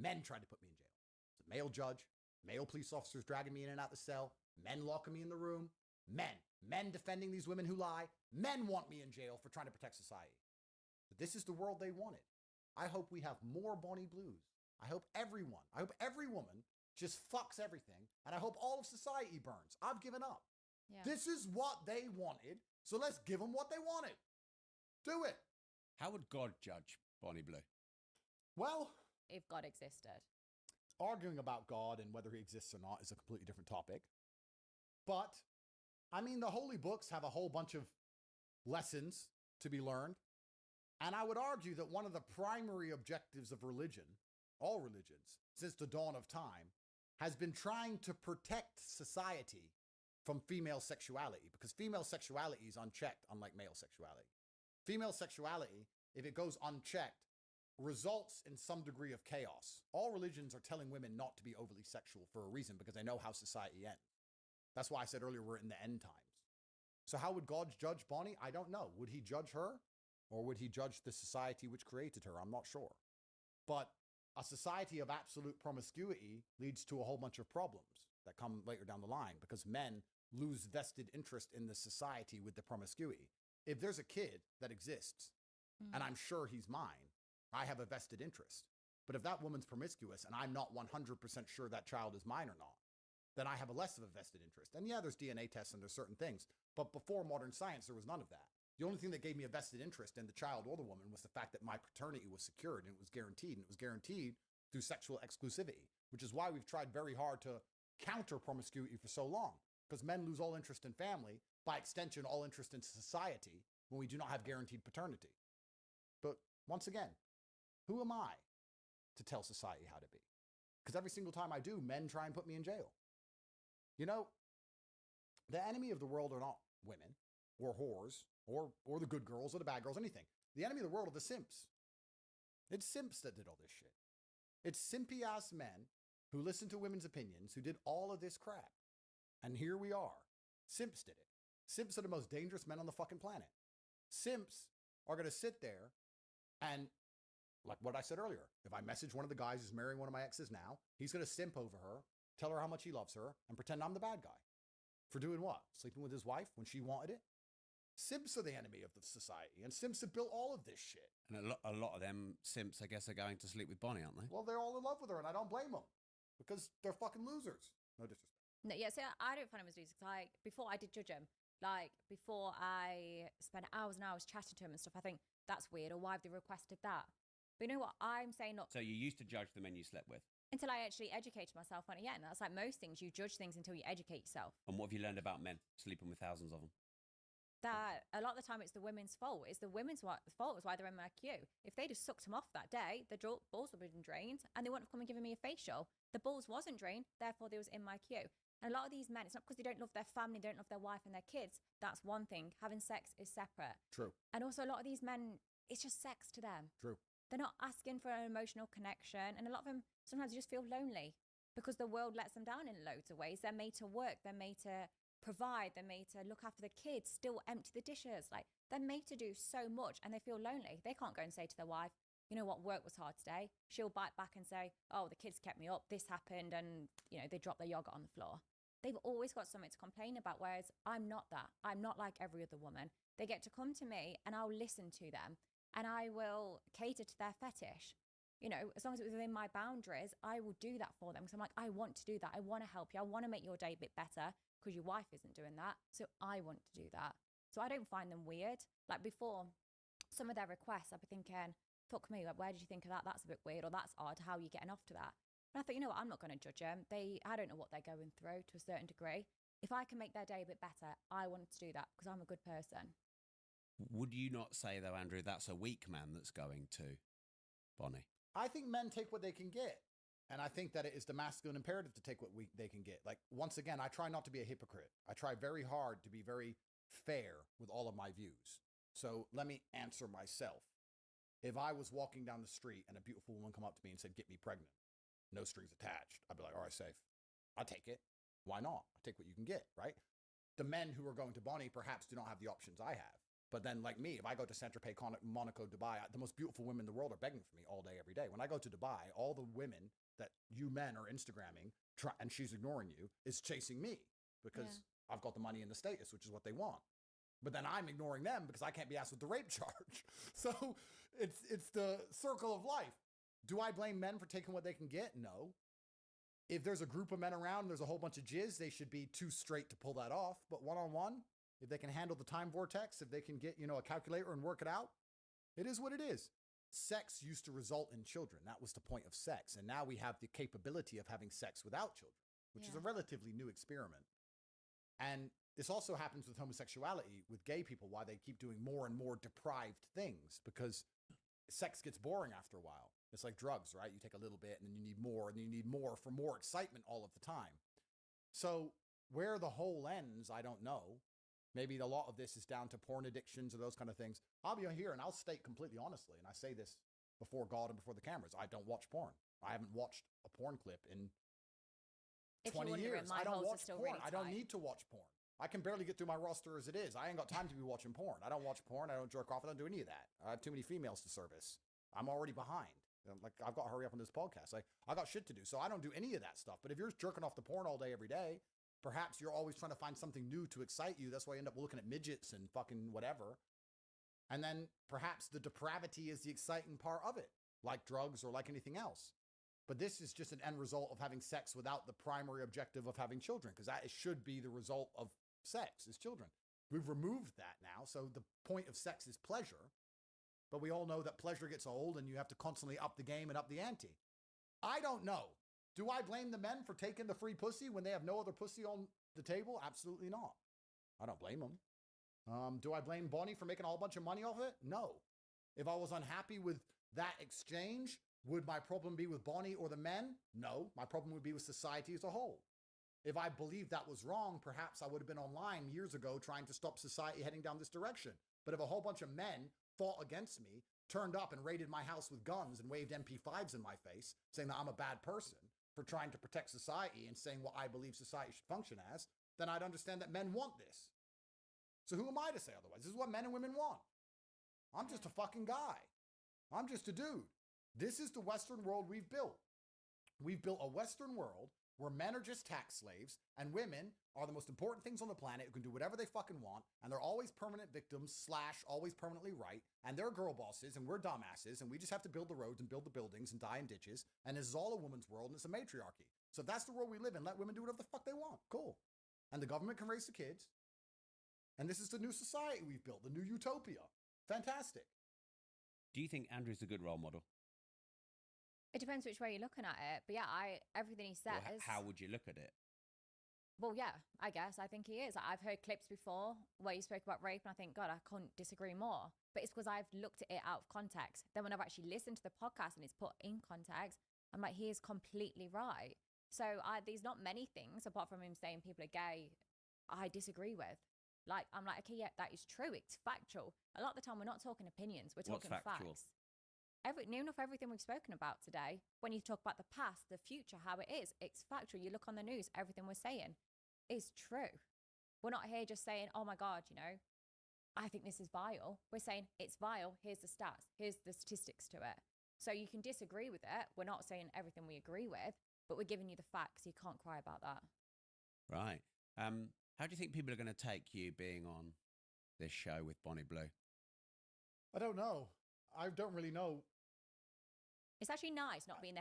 Men tried to put me in jail. It's a male judge, male police officers dragging me in and out the cell, men locking me in the room, men defending these women who lie, men want me in jail for trying to protect society. But this is the world they wanted. I hope we have more Bonnie Blues. I hope every woman just fucks everything, and I hope all of society burns. I've given up. Yeah. This is what they wanted, so let's give them what they wanted. Do it. How would God judge Bonnie Blue? Well, if God existed. Arguing about God and whether he exists or not is a completely different topic. But, I mean, the holy books have a whole bunch of lessons to be learned. And I would argue that one of the primary objectives of religion, all religions, since the dawn of time, has been trying to protect society from female sexuality, because female sexuality is unchecked, unlike male sexuality. Female sexuality, if it goes unchecked, results in some degree of chaos. All religions are telling women not to be overly sexual for a reason, because they know how society ends. That's why I said earlier we're in the end times. So how would God judge Bonnie? I don't know. Would he judge her? Or would he judge the society which created her? I'm not sure. But a society of absolute promiscuity leads to a whole bunch of problems that come later down the line, because men lose vested interest in the society with the promiscuity. If there's a kid that exists, and I'm sure he's mine, I have a vested interest. But if that woman's promiscuous and I'm not 100% sure that child is mine or not, then I have a less of a vested interest. And yeah, there's DNA tests and there's certain things. But before modern science, there was none of that. The only thing that gave me a vested interest in the child or the woman was the fact that my paternity was secured and it was guaranteed. And it was guaranteed through sexual exclusivity, which is why we've tried very hard to counter promiscuity for so long. Because men lose all interest in family, by extension, all interest in society, when we do not have guaranteed paternity. But once again, who am I to tell society how to be? Because every single time I do, men try and put me in jail. You know, the enemy of the world are not women or whores or the good girls or the bad girls, anything. The enemy of the world are the simps. It's simps that did all this shit. It's simpy-ass men who listen to women's opinions who did all of this crap. And here we are. Simps did it. Simps are the most dangerous men on the fucking planet. Simps are going to sit there and, like what I said earlier, if I message one of the guys who's marrying one of my exes now, he's going to simp over her, tell her how much he loves her, and pretend I'm the bad guy. For doing what? Sleeping with his wife when she wanted it? Simps are the enemy of the society, and simps have built all of this shit. And a lot of them simps, I guess, are going to sleep with Bonnie, aren't they? Well, they're all in love with her, and I don't blame them, because they're fucking losers. No disrespect. No, yeah, so I don't find him as losers. Like, before I did judge him, like, before I spent hours and hours chatting to him and stuff, I think that's weird, or why have they requested that? But you know what? I'm saying not. So you used to judge the men you slept with? Until I actually educated myself on it, yeah. And that's like most things, you judge things until you educate yourself. And what have you learned about men sleeping with thousands of them? That a lot of the time it's the women's fault. It's the women's fault is why they're in my queue. If they'd have sucked them off that day, the balls would have been drained and they wouldn't have come and given me a facial. The balls wasn't drained, therefore they was in my queue. And a lot of these men, it's not because they don't love their family, they don't love their wife and their kids. That's one thing. Having sex is separate. True. And also a lot of these men, it's just sex to them. True. They're not asking for an emotional connection. And a lot of them, sometimes you just feel lonely because the world lets them down in loads of ways. They're made to work. They're made to provide. They're made to look after the kids, still empty the dishes. Like, they're made to do so much and they feel lonely. They can't go and say to their wife, you know what, work was hard today. She'll bite back and say, oh, the kids kept me up. This happened. And, you know, they dropped their yogurt on the floor. They've always got something to complain about, whereas I'm not that. I'm not like every other woman. They get to come to me and I'll listen to them and I will cater to their fetish. You know, as long as it was within my boundaries, I will do that for them. Because I'm like, I want to do that. I want to help you. I want to make your day a bit better because your wife isn't doing that. So I want to do that. So I don't find them weird. Like before, some of their requests, I'd be thinking, fuck me, like, where did you think of that? That's a bit weird, or that's odd. How are you getting off to that? And I thought, you know what, I'm not going to judge them. I don't know what they're going through to a certain degree. If I can make their day a bit better, I want to do that because I'm a good person. Would you not say, though, Andrew, that's a weak man that's going to Bonnie? I think men take what they can get. And I think that it is the masculine imperative to take what they can get. Like, once again, I try not to be a hypocrite. I try very hard to be very fair with all of my views. So let me answer myself. If I was walking down the street and a beautiful woman come up to me and said, get me pregnant, no strings attached, I'd be like, all right, safe. I'll take it. Why not? I'll take what you can get, right? The men who are going to Bonnie perhaps do not have the options I have. But then like me, if I go to Saint-Tropez, Monaco, Dubai, the most beautiful women in the world are begging for me all day, every day. When I go to Dubai, all the women that you men are Instagramming, and she's ignoring you, is chasing me because I've got the money and the status, which is what they want. But then I'm ignoring them because I can't be asked with the rape charge. So it's the circle of life. Do I blame men for taking what they can get? No. If there's a group of men around and there's a whole bunch of jizz, they should be too straight to pull that off. But one-on-one, if they can handle the time vortex, if they can get, a calculator and work it out, it is what it is. Sex used to result in children. That was the point of sex. And now we have the capability of having sex without children, which is a relatively new experiment. And this also happens with homosexuality, with gay people, why they keep doing more and more deprived things, because sex gets boring after a while. It's like drugs, right? You take a little bit and then you need more and you need more for more excitement all of the time. So where the whole ends, I don't know. Maybe a lot of this is down to porn addictions or those kind of things. I'll be here and I'll state completely honestly, and I say this before God and before the cameras, I don't watch porn. I haven't watched a porn clip in 20 years. I don't watch porn. Really I don't need to watch porn. I can barely get through my roster as it is. I ain't got time to be watching porn. I don't watch porn. I don't jerk off. I don't do any of that. I have too many females to service. I'm already behind. Like, I've got to hurry up on this podcast. Like, I got shit to do. So I don't do any of that stuff. But if you're jerking off the porn all day, every day, perhaps you're always trying to find something new to excite you. That's why you end up looking at midgets and fucking whatever. And then perhaps the depravity is the exciting part of it, like drugs or like anything else. But this is just an end result of having sex without the primary objective of having children, because that should be the result of sex, is children. We've removed that now, so the point of sex is pleasure. But we all know that pleasure gets old and you have to constantly up the game and up the ante. I don't know. Do I blame the men for taking the free pussy when they have no other pussy on the table? Absolutely not. I don't blame them. Do I blame Bonnie for making a whole bunch of money off of it? No. If I was unhappy with that exchange, would my problem be with Bonnie or the men? No. My problem would be with society as a whole. If I believed that was wrong, perhaps I would have been online years ago trying to stop society heading down this direction. But if a whole bunch of men fought against me, turned up and raided my house with guns and waved MP5s in my face, saying that I'm a bad person for trying to protect society and saying what I believe society should function as, then I'd understand that men want this. So who am I to say otherwise? This is what men and women want. I'm just a fucking guy. I'm just a dude. This is the Western world we've built. We've built a Western world where men are just tax slaves and women are the most important things on the planet who can do whatever they fucking want, and they're always permanent victims / always permanently right, and they're girl bosses and we're dumbasses and we just have to build the roads and build the buildings and die in ditches, and this is all a woman's world and it's a matriarchy. So if that's the world we live in, let women do whatever the fuck they want. Cool. And the government can raise the kids. And this is the new society we've built, the new utopia. Fantastic. Do you think Andrew's a good role model? It depends which way you're looking at it. But yeah, everything he says. Well, how would you look at it? Well, yeah, I guess. I think he is. I've heard clips before where you spoke about rape, and I think, God, I couldn't disagree more. But it's because I've looked at it out of context. Then when I've actually listened to the podcast and it's put in context, I'm like, he is completely right. So there's not many things, apart from him saying people are gay, I disagree with. Like, I'm like, okay, yeah, that is true. It's factual. A lot of the time, we're not talking opinions. We're talking facts. Near enough everything we've spoken about today, when you talk about the past, the future, how it is, it's factual. You look on the news, everything we're saying is true. We're not here just saying, oh my God, I think this is vile. We're saying it's vile. Here's the stats. Here's the statistics to it. So you can disagree with it. We're not saying everything we agree with, but we're giving you the facts. You can't cry about that. Right. How do you think people are going to take you being on this show with Bonnie Blue? I don't know. I don't really know. It's actually nice not being the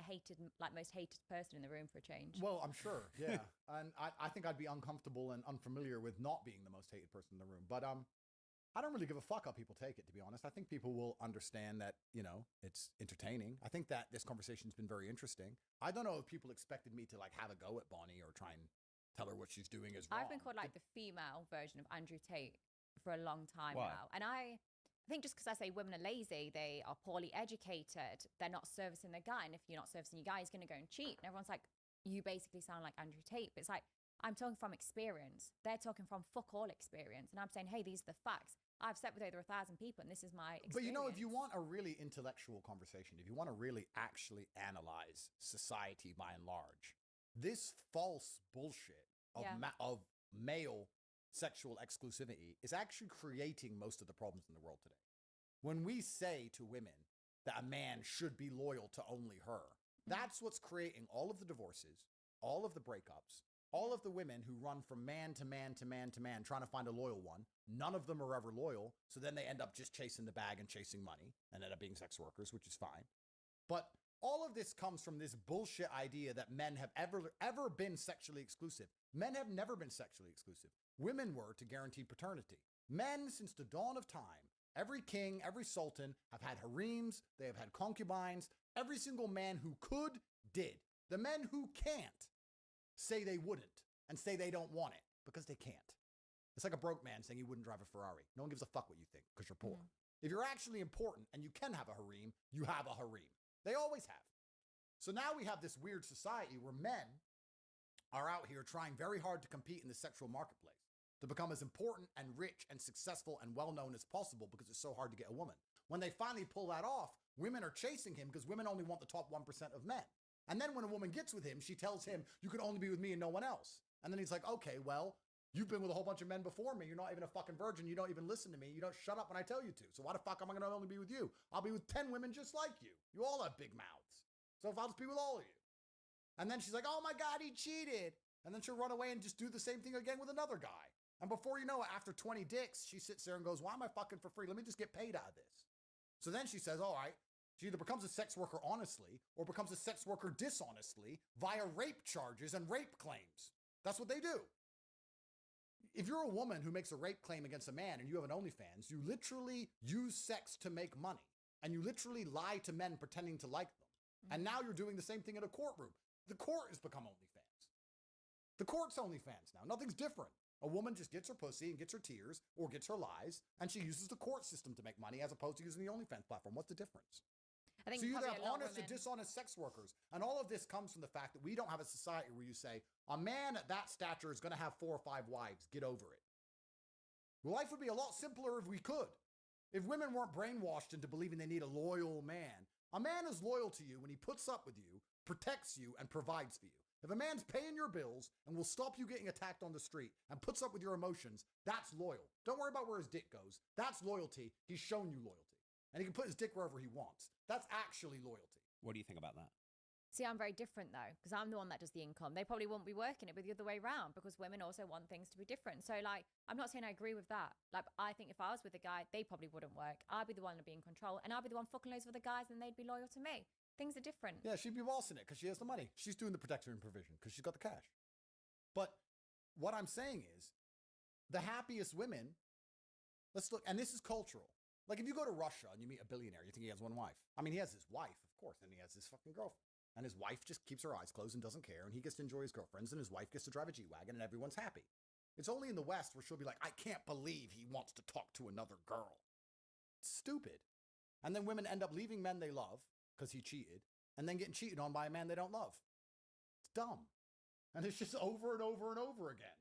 most hated person in the room for a change. Well, I'm sure, yeah. And I think I'd be uncomfortable and unfamiliar with not being the most hated person in the room. But I don't really give a fuck how people take it, to be honest. I think people will understand that, it's entertaining. I think that this conversation's been very interesting. I don't know if people expected me to have a go at Bonnie or try and tell her what she's doing is wrong. I've been called the female version of Andrew Tate for a long time now. And I think just because I say women are lazy, they are poorly educated, they're not servicing their guy. And if you're not servicing your guy, he's going to go and cheat. And everyone's like, you basically sound like Andrew Tate. But it's like, I'm talking from experience. They're talking from fuck all experience. And I'm saying, hey, these are the facts. I've slept with over 1,000 people, and this is my experience. But you know, if you want a really intellectual conversation, if you want to really actually analyze society by and large, this false bullshit of male sexual exclusivity is actually creating most of the problems in the world today. When we say to women that a man should be loyal to only her, that's what's creating all of the divorces, all of the breakups, all of the women who run from man to man to man to man trying to find a loyal one. None of them are ever loyal, so then they end up just chasing the bag and chasing money and end up being sex workers, which is fine. But all of this comes from this bullshit idea that men have ever been sexually exclusive. Men have never been sexually exclusive. Women were to guarantee paternity. Men, since the dawn of time, every king, every sultan have had harems, they have had concubines. Every single man who could, did. The men who can't say they wouldn't and say they don't want it because they can't. It's like a broke man saying he wouldn't drive a Ferrari. No one gives a fuck what you think because you're poor. If you're actually important and you can have a harem, you have a harem. They always have. So now we have this weird society where men are out here trying very hard to compete in the sexual marketplace, to become as important and rich and successful and well-known as possible because it's so hard to get a woman. When they finally pull that off, women are chasing him because women only want the top 1% of men. And then when a woman gets with him, she tells him, you can only be with me and no one else. And then he's like, okay, well, you've been with a whole bunch of men before me. You're not even a fucking virgin. You don't even listen to me. You don't shut up when I tell you to. So why the fuck am I going to only be with you? I'll be with 10 women just like you. You all have big mouths. So if I'll just be with all of you. And then she's like, oh my God, he cheated. And then she'll run away and just do the same thing again with another guy. And before you know it, after 20 dicks, she sits there and goes, why am I fucking for free? Let me just get paid out of this. So then she says, all right, she either becomes a sex worker honestly or becomes a sex worker dishonestly via rape charges and rape claims. That's what they do. If you're a woman who makes a rape claim against a man and you have an OnlyFans, you literally use sex to make money. And you literally lie to men pretending to like them. And now you're doing the same thing in a courtroom. The court has become OnlyFans. The court's OnlyFans now. Nothing's different. A woman just gets her pussy and gets her tears or gets her lies, and she uses the court system to make money as opposed to using the OnlyFans platform. What's the difference? I think so you either have probably a lot of honest or women- dishonest sex workers. And all of this comes from the fact that we don't have a society where you say, a man at that stature is going to have 4 or 5 wives. Get over it. Life would be a lot simpler if we could. If women weren't brainwashed into believing they need a loyal man. A man is loyal to you when he puts up with you, protects you, and provides for you. If a man's paying your bills and will stop you getting attacked on the street and puts up with your emotions, that's loyal. Don't worry about where his dick goes. That's loyalty. He's shown you loyalty. And he can put his dick wherever he wants. That's actually loyalty. What do you think about that? See, I'm very different though, because I'm the one that does the income. They probably won't be working it, but the other way around, because women also want things to be different. So, like, I'm not saying I agree with that. Like, I think if I was with a guy, they probably wouldn't work. I'd be the one to be in control, and I'd be the one fucking loads of other guys, and they'd be loyal to me. Things are different. Yeah, she'd be bossing it because she has the money. She's doing the protection and provision because she's got the cash. But what I'm saying is, the happiest women, let's look, and this is cultural. Like, if you go to Russia and you meet a billionaire, you think he has one wife. I mean, he has his wife, of course, and he has his fucking girlfriend. And his wife just keeps her eyes closed and doesn't care, and he gets to enjoy his girlfriends, and his wife gets to drive a G-Wagon, and everyone's happy. It's only in the West where she'll be like, I can't believe he wants to talk to another girl. It's stupid. And then women end up leaving men they love because he cheated, and then getting cheated on by a man they don't love. It's dumb. And it's just over and over and over again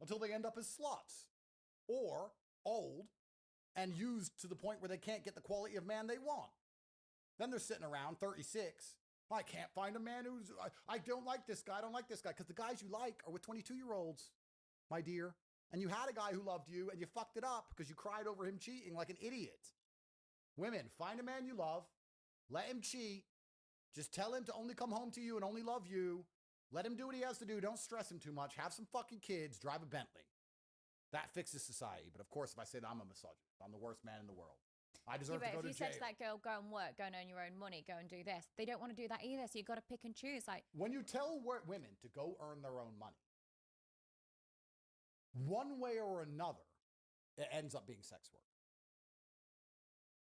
until they end up as sluts or old and used to the point where they can't get the quality of man they want. Then they're sitting around 36. I can't find a man who's, I don't like this guy, I don't like this guy. Because the guys you like are with 22-year-olds, my dear. And you had a guy who loved you and you fucked it up because you cried over him cheating like an idiot. Women, find a man you love, let him cheat, just tell him to only come home to you and only love you. Let him do what he has to do, don't stress him too much, have some fucking kids, drive a Bentley. That fixes society. But of course, if I say that, I'm a misogynist. I'm the worst man in the world. I deserve to go to jail. If you said to that girl, go and work, go and earn your own money, go and do this, they don't want to do that either. So you've got to pick and choose. Like, when you tell women to go earn their own money, one way or another, it ends up being sex work.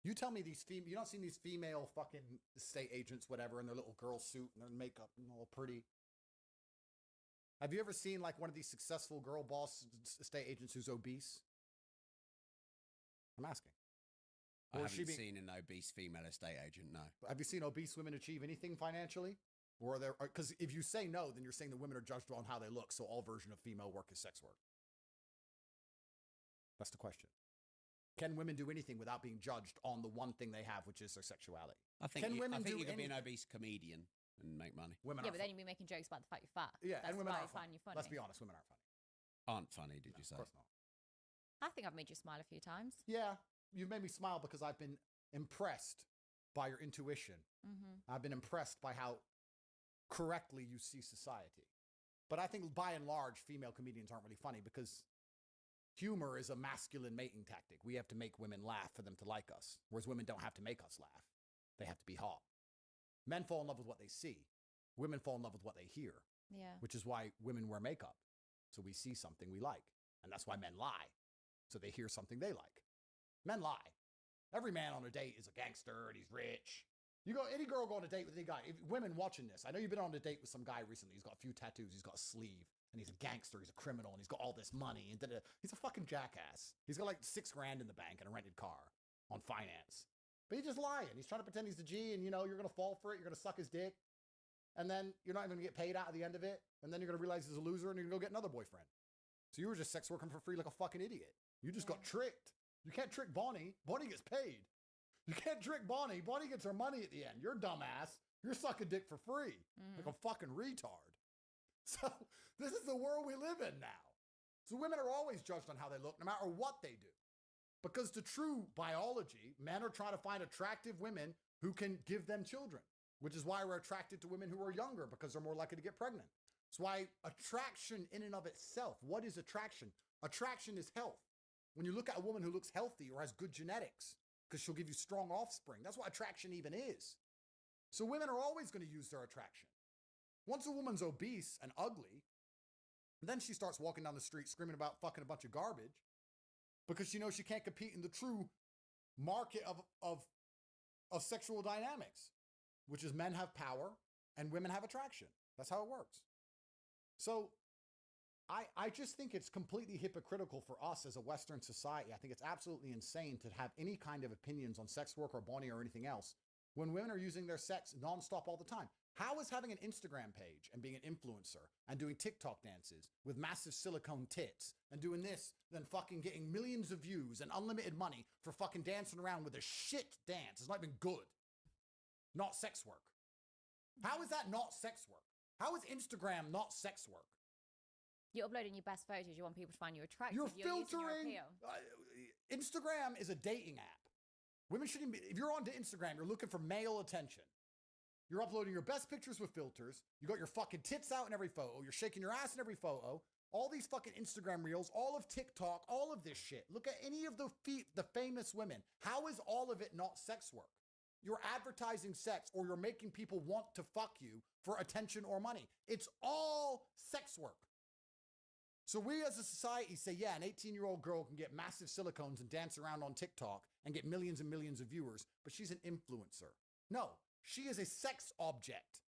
You tell me you don't see these female fucking estate agents, whatever, in their little girl suit and their makeup and all pretty. Have you ever seen like one of these successful girl boss estate agents who's obese? I'm asking. I haven't seen an obese female estate agent, no. Have you seen obese women achieve anything financially? Or are there, because if you say no, then you're saying that women are judged on how they look, so all version of female work is sex work. That's the question. Can women do anything without being judged on the one thing they have, which is their sexuality? I think you could be an obese comedian and make money. Women yeah, but then you'd be making jokes about the fact you're fat. Yeah, that's and women why are I find you funny. Let's be honest, women aren't funny. Aren't funny, did you say? Of course not. I think I've made you smile a few times. Yeah, you've made me smile because I've been impressed by your intuition. I've been impressed by how correctly you see society. But I think by and large, female comedians aren't really funny because humor is a masculine mating tactic. We have to make women laugh for them to like us, whereas women don't have to make us laugh. They have to be hot. Men fall in love with what they see. Women fall in love with what they hear. Yeah. Which is why women wear makeup. So we see something we like. And that's why men lie. So they hear something they like. Men lie. Every man on a date is a gangster and he's rich. You go, any girl go on a date with any guy. If, women watching this, I know you've been on a date with some guy recently. He's got a few tattoos. He's got a sleeve. And he's a gangster. He's a criminal. And he's got all this money. And he's a fucking jackass. He's got like $6 grand in the bank and a rented car on finance. But he's just lying. He's trying to pretend he's the G. And, you know, you're going to fall for it. You're going to suck his dick. And then you're not even going to get paid out at the end of it. And then you're going to realize he's a loser and you're going to go get another boyfriend. So you were just sex working for free like a fucking idiot. You just got tricked. You can't trick Bonnie. Bonnie gets paid. You can't trick Bonnie. Bonnie gets her money at the end. You're dumbass. You're sucking dick for free. Like a fucking retard. So this is the world we live in now. So women are always judged on how they look, no matter what they do. Because to true biology, men are trying to find attractive women who can give them children, which is why we're attracted to women who are younger because they're more likely to get pregnant. That's why attraction in and of itself, what is attraction? Attraction is health. When you look at a woman who looks healthy or has good genetics, because she'll give you strong offspring. That's what attraction even is. So women are always going to use their attraction. Once a woman's obese and ugly, then she starts walking down the street screaming about fucking a bunch of garbage because she knows she can't compete in the true market of sexual dynamics, which is men have power and women have attraction. That's how it works. So I just think it's completely hypocritical for us as a Western society. I think it's absolutely insane to have any kind of opinions on sex work or Bonnie or anything else when women are using their sex nonstop all the time. How is having an Instagram page and being an influencer and doing TikTok dances with massive silicone tits and doing this, then fucking getting millions of views and unlimited money for fucking dancing around with a shit dance? It's not even good. Not sex work. How is that not sex work? How is Instagram not sex work? You're uploading your best photos. You want people to find you attractive. You're using filtering. your Instagram is a dating app. Women shouldn't be. If you're onto Instagram, you're looking for male attention. You're uploading your best pictures with filters. You got your fucking tits out in every photo. You're shaking your ass in every photo. All these fucking Instagram reels, all of TikTok, all of this shit. Look at any of the famous women. How is all of it not sex work? You're advertising sex or you're making people want to fuck you for attention or money. It's all sex work. So we as a society say, yeah, an 18-year-old girl can get massive silicones and dance around on TikTok and get millions and millions of viewers, but she's an influencer. No, she is a sex object.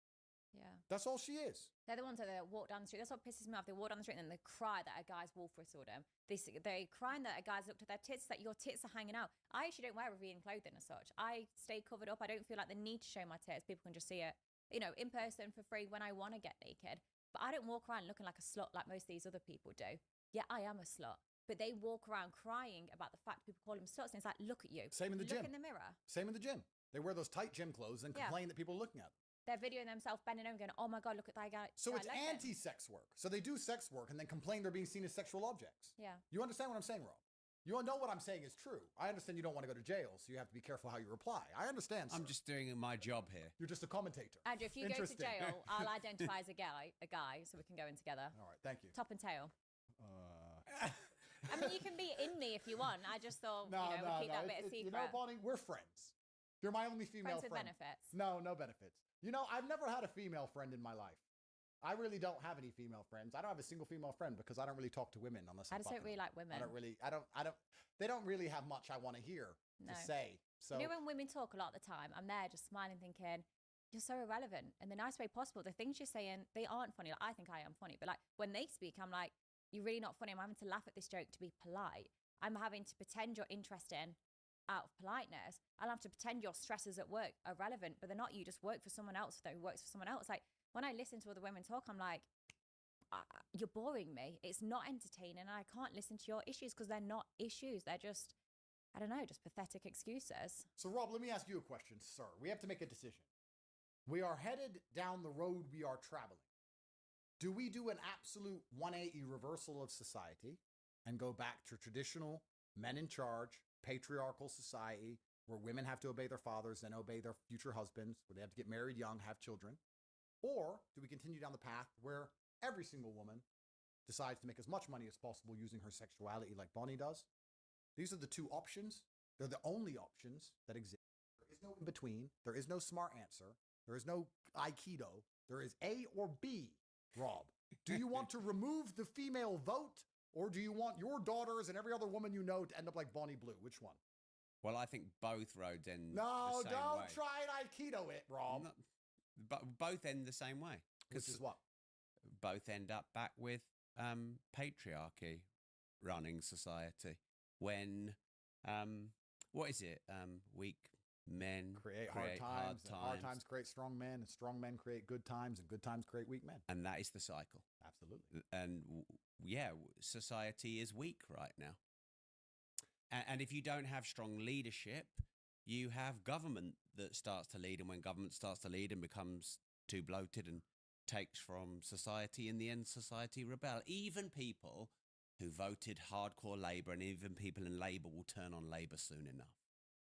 Yeah. That's all she is. They're the ones that walk down the street. That's what pisses me off. They walk down the street and then they cry that a guy's wolf whistled them. They crying that a guy's looked at their tits, that your tits are hanging out. I actually don't wear revealing clothing as such. I stay covered up. I don't feel like the need to show my tits. People can just see it, you know, in person for free when I want to get naked. But I don't walk around looking like a slut like most of these other people do. Yeah, I am a slut. But they walk around crying about the fact people call them sluts. And it's like, look at you. Same in the gym. Look in the mirror. Same in the gym. They wear those tight gym clothes and complain that people are looking at them. They're videoing themselves bending over going, oh my God, look at that guy. So it's anti-sex work. So they do sex work and then complain they're being seen as sexual objects. Yeah. You understand what I'm saying, Rob? You know what I'm saying is true. I understand you don't want to go to jail, so you have to be careful how you reply. I understand, sir. I'm just doing my job here. You're just a commentator. Andrew, if you go to jail, I'll identify as a guy, so we can go in together. All right, thank you. Top and tail. I mean, you can be in me if you want. I just thought, we'll keep that bit of secret. You know, Bonnie, we're friends. You're my only female friend. Friends with benefits. No benefits. You know, I've never had a female friend in my life. I really don't have any female friends. I don't have a single female friend because I don't really talk to women unless I just don't really like women. They don't really have much I want to hear to say. So you know, when women talk a lot of the time, I'm there just smiling thinking, you're so irrelevant in the nice way possible. The things you're saying, they aren't funny. Like, I think I am funny, but like when they speak, I'm like, you're really not funny. I'm having to laugh at this joke to be polite. I'm having to pretend you're interesting out of politeness. I'll have to pretend your stresses at work are relevant, but they're not. You just work for someone else, though, who works for someone else. Like, when I listen to other women talk, I'm like, you're boring me. It's not entertaining, and I can't listen to your issues because they're not issues. They're just, I don't know, just pathetic excuses. So, Rob, let me ask you a question, sir. We have to make a decision. We are headed down the road we are traveling. Do we do an absolute 180 reversal of society and go back to traditional men in charge, patriarchal society where women have to obey their fathers, then obey their future husbands, where they have to get married young, have children? Or do we continue down the path where every single woman decides to make as much money as possible using her sexuality like Bonnie does? These are the two options. They're the only options that exist. There is no in between. There is no smart answer. There is no Aikido. There is A or B, Rob. Do you want to remove the female vote, or do you want your daughters and every other woman you know to end up like Bonnie Blue? Which one? Well, I think both roads end No, the same don't way. try and Aikido it, Rob. No, but both end the same way. Which is what? Both end up back with patriarchy running society. When, what is it? Weak men create hard times, and hard times create strong men, and strong men create good times, and good times create weak men. And that is the cycle. Absolutely. And yeah, society is weak right now. And if you don't have strong leadership, you have government that starts to lead. And when government starts to lead and becomes too bloated and takes from society, in the end, society rebel. Even people who voted hardcore Labour, and even people in Labour will turn on Labour soon enough.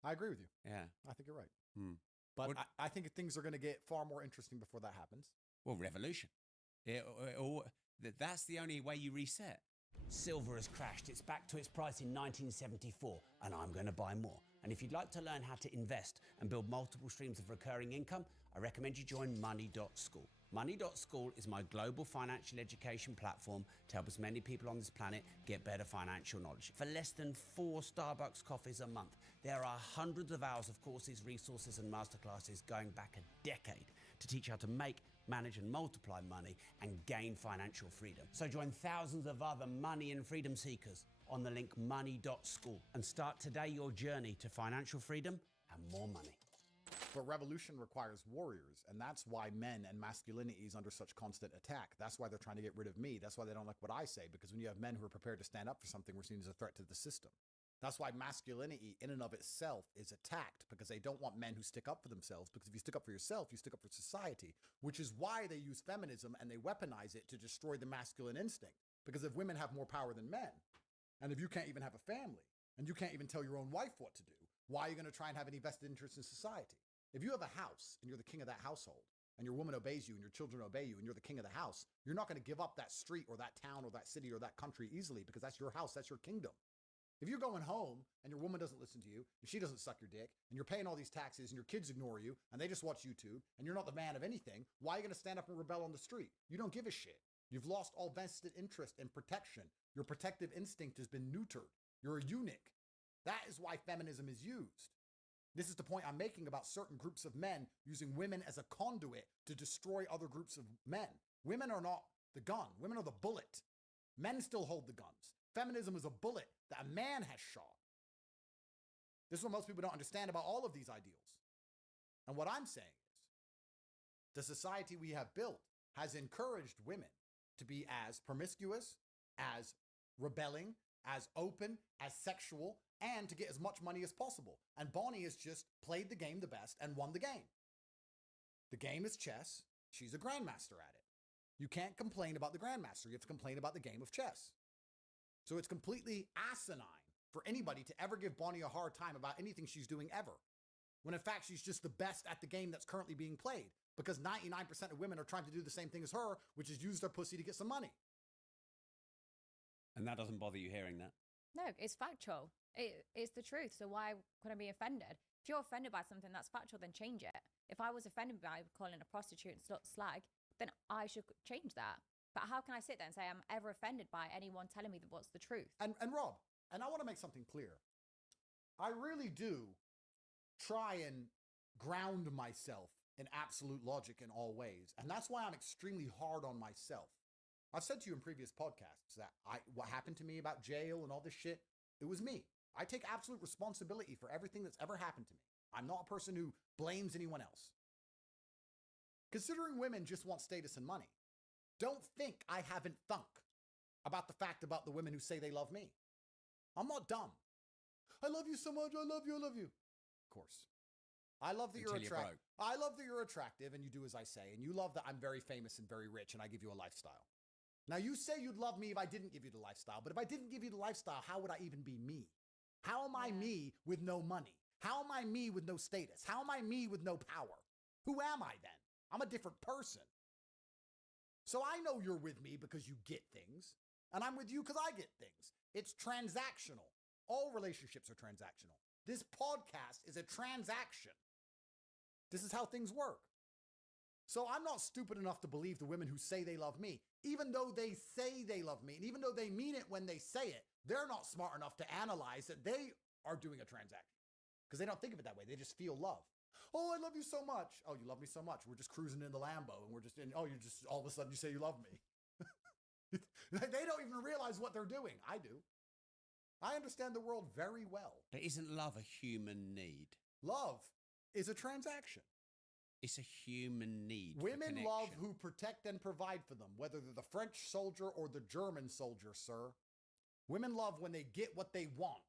I agree with you. Yeah. I think you're right. Hmm. But I think things are going to get far more interesting before that happens. Well, revolution. That's the only way you reset. Silver has crashed. It's back to its price in 1974, and I'm going to buy more. And if you'd like to learn how to invest and build multiple streams of recurring income, I recommend you join Money.School. Money.School is my global financial education platform to help as many people on this planet get better financial knowledge. For less than 4 Starbucks coffees a month, there are hundreds of hours of courses, resources, and masterclasses going back a decade to teach how to make, manage, and multiply money and gain financial freedom. So join thousands of other money and freedom seekers on the link Money.School and start today your journey to financial freedom and more money. But revolution requires warriors, and that's why men and masculinity is under such constant attack. That's why they're trying to get rid of me. That's why they don't like what I say, because when you have men who are prepared to stand up for something, we're seen as a threat to the system. That's why masculinity in and of itself is attacked, because they don't want men who stick up for themselves, because if you stick up for yourself, you stick up for society, which is why they use feminism and they weaponize it to destroy the masculine instinct. Because if women have more power than men, and if you can't even have a family, and you can't even tell your own wife what to do, why are you going to try and have any vested interest in society? If you have a house and you're the king of that household, and your woman obeys you and your children obey you and you're the king of the house, you're not going to give up that street or that town or that city or that country easily, because that's your house, that's your kingdom. If you're going home and your woman doesn't listen to you and she doesn't suck your dick and you're paying all these taxes and your kids ignore you and they just watch YouTube and you're not the man of anything, why are you going to stand up and rebel on the street? You don't give a shit. You've lost all vested interest in protection. Your protective instinct has been neutered. You're a eunuch. That is why feminism is used. This is the point I'm making about certain groups of men using women as a conduit to destroy other groups of men. Women are not the gun. Women are the bullet. Men still hold the guns. Feminism is a bullet that a man has shot. This is what most people don't understand about all of these ideals. And what I'm saying is, the society we have built has encouraged women to be as promiscuous, as rebelling, as open, as sexual, and to get as much money as possible. And Bonnie has just played the game the best and won the game. The game is chess. She's a grandmaster at it. You can't complain about the grandmaster. You have to complain about the game of chess. So it's completely asinine for anybody to ever give Bonnie a hard time about anything she's doing ever, when in fact she's just the best at the game that's currently being played, because 99% of women are trying to do the same thing as her, which is use their pussy to get some money. And that doesn't bother you hearing that? No, it's factual. It's the truth. So why could I be offended? If you're offended by something that's factual, then change it. If I was offended by calling a prostitute and slag, then I should change that. But how can I sit there and say I'm ever offended by anyone telling me what's the truth? And Rob, and I want to make something clear. I really do try and ground myself in absolute logic in all ways. And that's why I'm extremely hard on myself. I've said to you in previous podcasts that what happened to me about jail and all this shit, it was me. I take absolute responsibility for everything that's ever happened to me. I'm not a person who blames anyone else. Considering women just want status and money. Don't think I haven't thunk about the fact about the women who say they love me. I'm not dumb. I love you so much. I love you. I love you. Of course. I love that you're attractive. I love that you're attractive and you do as I say. And you love that I'm very famous and very rich and I give you a lifestyle. Now you say you'd love me if I didn't give you the lifestyle. But if I didn't give you the lifestyle, how would I even be me? How am I me with no money? How am I me with no status? How am I me with no power? Who am I then? I'm a different person. So I know you're with me because you get things. And I'm with you because I get things. It's transactional. All relationships are transactional. This podcast is a transaction. This is how things work. So I'm not stupid enough to believe the women who say they love me, even though they say they love me, and even though they mean it when they say it, they're not smart enough to analyze that they are doing a transaction. Because they don't think of it that way. They just feel love. Oh, I love you so much. Oh, you love me so much. We're just cruising in the Lambo and we're just in, oh, you just, all of a sudden you say you love me. They don't even realize what they're doing. I do. I understand the world very well. But isn't love a human need? Love is a transaction. It's a human need. Women love who protect and provide for them, whether they're the French soldier or the German soldier, sir. Women love when they get what they want.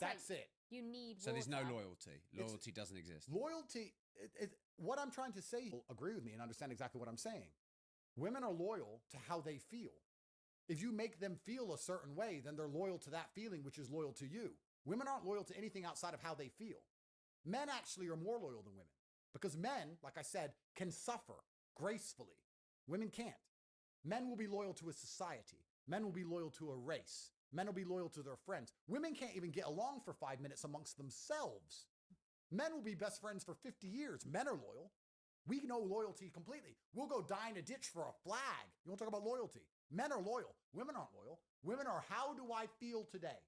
That's it. You need So there's no loyalty. Loyalty doesn't exist. Loyalty, what I'm trying to say, you'll agree with me and understand exactly what I'm saying. Women are loyal to how they feel. If you make them feel a certain way, then they're loyal to that feeling, which is loyal to you. Women aren't loyal to anything outside of how they feel. Men actually are more loyal than women because men, like I said, can suffer gracefully. Women can't. Men will be loyal to a society. Men will be loyal to a race. Men will be loyal to their friends. Women can't even get along for 5 minutes amongst themselves. Men will be best friends for 50 years. Men are loyal. We know loyalty completely. We'll go die in a ditch for a flag. You want to talk about loyalty? Men are loyal. Women aren't loyal. Women are, how do I feel today?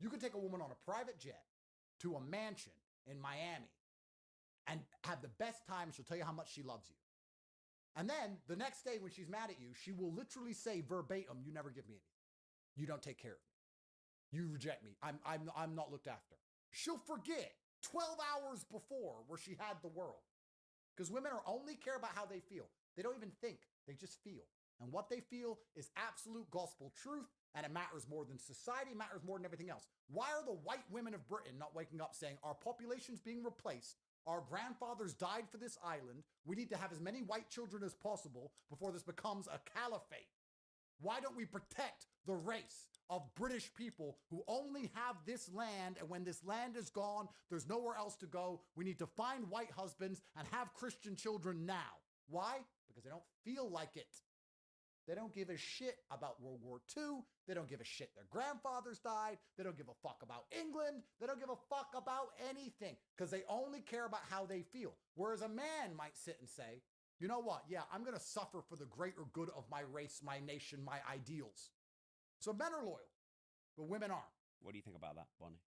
You can take a woman on a private jet to a mansion in Miami and have the best time. She'll tell you how much she loves you. And then the next day when she's mad at you, she will literally say verbatim, you never give me anything. You don't take care of me. You reject me. I'm not looked after. She'll forget 12 hours before where she had the world. Because women only care about how they feel. They don't even think. They just feel. And what they feel is absolute gospel truth, and it matters more than society, matters more than everything else. Why are the white women of Britain not waking up saying, our population's being replaced, our grandfathers died for this island, we need to have as many white children as possible before this becomes a caliphate? Why don't we protect the race of British people who only have this land, and when this land is gone, there's nowhere else to go. We need to find white husbands and have Christian children now. Why? Because they don't feel like it. They don't give a shit about World War II. They don't give a shit their grandfathers died. They don't give a fuck about England. They don't give a fuck about anything because they only care about how they feel. Whereas a man might sit and say, you know what? Yeah, I'm going to suffer for the greater good of my race, my nation, my ideals. So men are loyal, but women aren't. What do you think about that, Bonnie?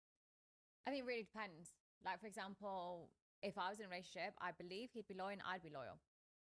I think it really depends. Like, for example, if I was in a relationship, I believe he'd be loyal and I'd be loyal.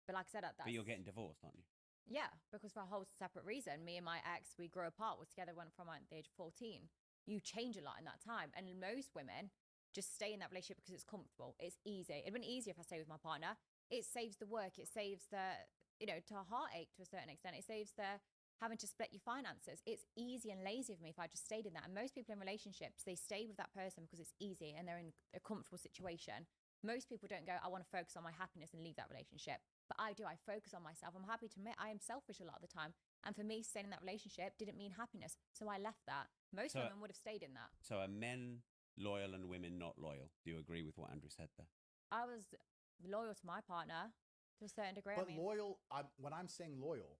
But like I said, But you're getting divorced, aren't you? Yeah, because for a whole separate reason. Me and my ex, we grew apart, was together went from the age of 14. You change a lot in that time. And most women just stay in that relationship because it's comfortable. It's easy. It'd been easier if I stay with my partner. It saves the work. It saves the, to a heartache to a certain extent. It saves the having to split your finances. It's easy and lazy for me if I just stayed in that. And most people in relationships, they stay with that person because it's easy and they're in a comfortable situation. Most people don't go, I want to focus on my happiness and leave that relationship. But I do. I focus on myself. I'm happy to admit I am selfish a lot of the time. And for me, staying in that relationship didn't mean happiness. So I left that. Most women would have stayed in that. So are men loyal and women not loyal? Do you agree with what Andrew said there? I was loyal to my partner to a certain degree. But loyal, when I'm saying loyal,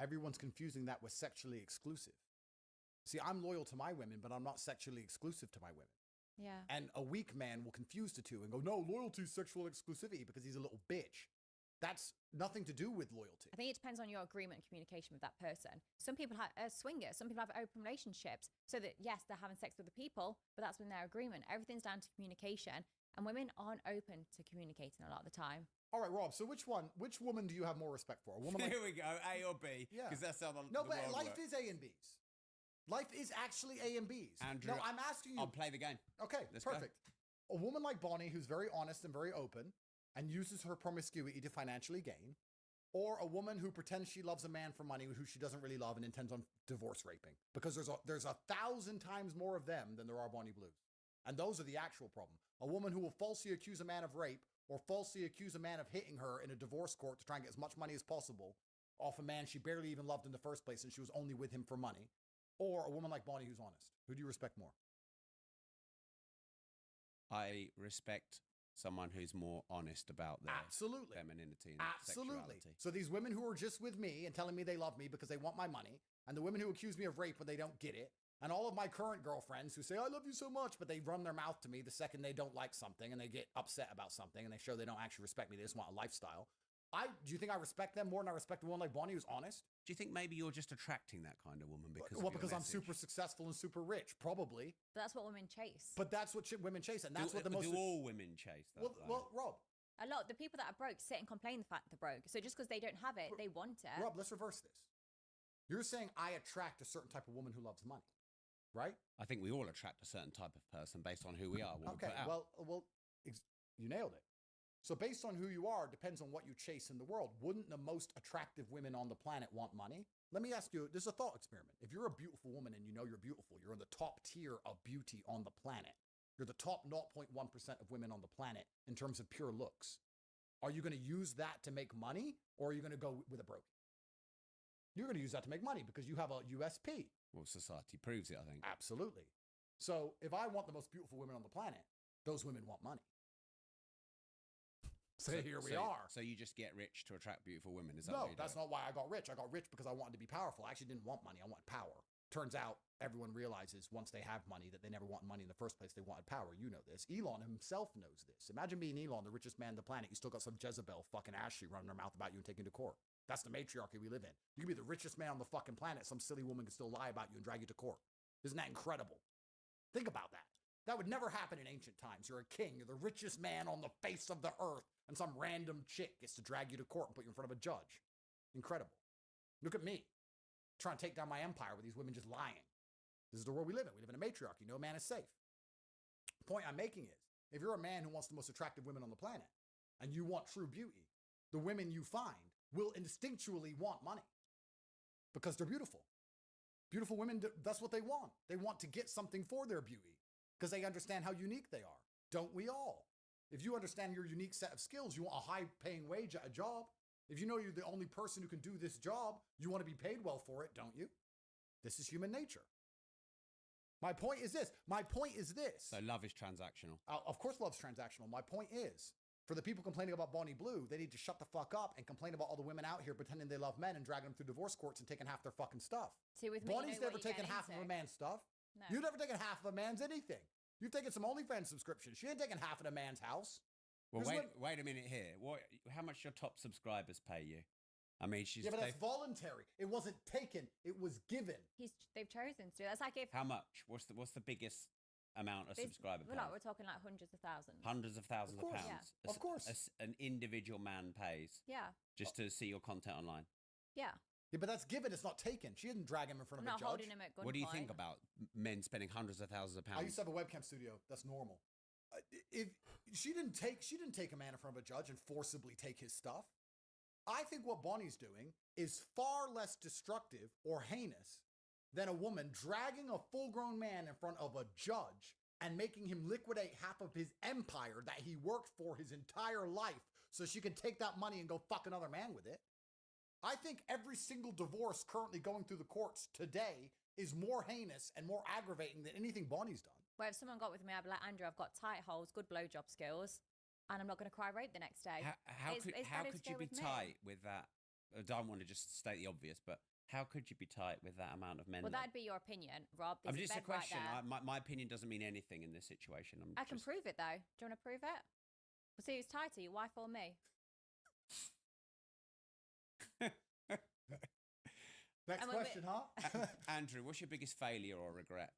everyone's confusing that with sexually exclusive. See, I'm loyal to my women, but I'm not sexually exclusive to my women. Yeah. And a weak man will confuse the two and go, no, loyalty is sexual exclusivity because he's a little bitch. That's nothing to do with loyalty. I think it depends on your agreement and communication with that person. Some people have swingers. Some people have open relationships. So that, yes, they're having sex with the people, but that's when their agreement. Everything's down to communication. And women aren't open to communicating a lot of the time. All right, Rob, so which woman do you have more respect for? A woman Here we go, A or B. Yeah. Because that's how the No, the but world life works. is A and B's. Life is actually A and B's. Andrew, no, I'm asking you. I'll play the game. Okay, Let's perfect. go. A woman like Bonnie who's very honest and very open, and uses her promiscuity to financially gain, or a woman who pretends she loves a man for money who she doesn't really love and intends on divorce raping. Because there's 1,000 times more of them than there are Bonnie Blues. And those are the actual problem. A woman who will falsely accuse a man of rape or falsely accuse a man of hitting her in a divorce court to try and get as much money as possible off a man she barely even loved in the first place and she was only with him for money. Or a woman like Bonnie who's honest. Who do you respect more? I respect someone who's more honest about their femininity and sexuality. So these women who are just with me and telling me they love me because they want my money, and the women who accuse me of rape when they don't get it, and all of my current girlfriends who say, I love you so much, but they run their mouth to me the second they don't like something and they get upset about something and they show they don't actually respect me, they just want a lifestyle. Do you think I respect them more than I respect a woman like Bonnie who's honest? Do you think maybe you're just attracting that kind of woman because I'm super successful and super rich? Probably. But that's what women chase. But that's what women chase, and that's what the most. Do all women chase that? Well, Rob. A lot. The people that are broke sit and complain the fact they're broke. So just because they don't have it, they want it. Rob, let's reverse this. You're saying I attract a certain type of woman who loves money, right? I think we all attract a certain type of person based on who we are. Okay. Well, you nailed it. So based on who you are, depends on what you chase in the world. Wouldn't the most attractive women on the planet want money? Let me ask you, this is a thought experiment. If you're a beautiful woman and you know you're beautiful, you're in the top tier of beauty on the planet. You're the top 0.1% of women on the planet in terms of pure looks. Are you going to use that to make money, or are you going to go with a broke? You're going to use that to make money because you have a USP. Well, society proves it, I think. Absolutely. So if I want the most beautiful women on the planet, those women want money. So here we are. So you just get rich to attract beautiful women? Is that No, what you that's do? not why I got rich. I got rich because I wanted to be powerful. I actually didn't want money. I wanted power. Turns out everyone realizes once they have money that they never wanted money in the first place. They wanted power. You know this. Elon himself knows this. Imagine being Elon, the richest man on the planet. You still got some Jezebel fucking Ashley running her mouth about you and taking you to court. That's the matriarchy we live in. You can be the richest man on the fucking planet. Some silly woman can still lie about you and drag you to court. Isn't that incredible? Think about that. That would never happen in ancient times. You're a king. You're the richest man on the face of the earth. And some random chick gets to drag you to court and put you in front of a judge. Incredible. Look at me. Trying to take down my empire with these women just lying. This is the world we live in. We live in a matriarchy. No man is safe. The point I'm making is, if you're a man who wants the most attractive women on the planet, and you want true beauty, the women you find will instinctually want money. Because they're beautiful. Beautiful women, that's what they want. They want to get something for their beauty. Because they understand how unique they are. Don't we all? If you understand your unique set of skills, you want a high-paying wage at a job. If you know you're the only person who can do this job, you want to be paid well for it, don't you? This is human nature. My point is this. So love is transactional. Of course love's transactional. My point is, for the people complaining about Bonnie Blue, they need to shut the fuck up and complain about all the women out here pretending they love men and dragging them through divorce courts and taking half their fucking stuff. See, with me, Bonnie's never taken half of a man's stuff. No. You've never taken half of a man's anything. You've taken some OnlyFans subscriptions. She ain't taking half of a man's house. Well, wait a minute here. How much your top subscribers pay you? I mean, but that's voluntary. It wasn't taken. It was given. They've chosen to. That's like if. How much? What's the biggest amount of subscriber? We're talking like hundreds of thousands. Hundreds of thousands of pounds. Yeah. Of course. An individual man pays. Yeah. Just to see your content online. Yeah. Yeah, but that's given. It's not taken. She didn't drag him in front of a judge. Not holding him at gunpoint. What do you think about men spending hundreds of thousands of pounds? I used to have a webcam studio. That's normal. If she didn't take a man in front of a judge and forcibly take his stuff. I think what Bonnie's doing is far less destructive or heinous than a woman dragging a full-grown man in front of a judge and making him liquidate half of his empire that he worked for his entire life so she can take that money and go fuck another man with it. I think every single divorce currently going through the courts today is more heinous and more aggravating than anything Bonnie's done. Well, if someone got with me, I'd be like, Andrew, I've got tight holes, good blowjob skills, and I'm not going to cry rape the next day. How could you be tight with that? I don't want to just state the obvious, but how could you be tight with that amount of men? Well, that'd be your opinion, Rob. I'm just a question. My opinion doesn't mean anything in this situation. I can prove it, though. Do you want to prove it? We'll see who's tighter, your wife or me. Next question, huh? Andrew, what's your biggest failure or regret?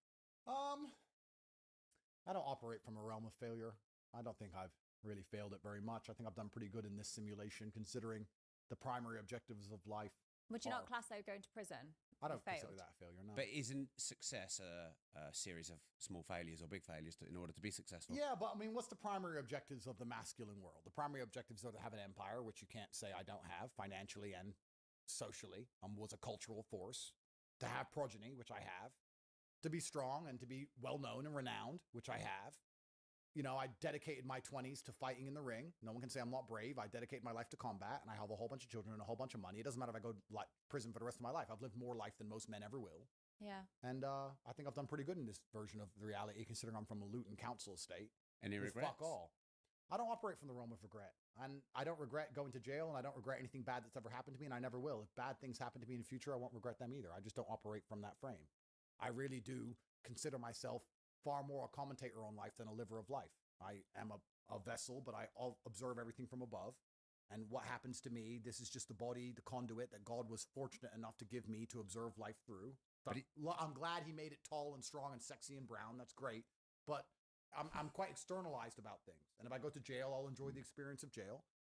I don't operate from a realm of failure. I don't think I've really failed it very much. I think I've done pretty good in this simulation considering the primary objectives of life. Would you not class though going to prison? I don't failed? consider that a failure, no. But isn't success a series of small failures or big failures in order to be successful? Yeah, but I mean, what's the primary objectives of the masculine world? The primary objectives are to have an empire, which you can't say I don't have financially and socially. Was a cultural force. To have progeny, which I have. To be strong and to be well-known and renowned, which I have. You know, I dedicated my 20s to fighting in the ring. No one can say I'm not brave. I dedicated my life to combat, and I have a whole bunch of children and a whole bunch of money. It doesn't matter if I go to prison for the rest of my life. I've lived more life than most men ever will. Yeah. And I think I've done pretty good in this version of the reality, considering I'm from a Luton council estate. Any regrets? Fuck all. I don't operate from the realm of regret. And I don't regret going to jail, and I don't regret anything bad that's ever happened to me, and I never will. If bad things happen to me in the future, I won't regret them either. I just don't operate from that frame. I really do consider myself far more a commentator on life than a liver of life. I am a vessel, but I observe everything from above. And what happens to me, this is just the body, the conduit that God was fortunate enough to give me to observe life through. But I'm glad he made it tall and strong and sexy and brown. That's great. But I'm quite externalized about things. And if I go to jail, I'll enjoy the experience of jail.